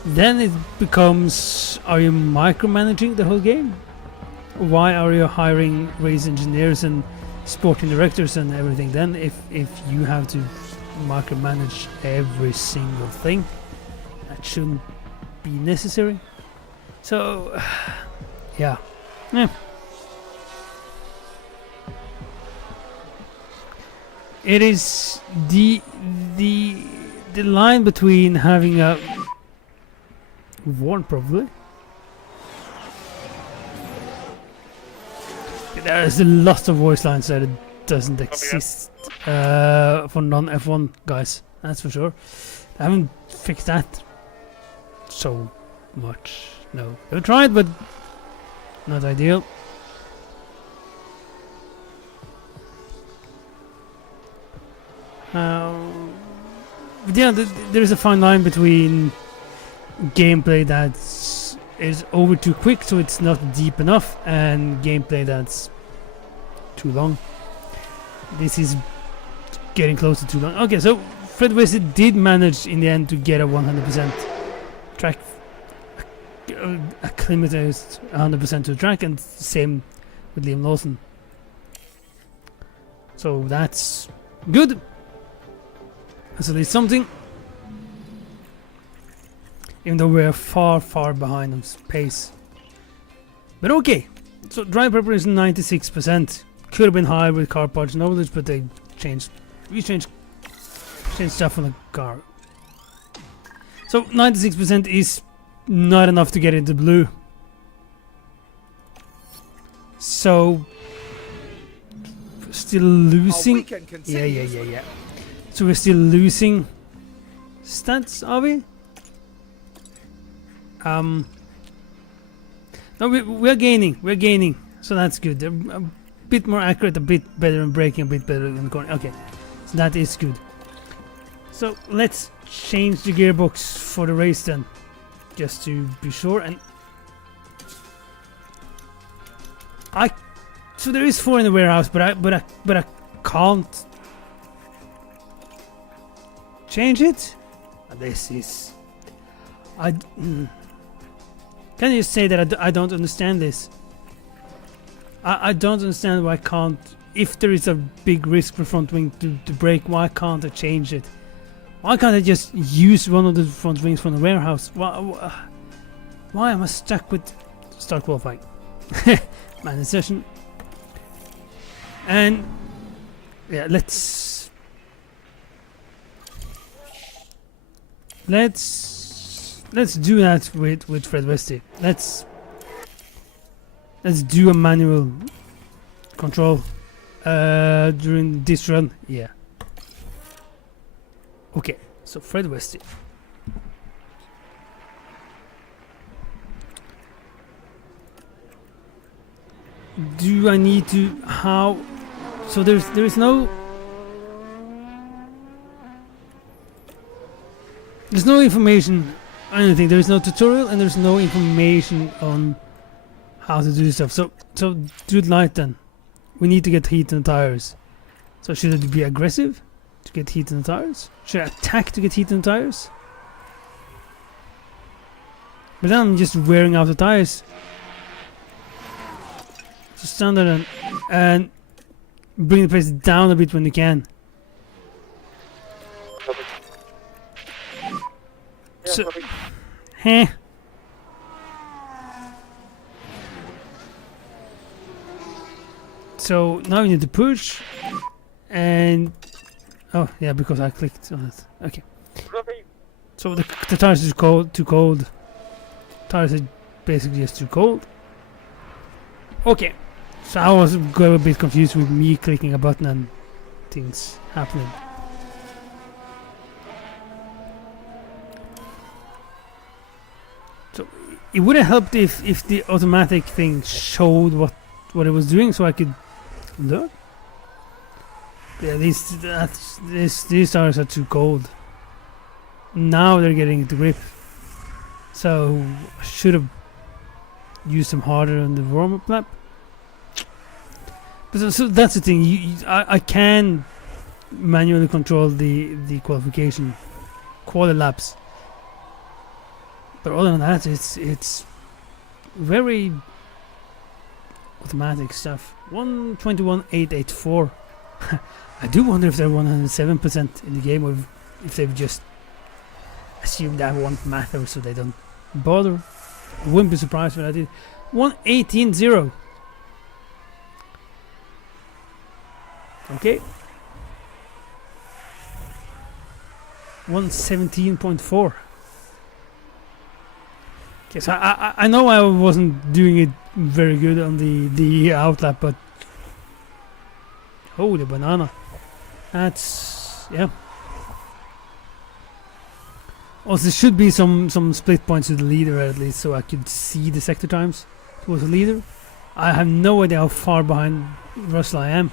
then it becomes, are you micromanaging the whole game? Why are you hiring race engineers and sporting directors and everything then if you have to micromanage every single thing? That shouldn't be necessary. So yeah. It is the line between having a warn probably. There's a lot of voice lines that it doesn't exist for non-F1 guys. That's for sure. I haven't fixed that so much. No, I've tried, but not ideal. But yeah, there is a fine line between gameplay that is over too quick, so it's not deep enough, and gameplay that's too long. This is getting close to too long. Okay, so Fred Wested did manage in the end to get a 100% track, acclimatized 100% to the track, and same with Liam Lawson. So that's good. That's at least something. Even though we're far behind on pace. But okay. So drive preparation 96%. Could have been higher with car parts knowledge, but they changed stuff on the car. So 96% is not enough to get into blue. So still losing. Yeah. So we're still losing stats, are we? No, we're gaining, so that's good. They're a bit more accurate, a bit better in braking, a bit better in corner. Okay, so that is good. So let's change the gearbox for the race then, just to be sure. And so there is 4 in the warehouse, but I can't change it. This is Can you say that I don't understand this? I don't understand why I can't. If there is a big risk for front wing to break, why can't I change it? Why can't I just use one of the front wings from the warehouse? Why am I stuck with start qualifying? Man in session. And yeah, let's do that with Fred Westy. Let's do a manual control during this run. Yeah. Okay, so Fred Westy. Do I need to how? So there is no information on anything. There is no tutorial and there's no information on how to do stuff. So do it light then. We need to get heat in the tires. So should it be aggressive to get heat in the tires? Should I attack to get heat in the tires? But then I'm just wearing out the tires. So stand there and bring the pace down a bit when you can. So, heh. So now we need to push, and oh yeah, because I clicked on it. Okay. So the tires is too cold. Tires are basically just too cold. Okay. So I was a bit confused with me clicking a button and things happening. So it would have helped if the automatic thing showed what it was doing, so I could learn. Yeah, these tires are too cold. Now they're getting into grip. So I should have used them harder on the warm-up lap. But so that's the thing. I can manually control the qualification quali laps. But other than that, it's very automatic stuff. 121.884. I do wonder if they're 107% in the game, or if they've just assumed that one matter so they don't bother. I wouldn't be surprised if I did. 118.0. Okay. 117.4. Okay, so I know I wasn't doing it very good on the outlap, but holy banana. That's yeah. Also, there should be some split points to the leader at least, so I could see the sector times towards the leader. I have no idea how far behind Russell I am,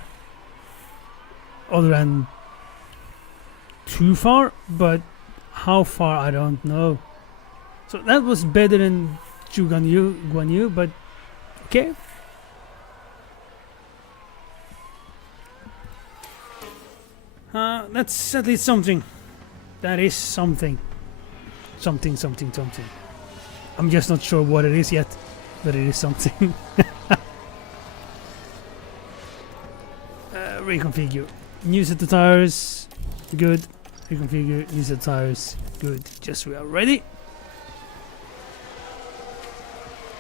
other than too far, but how far I don't know. So that was better than Guan Yu, but okay. That's at least something. That is something. Something. I'm just not sure what it is yet, but it is something. Reconfigure. New set of tires. Good. Reconfigure. New set of tires. Good. Just we are ready.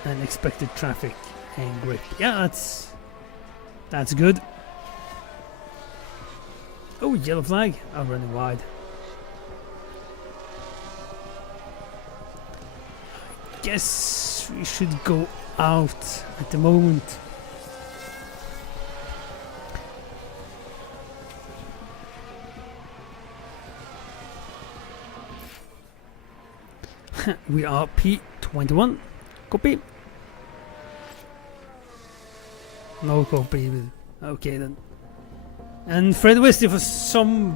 And expected traffic and grip. Yeah, that's good. Oh, yellow flag. I'm running wide. Guess we should go out at the moment. We are P21. Copy. No copy. Okay then. And Fred Westy, for some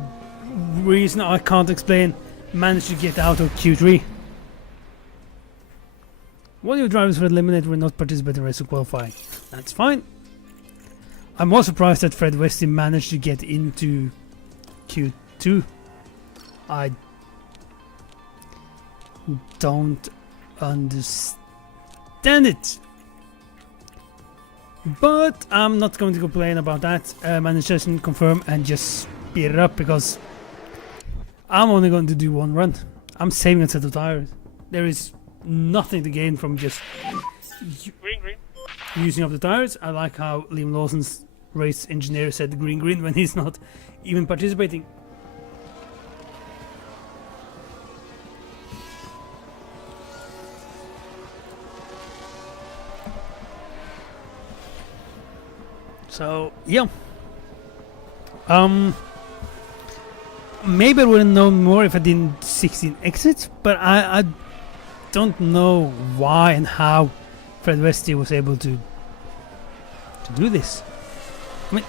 reason I can't explain, managed to get out of Q3. One of your drivers were eliminated were not participating in race of qualifying. That's fine. I'm more surprised that Fred Westy managed to get into Q2. I don't understand it. But I'm not going to complain about that. Manage session, confirm, and just speed it up, because I'm only going to do one run. I'm saving a set of tires. There is nothing to gain from just Green. using up the tires. I like how Liam Lawson's race engineer said green when he's not even participating. So yeah, maybe I would have known more if I didn't 16 exit, but I don't know why and how Fred Westy was able to do this. I mean,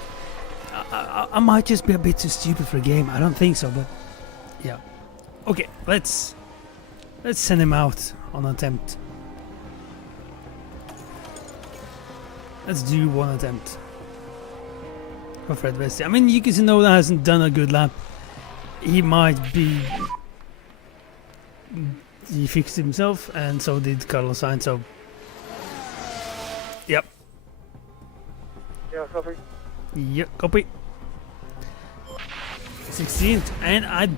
I might just be a bit too stupid for a game. I don't think so, but yeah. Okay, let's send him out on an attempt. Let's do one attempt for Fred Westy. I mean, Yuki Tsunoda hasn't done a good lap. He might be. He fixed himself, and so did Carlos Sainz. So, yep. Yeah, copy. Yep, copy. 16th, and I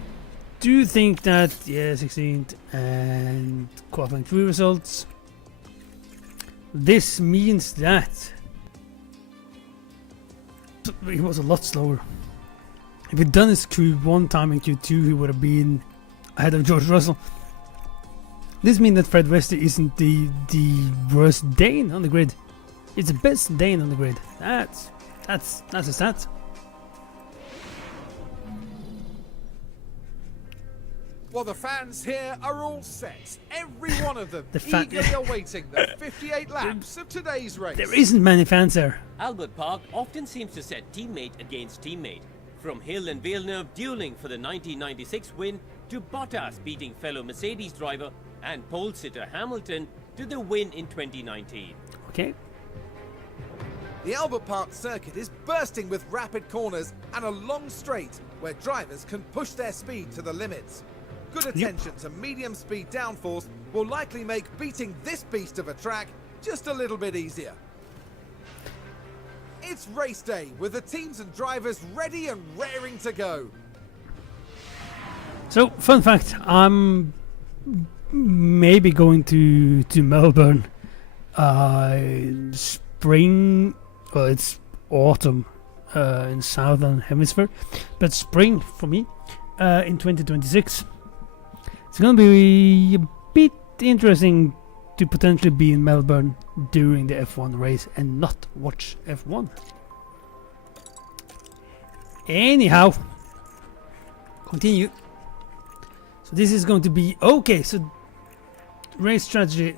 do think that 16th and qualifying 3 results. This means that he was a lot slower. If he'd done his Q1 time in Q2, he would have been ahead of George Russell. This means that Fred Westy isn't the worst Dane on the grid. It's the best Dane on the grid. That's a stat. Well, the fans here are all set. Every one of them The eagerly awaiting the 58 laps of today's race. There isn't many fans there. Albert Park often seems to set teammate against teammate. From Hill and Villeneuve dueling for the 1996 win, to Bottas beating fellow Mercedes driver and pole sitter Hamilton to the win in 2019. Okay. The Albert Park circuit is bursting with rapid corners and a long straight where drivers can push their speed to the limits. Good attention to medium speed downforce will likely make beating this beast of a track just a little bit easier. It's race day with the teams and drivers ready and raring to go. So, fun fact, I'm maybe going to Melbourne spring, well, it's autumn in southern hemisphere, but spring for me in 2026. It's going to be a bit interesting to potentially be in Melbourne during the F1 race and not watch F1. Anyhow, continue. So this is going to be okay. So race strategy.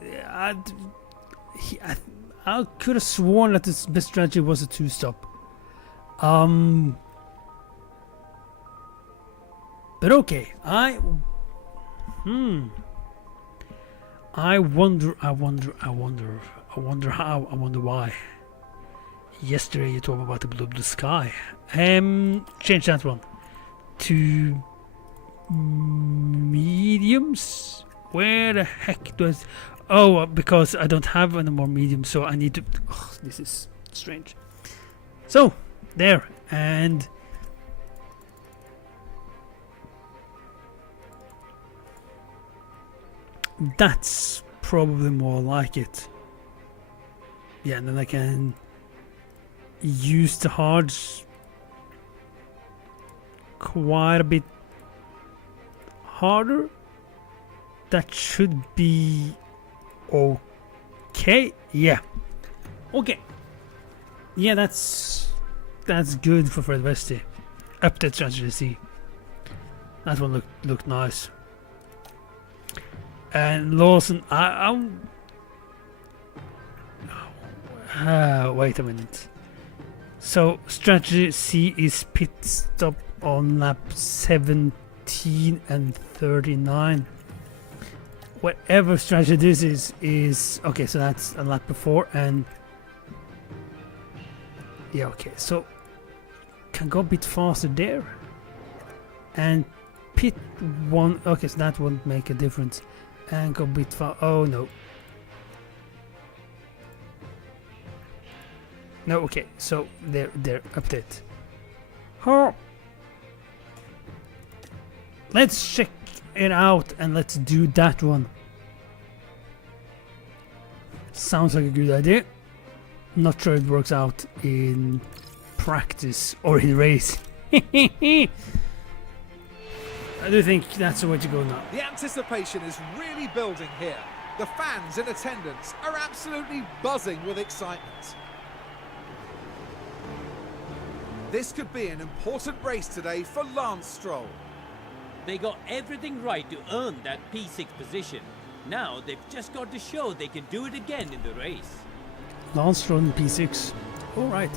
I could have sworn that the best strategy was a 2-stop. But okay, I wonder how, I wonder why. Yesterday you told me about the blue sky. Change that one to mediums. Where the heck do I? Oh, because I don't have any more mediums, so I need to. Oh, this is strange. So there, and that's probably more like it. Yeah, and then I can use the hards quite a bit harder. That should be okay. Yeah. Okay. Yeah, that's good for Fred Westy. Update strategy C. That one looked nice. And Lawson, wait a minute. So strategy C is pit stop on lap 17 and 39. Whatever strategy this is okay. So that's a lap before, and yeah, okay. So can go a bit faster there, and pit one. Okay, so that won't make a difference. And go a bit far. Oh no. No, okay. So there, update. Oh. Let's check it out and let's do that one. Sounds like a good idea. Not sure it works out in practice or in race. I do think that's the way to go now. The anticipation is really building here. The fans in attendance are absolutely buzzing with excitement. This could be an important race today for Lance Stroll. They got everything right to earn that P6 position. Now they've just got to show they can do it again in the race. Lance Stroll in P6. Alright.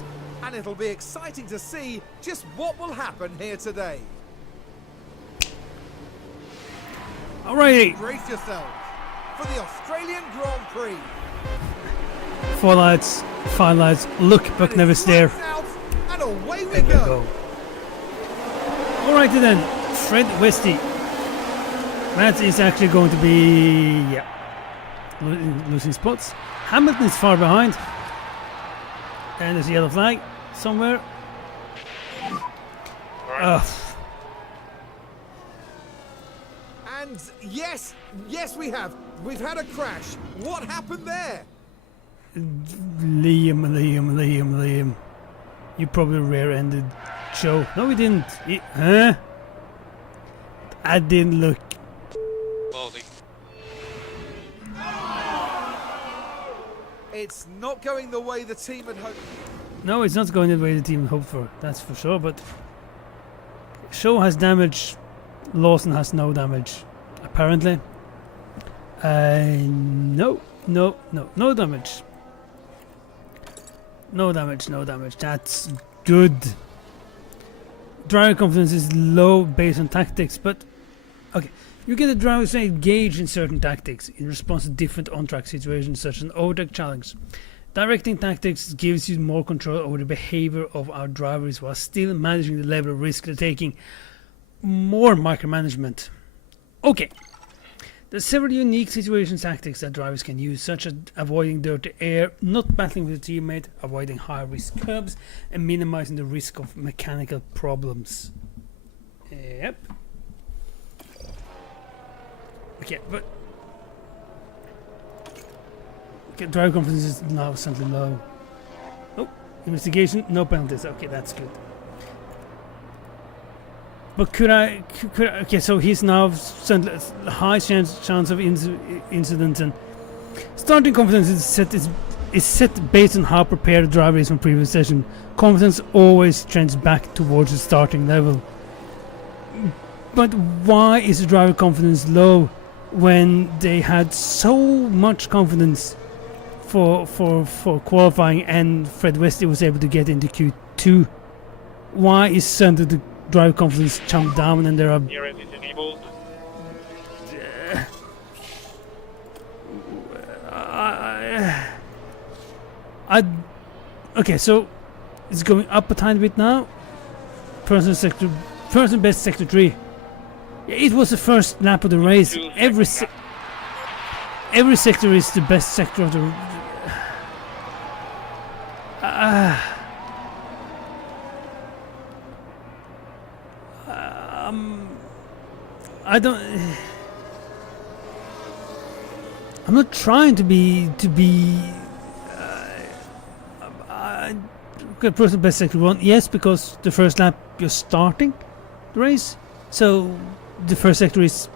And it'll be exciting to see just what will happen here today. Alrighty. Brace yourselves for the Australian Grand Prix. 4 lights, 5 lights, look but never stare. Out, and away we There we go. go. Alrighty then, Fred Westy. That is actually going to be, yeah, losing spots. Hamilton is far behind. And there's a yellow flag somewhere. Ugh. And yes, we have. We've had a crash. What happened there? Liam. You probably rear-ended Joe. No, we didn't. Huh? I didn't look. Baldy. It's not going the way the team had hoped. No, it's not going the way the team hoped for. That's for sure. But Joe has damage. Lawson has no damage, apparently. No damage. No damage. That's good. Driver confidence is low based on tactics, but okay. You get the drivers to engage in certain tactics in response to different on-track situations, such as an overtake challenge. Directing tactics gives you more control over the behavior of our drivers while still managing the level of risk they're taking. More micromanagement. Okay. There's several unique situation tactics that drivers can use, such as avoiding dirty air, not battling with a teammate, avoiding high-risk curbs, and minimizing the risk of mechanical problems. Yep. Okay, but okay, driver confidence is now something low. Oh, investigation, no penalties. Okay, that's good. But could I okay, so he's now high chance of incident, and starting confidence is set based on how prepared the driver is from previous session. Confidence always trends back towards the starting level. But why is the driver confidence low when they had so much confidence for qualifying and Fred Westy was able to get into Q2? Why is suddenly the driver confidence jumped down and there are Near-end is enabled. Okay, so it's going up a tiny bit now. Person best sector 3. Yeah, it was the first lap of the race. Every sector is the best sector of the. I don't. I'm not trying to be. Person best sector 1. Yes, because the first lap you're starting the race, so the first sector is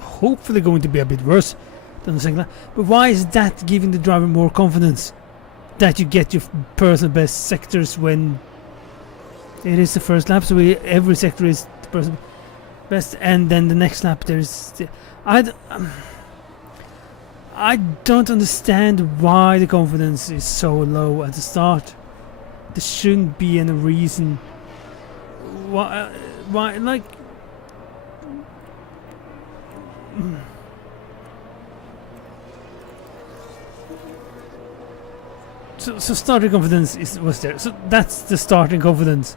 hopefully going to be a bit worse than the second lap. But why is that giving the driver more confidence that you get your personal best sectors when it is the first lap? So every sector is the personal best, and then the next lap there's I don't understand why the confidence is so low at the start. There shouldn't be any reason why like so starting confidence was there, so that's the starting confidence.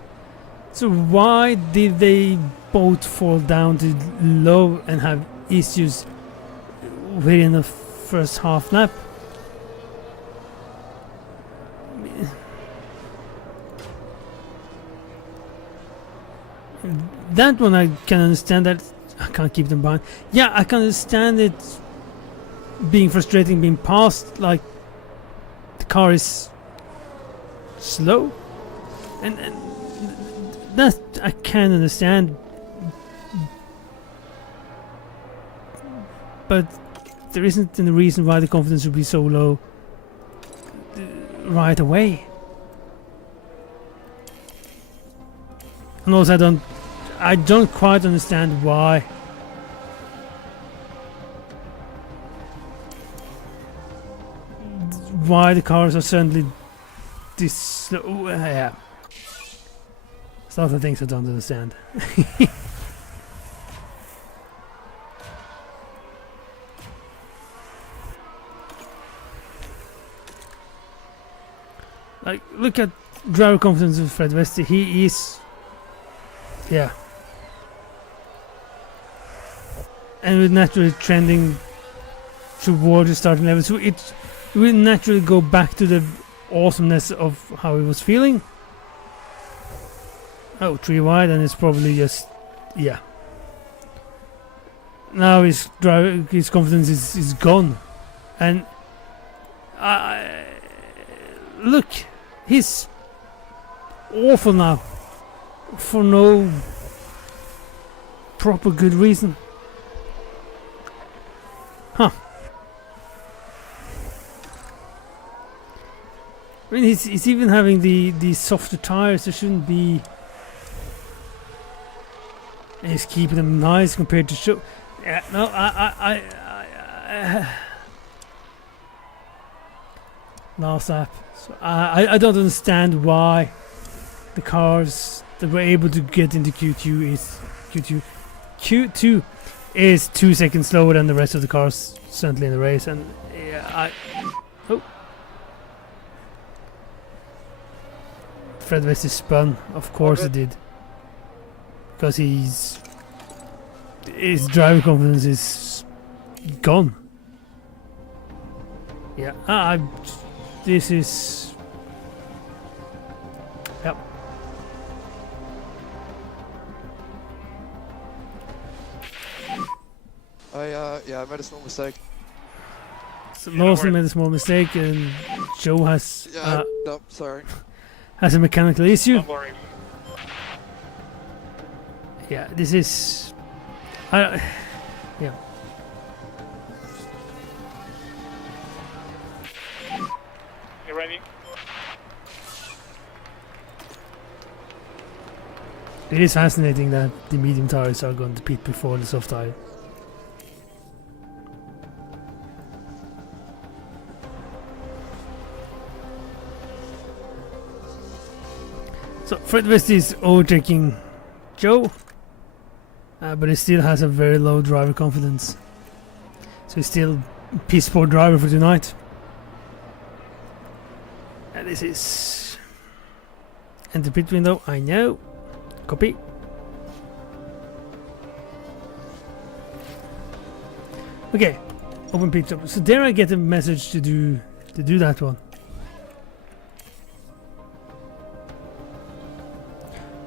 So why did they both fall down to low and have issues within the first half lap? That one I can understand, that I can't keep them behind. Yeah, I can understand it being frustrating, being passed, like the car is slow, and that I can understand, but there isn't any reason why the confidence would be so low right away. And also I don't quite understand why the cars are suddenly this slow. Yeah, it's a lot of things I don't understand. Like, look at driver confidence of Fred Westy. He is, yeah, and we're naturally trending towards the starting level, so it will naturally go back to the awesomeness of how he was feeling. Oh, 3 wide, and it's probably just, yeah. Now his confidence is gone, and look, he's awful now for no proper good reason. Huh. I mean, he's even having the softer tires. There shouldn't be. And he's keeping them nice compared to show. Yeah, no, last lap. So I don't understand why the cars that were able to get into Q2 is 2 seconds slower than the rest of the cars certainly in the race, and yeah, Fred West is spun. Of course he did, because his driving confidence is gone. Yeah, this is, yep. I made a small mistake. So Lawson made a small mistake, and Joe has No, sorry. has a mechanical issue. Don't worry. Yeah, this is, yeah. You ready? It is fascinating that the medium tires are going to pit before the soft tire. So Fred West is overtaking Joe, but he still has a very low driver confidence. So he's still piss poor driver for tonight. And this is enter pit window. I know. Copy. Okay, open pit stop. So there I get a message to do that one.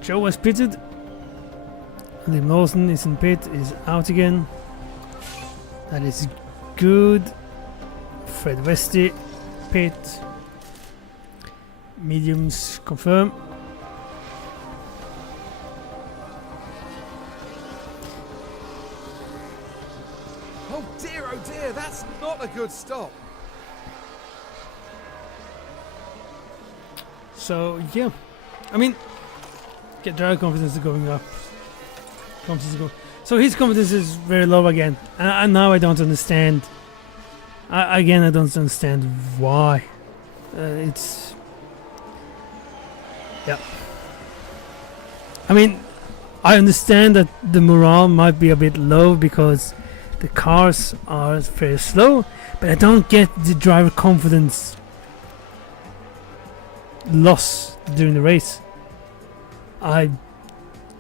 Joe was pitted. Liam Lawson is in pit, is out again. That is good. Fred Westy, pit. Mediums confirm. Oh dear, that's not a good stop. So yeah, I mean, get driver confidence is going up. So his confidence is very low again, and now I don't understand. I don't understand why. It's, yeah. I mean, I understand that the morale might be a bit low because the cars are very slow, but I don't get the driver confidence loss during the race. I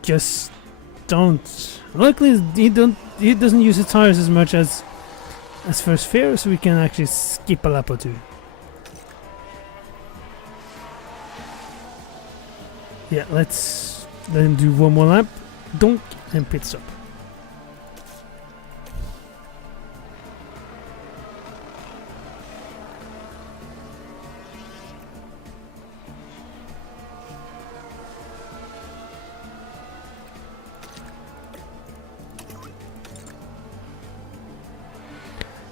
just don't. Luckily, he doesn't use the tires as much as first fair, so we can actually skip a lap or two. Yeah, let's let him do one more lap. Donk and pit stop.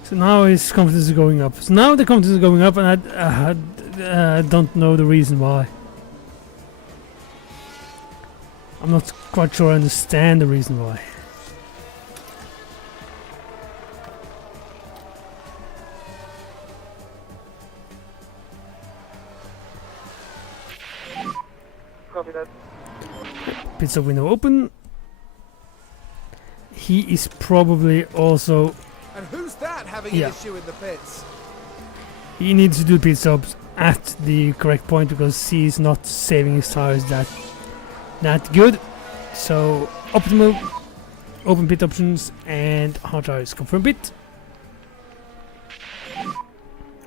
So now his confidence is going up. So now the confidence is going up, and I don't know the reason why. I'm not quite sure I understand the reason why. Copy that. Pit stop window open. He is probably also... And who's that having Yeah. an issue in the pits? He needs to do pit stops at the correct point because he's not saving his tires that good. So optimal, open pit options, and hard tires. Confirm pit.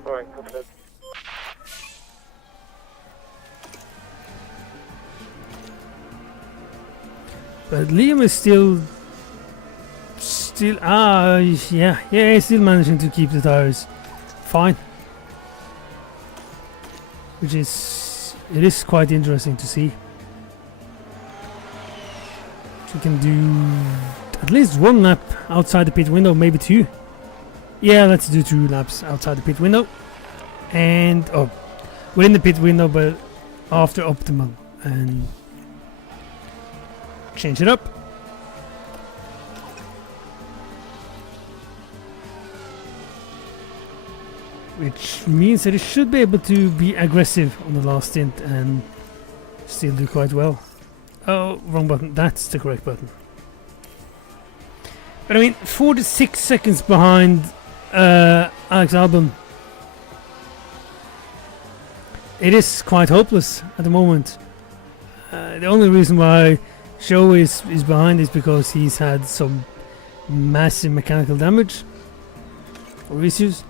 Alright, copy that. But Liam is still yeah, he's still managing to keep the tires fine, which is quite interesting to see. We can do at least one lap outside the pit window, maybe two. Yeah, let's do 2 laps outside the pit window, and within the pit window, but after optimal, and change it up. Which means that he should be able to be aggressive on the last stint and still do quite well. Oh, wrong button. That's the correct button. But I mean, 46 seconds behind Alex Albon. It is quite hopeless at the moment. The only reason why Show is behind is because he's had some massive mechanical damage or issues.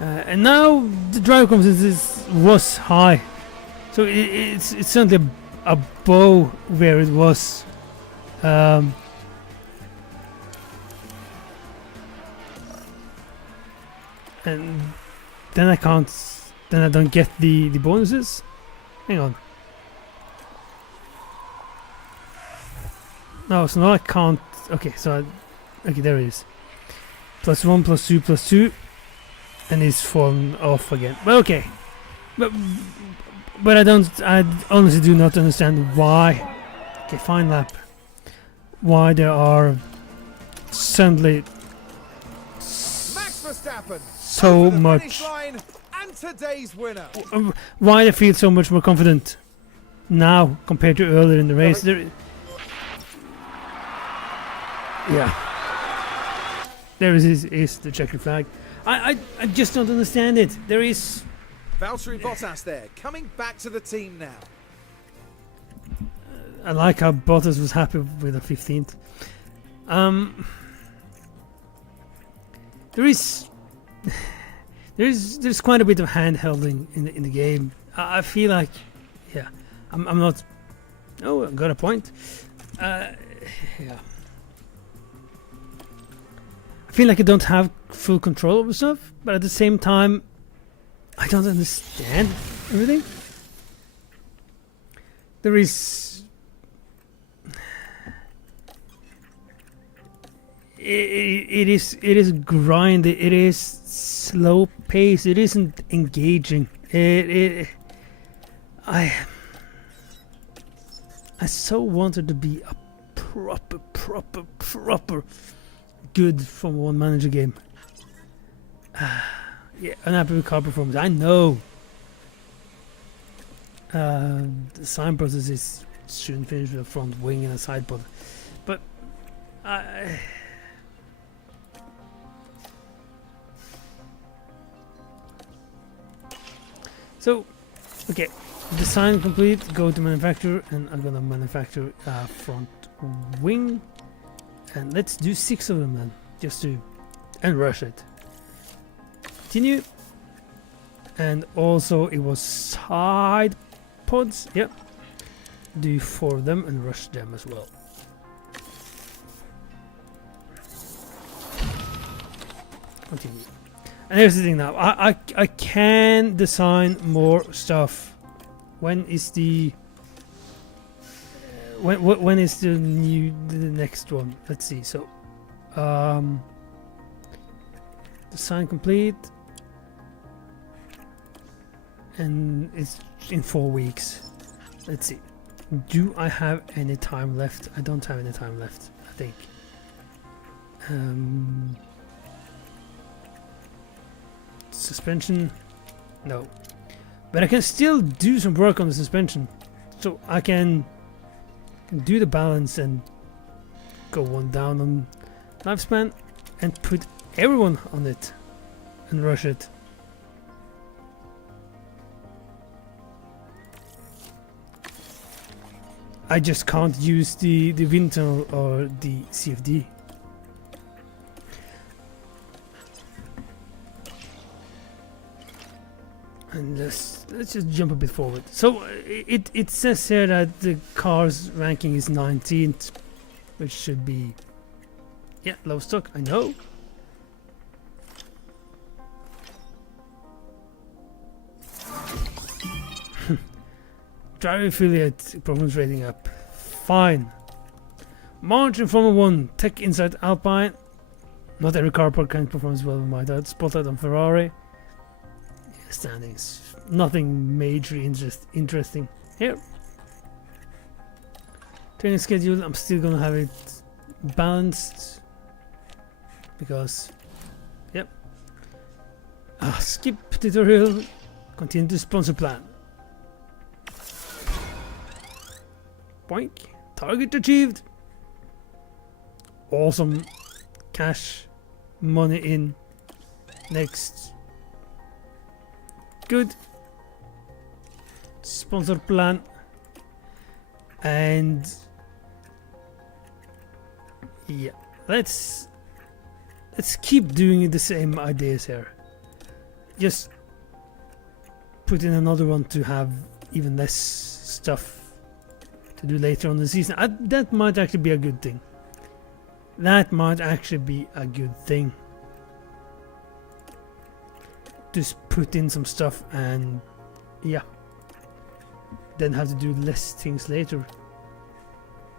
And now the driver confidence was high. So it's certainly above where it was. And then I don't get the bonuses. Hang on. No, so now I can't. Okay, okay, there it is. +1, +2, +2, and it's fallen off again. But okay, but I honestly do not understand why. Okay, fine lap. Why there are suddenly Max Verstappen so over the much. finish line and today's winner. Why I feel so much more confident now compared to earlier in the race. There is the checkered flag. I just don't understand it. There is... Valtteri Bottas there, coming back to the team now. I like how Bottas was happy with a 15th. There's quite a bit of hand-holding in the game. I feel like, yeah, I'm not... Oh, I got a point. Yeah. I feel like I don't have full control over stuff, but at the same time, I don't understand everything. There is... It is grindy, it is slow pace, it isn't engaging. I so wanted to be a proper good Formula 1 manager game. Yeah, unhappy with car performance. I know. The design process is shouldn't finish with a front wing and a side pod, but so okay, design complete. Go to manufacturer, and I'm gonna manufacture front wing. And let's do 6 of them then, just to, and rush it. Continue. And also it was side pods, yep. Do 4 of them and rush them as well. Continue. And here's the thing now, I can design more stuff. When is the... When is the next one? Let's see. So, Design complete. And it's in 4 weeks. Let's see. Do I have any time left? I don't have any time left, I think. Suspension? No. But I can still do some work on the suspension. So I can do the balance and go one down on lifespan and put everyone on it and rush it. I just can't use the wind tunnel or the CFD. And let's just jump a bit forward. So it says here that the car's ranking is 19th, which should be, yeah, low stock, I know. Driver affiliate performance rating up. Fine. Margin Formula 1 Tech Insight Alpine. Not every car part can perform as well with my dad. Spotlight on Ferrari. Yeah, standings. Nothing majorly interesting here. Training schedule. I'm still gonna have it balanced because, yep. Skip tutorial. Continue to sponsor plan. Boink. Target achieved. Awesome. Cash. Money in. Next. Good. Sponsor plan. And yeah, let's keep doing the same ideas here. Just put in another one to have even less stuff to do later on in the season. That might actually be a good thing. That might actually be a good thing. Just put in some stuff and yeah, then have to do less things later.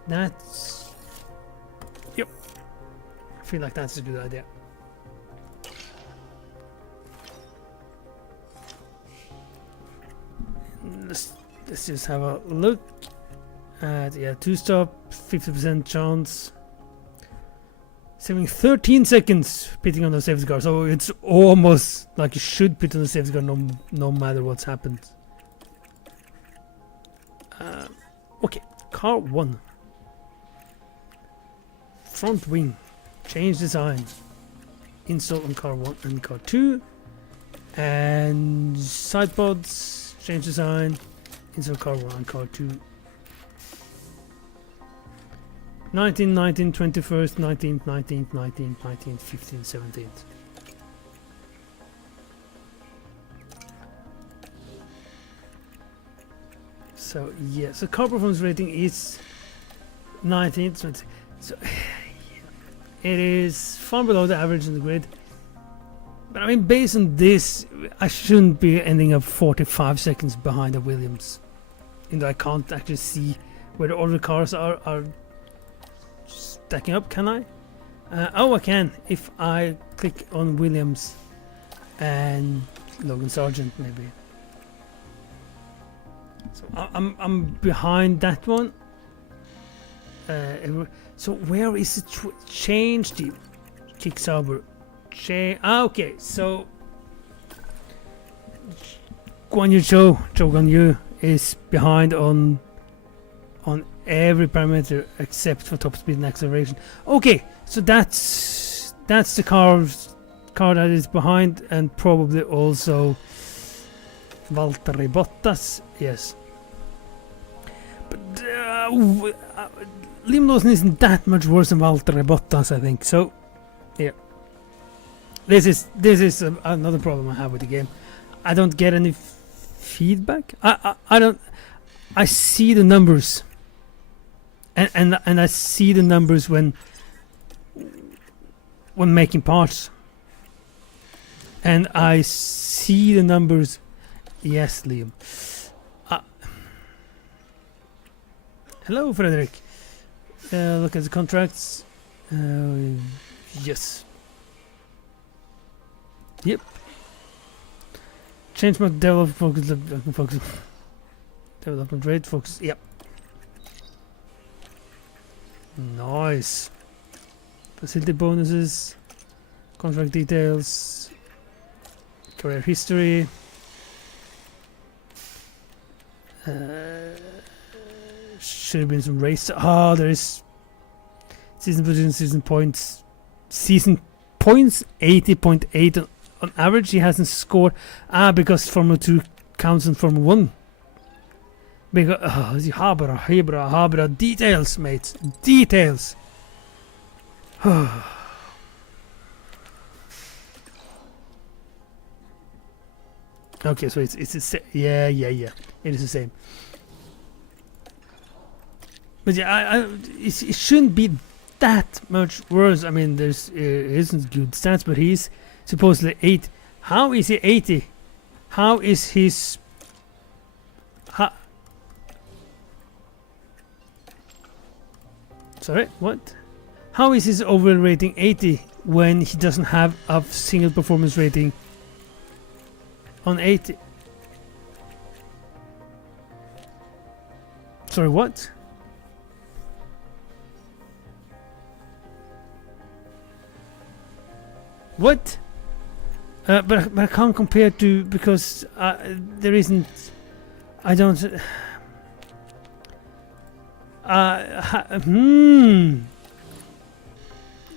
That's, yep, I feel like that's a good idea. Let's just have a look at, yeah, 2-stop, 50% chance, saving 13 seconds pitting on the safety car, so it's almost like you should pit on the safety car no matter what's happened. Okay, car 1. Front wing, change design, install on car 1 and car 2, and side pods, change design, install car 1 and car 2. 19, 19, 21st, 19th, 19th, 19th, 19th, 15th, 17th. So yeah, so car performance rating is 19th, 20th. So it is far below the average in the grid. But I mean, based on this, I shouldn't be ending up 45 seconds behind the Williams. And I can't actually see where the other cars are stacking up, can I? Oh, I can if I click on Williams and Logan Sargent, maybe. So I'm behind that one. So where is it? Change the kick sauber. Okay, so Guan Yu Zhou Guan Yu is behind on every parameter except for top speed and acceleration. Okay, so that's the car that is behind, and probably also Valtteri Bottas. Yes, but Liam Lawson isn't that much worse than Valtteri Bottas, I think. So yeah, this is another problem I have with the game. I don't get any feedback. I don't. I see the numbers, and I see the numbers when making parts, and I see the numbers. Yes, Liam. Hello, Frederick. Look at the contracts. Yes. Yep. Change my development focus. Development rate focus. Yep. Nice. Facility bonuses. Contract details. Career history. Should have been some race. Ah, there is season position, season points. Season points 80.8 on average. He hasn't scored. Because Formula 2 counts in Formula 1. Because habra details, mates. Details. Okay, so it's the same. Yeah. It is the same. But yeah, it shouldn't be that much worse. I mean, there's isn't good stats, but he's supposedly 8. How is he 80? How is his? Sorry, what? How is his overall rating 80 when he doesn't have a single performance rating on 80? Sorry, what? What? But I can't compare to, because there isn't. I don't.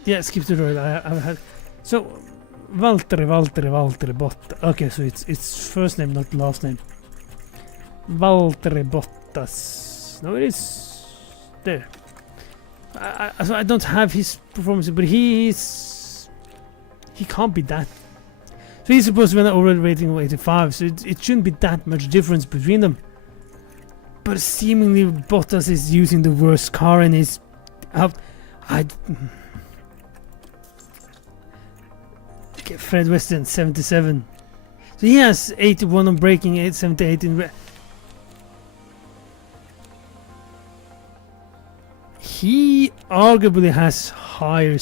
Yeah, skip the road. I've had. So, Valtteri Bottas. Okay, so it's first name, not last name. Valtteri Bottas. No, it is there. So I don't have his performance, but he can't be that. So he's supposed to have an overall rating of 85, so it shouldn't be that much difference between them. But seemingly Bottas is using the worst car and is out. Okay, Fred Weston 77. So he has 81 on braking, 78 in. He arguably has higher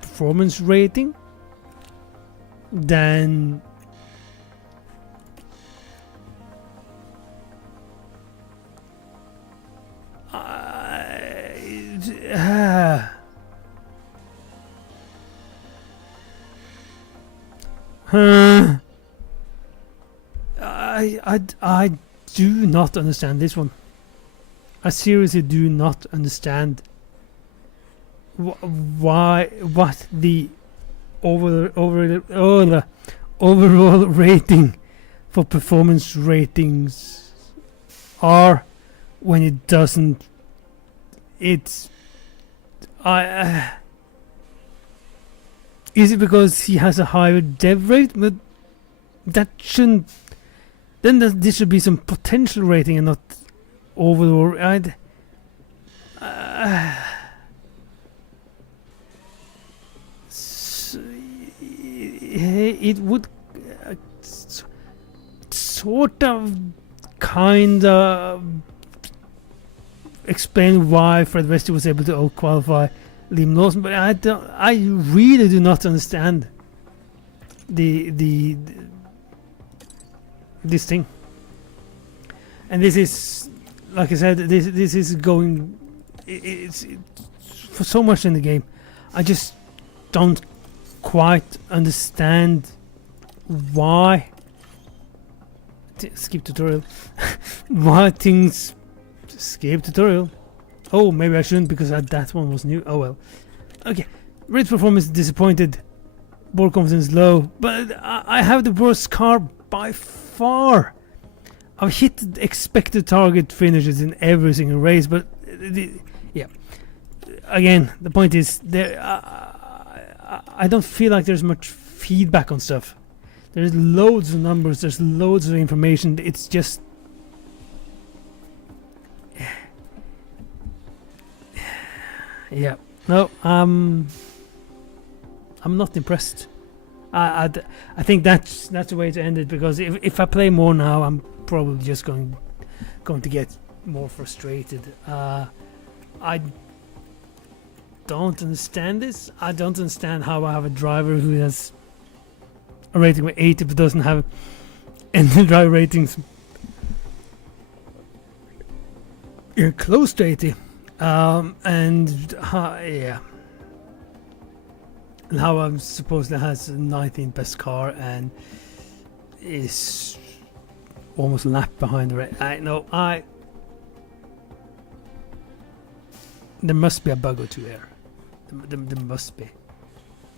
performance rating than I do not understand this one. I seriously do not understand what the overall rating for performance ratings are when it doesn't. It's is it because he has a higher dev rate? But that shouldn't. Then this should be some potential rating and not overall. It would sort of kind of explain why Fred Weston was able to out-qualify Liam Lawson, but I really do not understand this thing. And this is, like I said, this is going. It's for so much in the game. I just don't quite understand why. Skip tutorial. Why things. Skip tutorial. Oh, maybe I shouldn't because that one was new. Oh well. Okay. Race performance disappointed. Board confidence low. But I have the worst car by far. I've hit expected target finishes in every single race, but yeah. Again, the point is there. I don't feel like there's much feedback on stuff. There's loads of numbers. There's loads of information. It's just. Yeah. No. I'm not impressed. I think that's the way to end it, because if I play more now, I'm probably just going to get more frustrated. I don't understand this. I don't understand how I have a driver who has a rating with 80 but doesn't have any drive ratings. You're close to 80. Yeah. And how I'm supposedly has the 19th best car and is almost a lap behind the rest. There must be a bug or two there. There must be.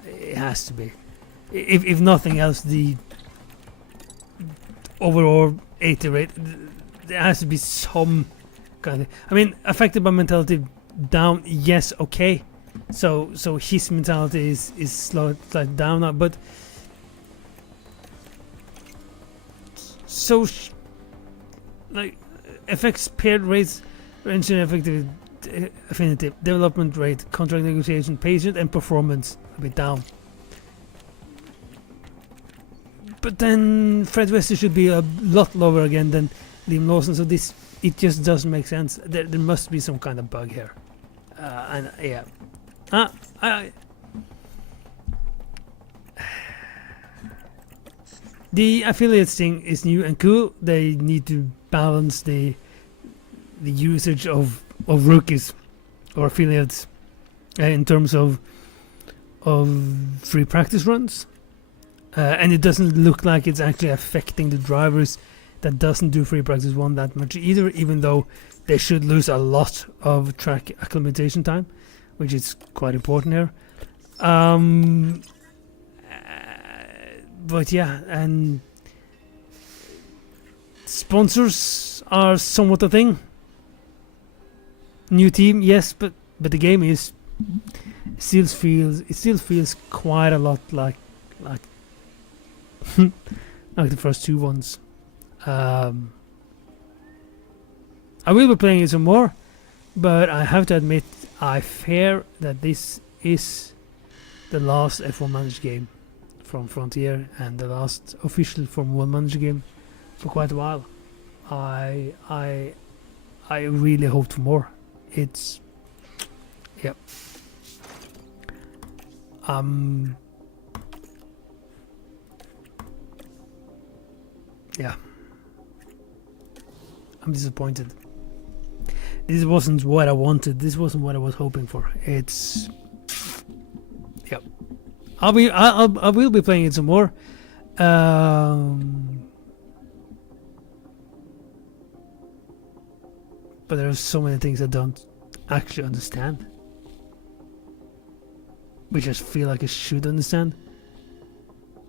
It has to be. If nothing else, the overall 80 rate, there has to be some kind of. I mean, affected by mentality down. Yes, okay. So his mentality is slightly down now, but so like effects paired rates, engine effective affinity, development rate, contract negotiation, patient, and performance a bit down. But then Fred Wester should be a lot lower again than Liam Lawson, so it just doesn't make sense. There must be some kind of bug here, and yeah. The affiliates thing is new and cool. They need to balance the usage of rookies or affiliates in terms of free practice runs, and it doesn't look like it's actually affecting the drivers that doesn't do free practice one that much either, even though they should lose a lot of track acclimatization time, which is quite important here. But yeah, and sponsors are somewhat a thing. New team, yes, but the game is still feels quite a lot like like the first two ones. I will be playing it some more, but I have to admit I fear that this is the last F1 Manager game from Frontier and the last official Formula 1 Manager game for quite a while. I really hope for more. It's yep. Yeah. I'm disappointed. This wasn't what I wanted. This wasn't what I was hoping for. It's yep. I will be playing it some more. But there are so many things I don't actually understand, which I feel like I should understand,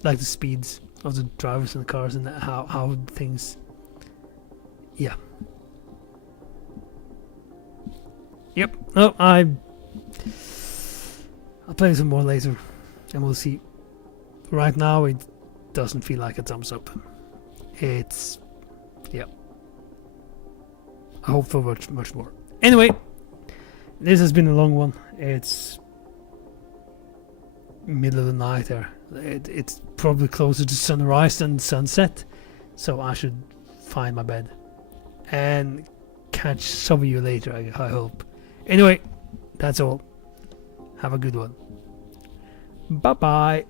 like the speeds of the drivers and the cars and how things. Yeah. Yep. No, I'll play some more later, and we'll see. Right now, it doesn't feel like a thumbs up. It's, yeah. I hope for much more. Anyway, this has been a long one. It's middle of the night there. It's probably closer to sunrise than sunset, so I should find my bed and catch some of you later, I hope. Anyway, that's all. Have a good one. Bye bye.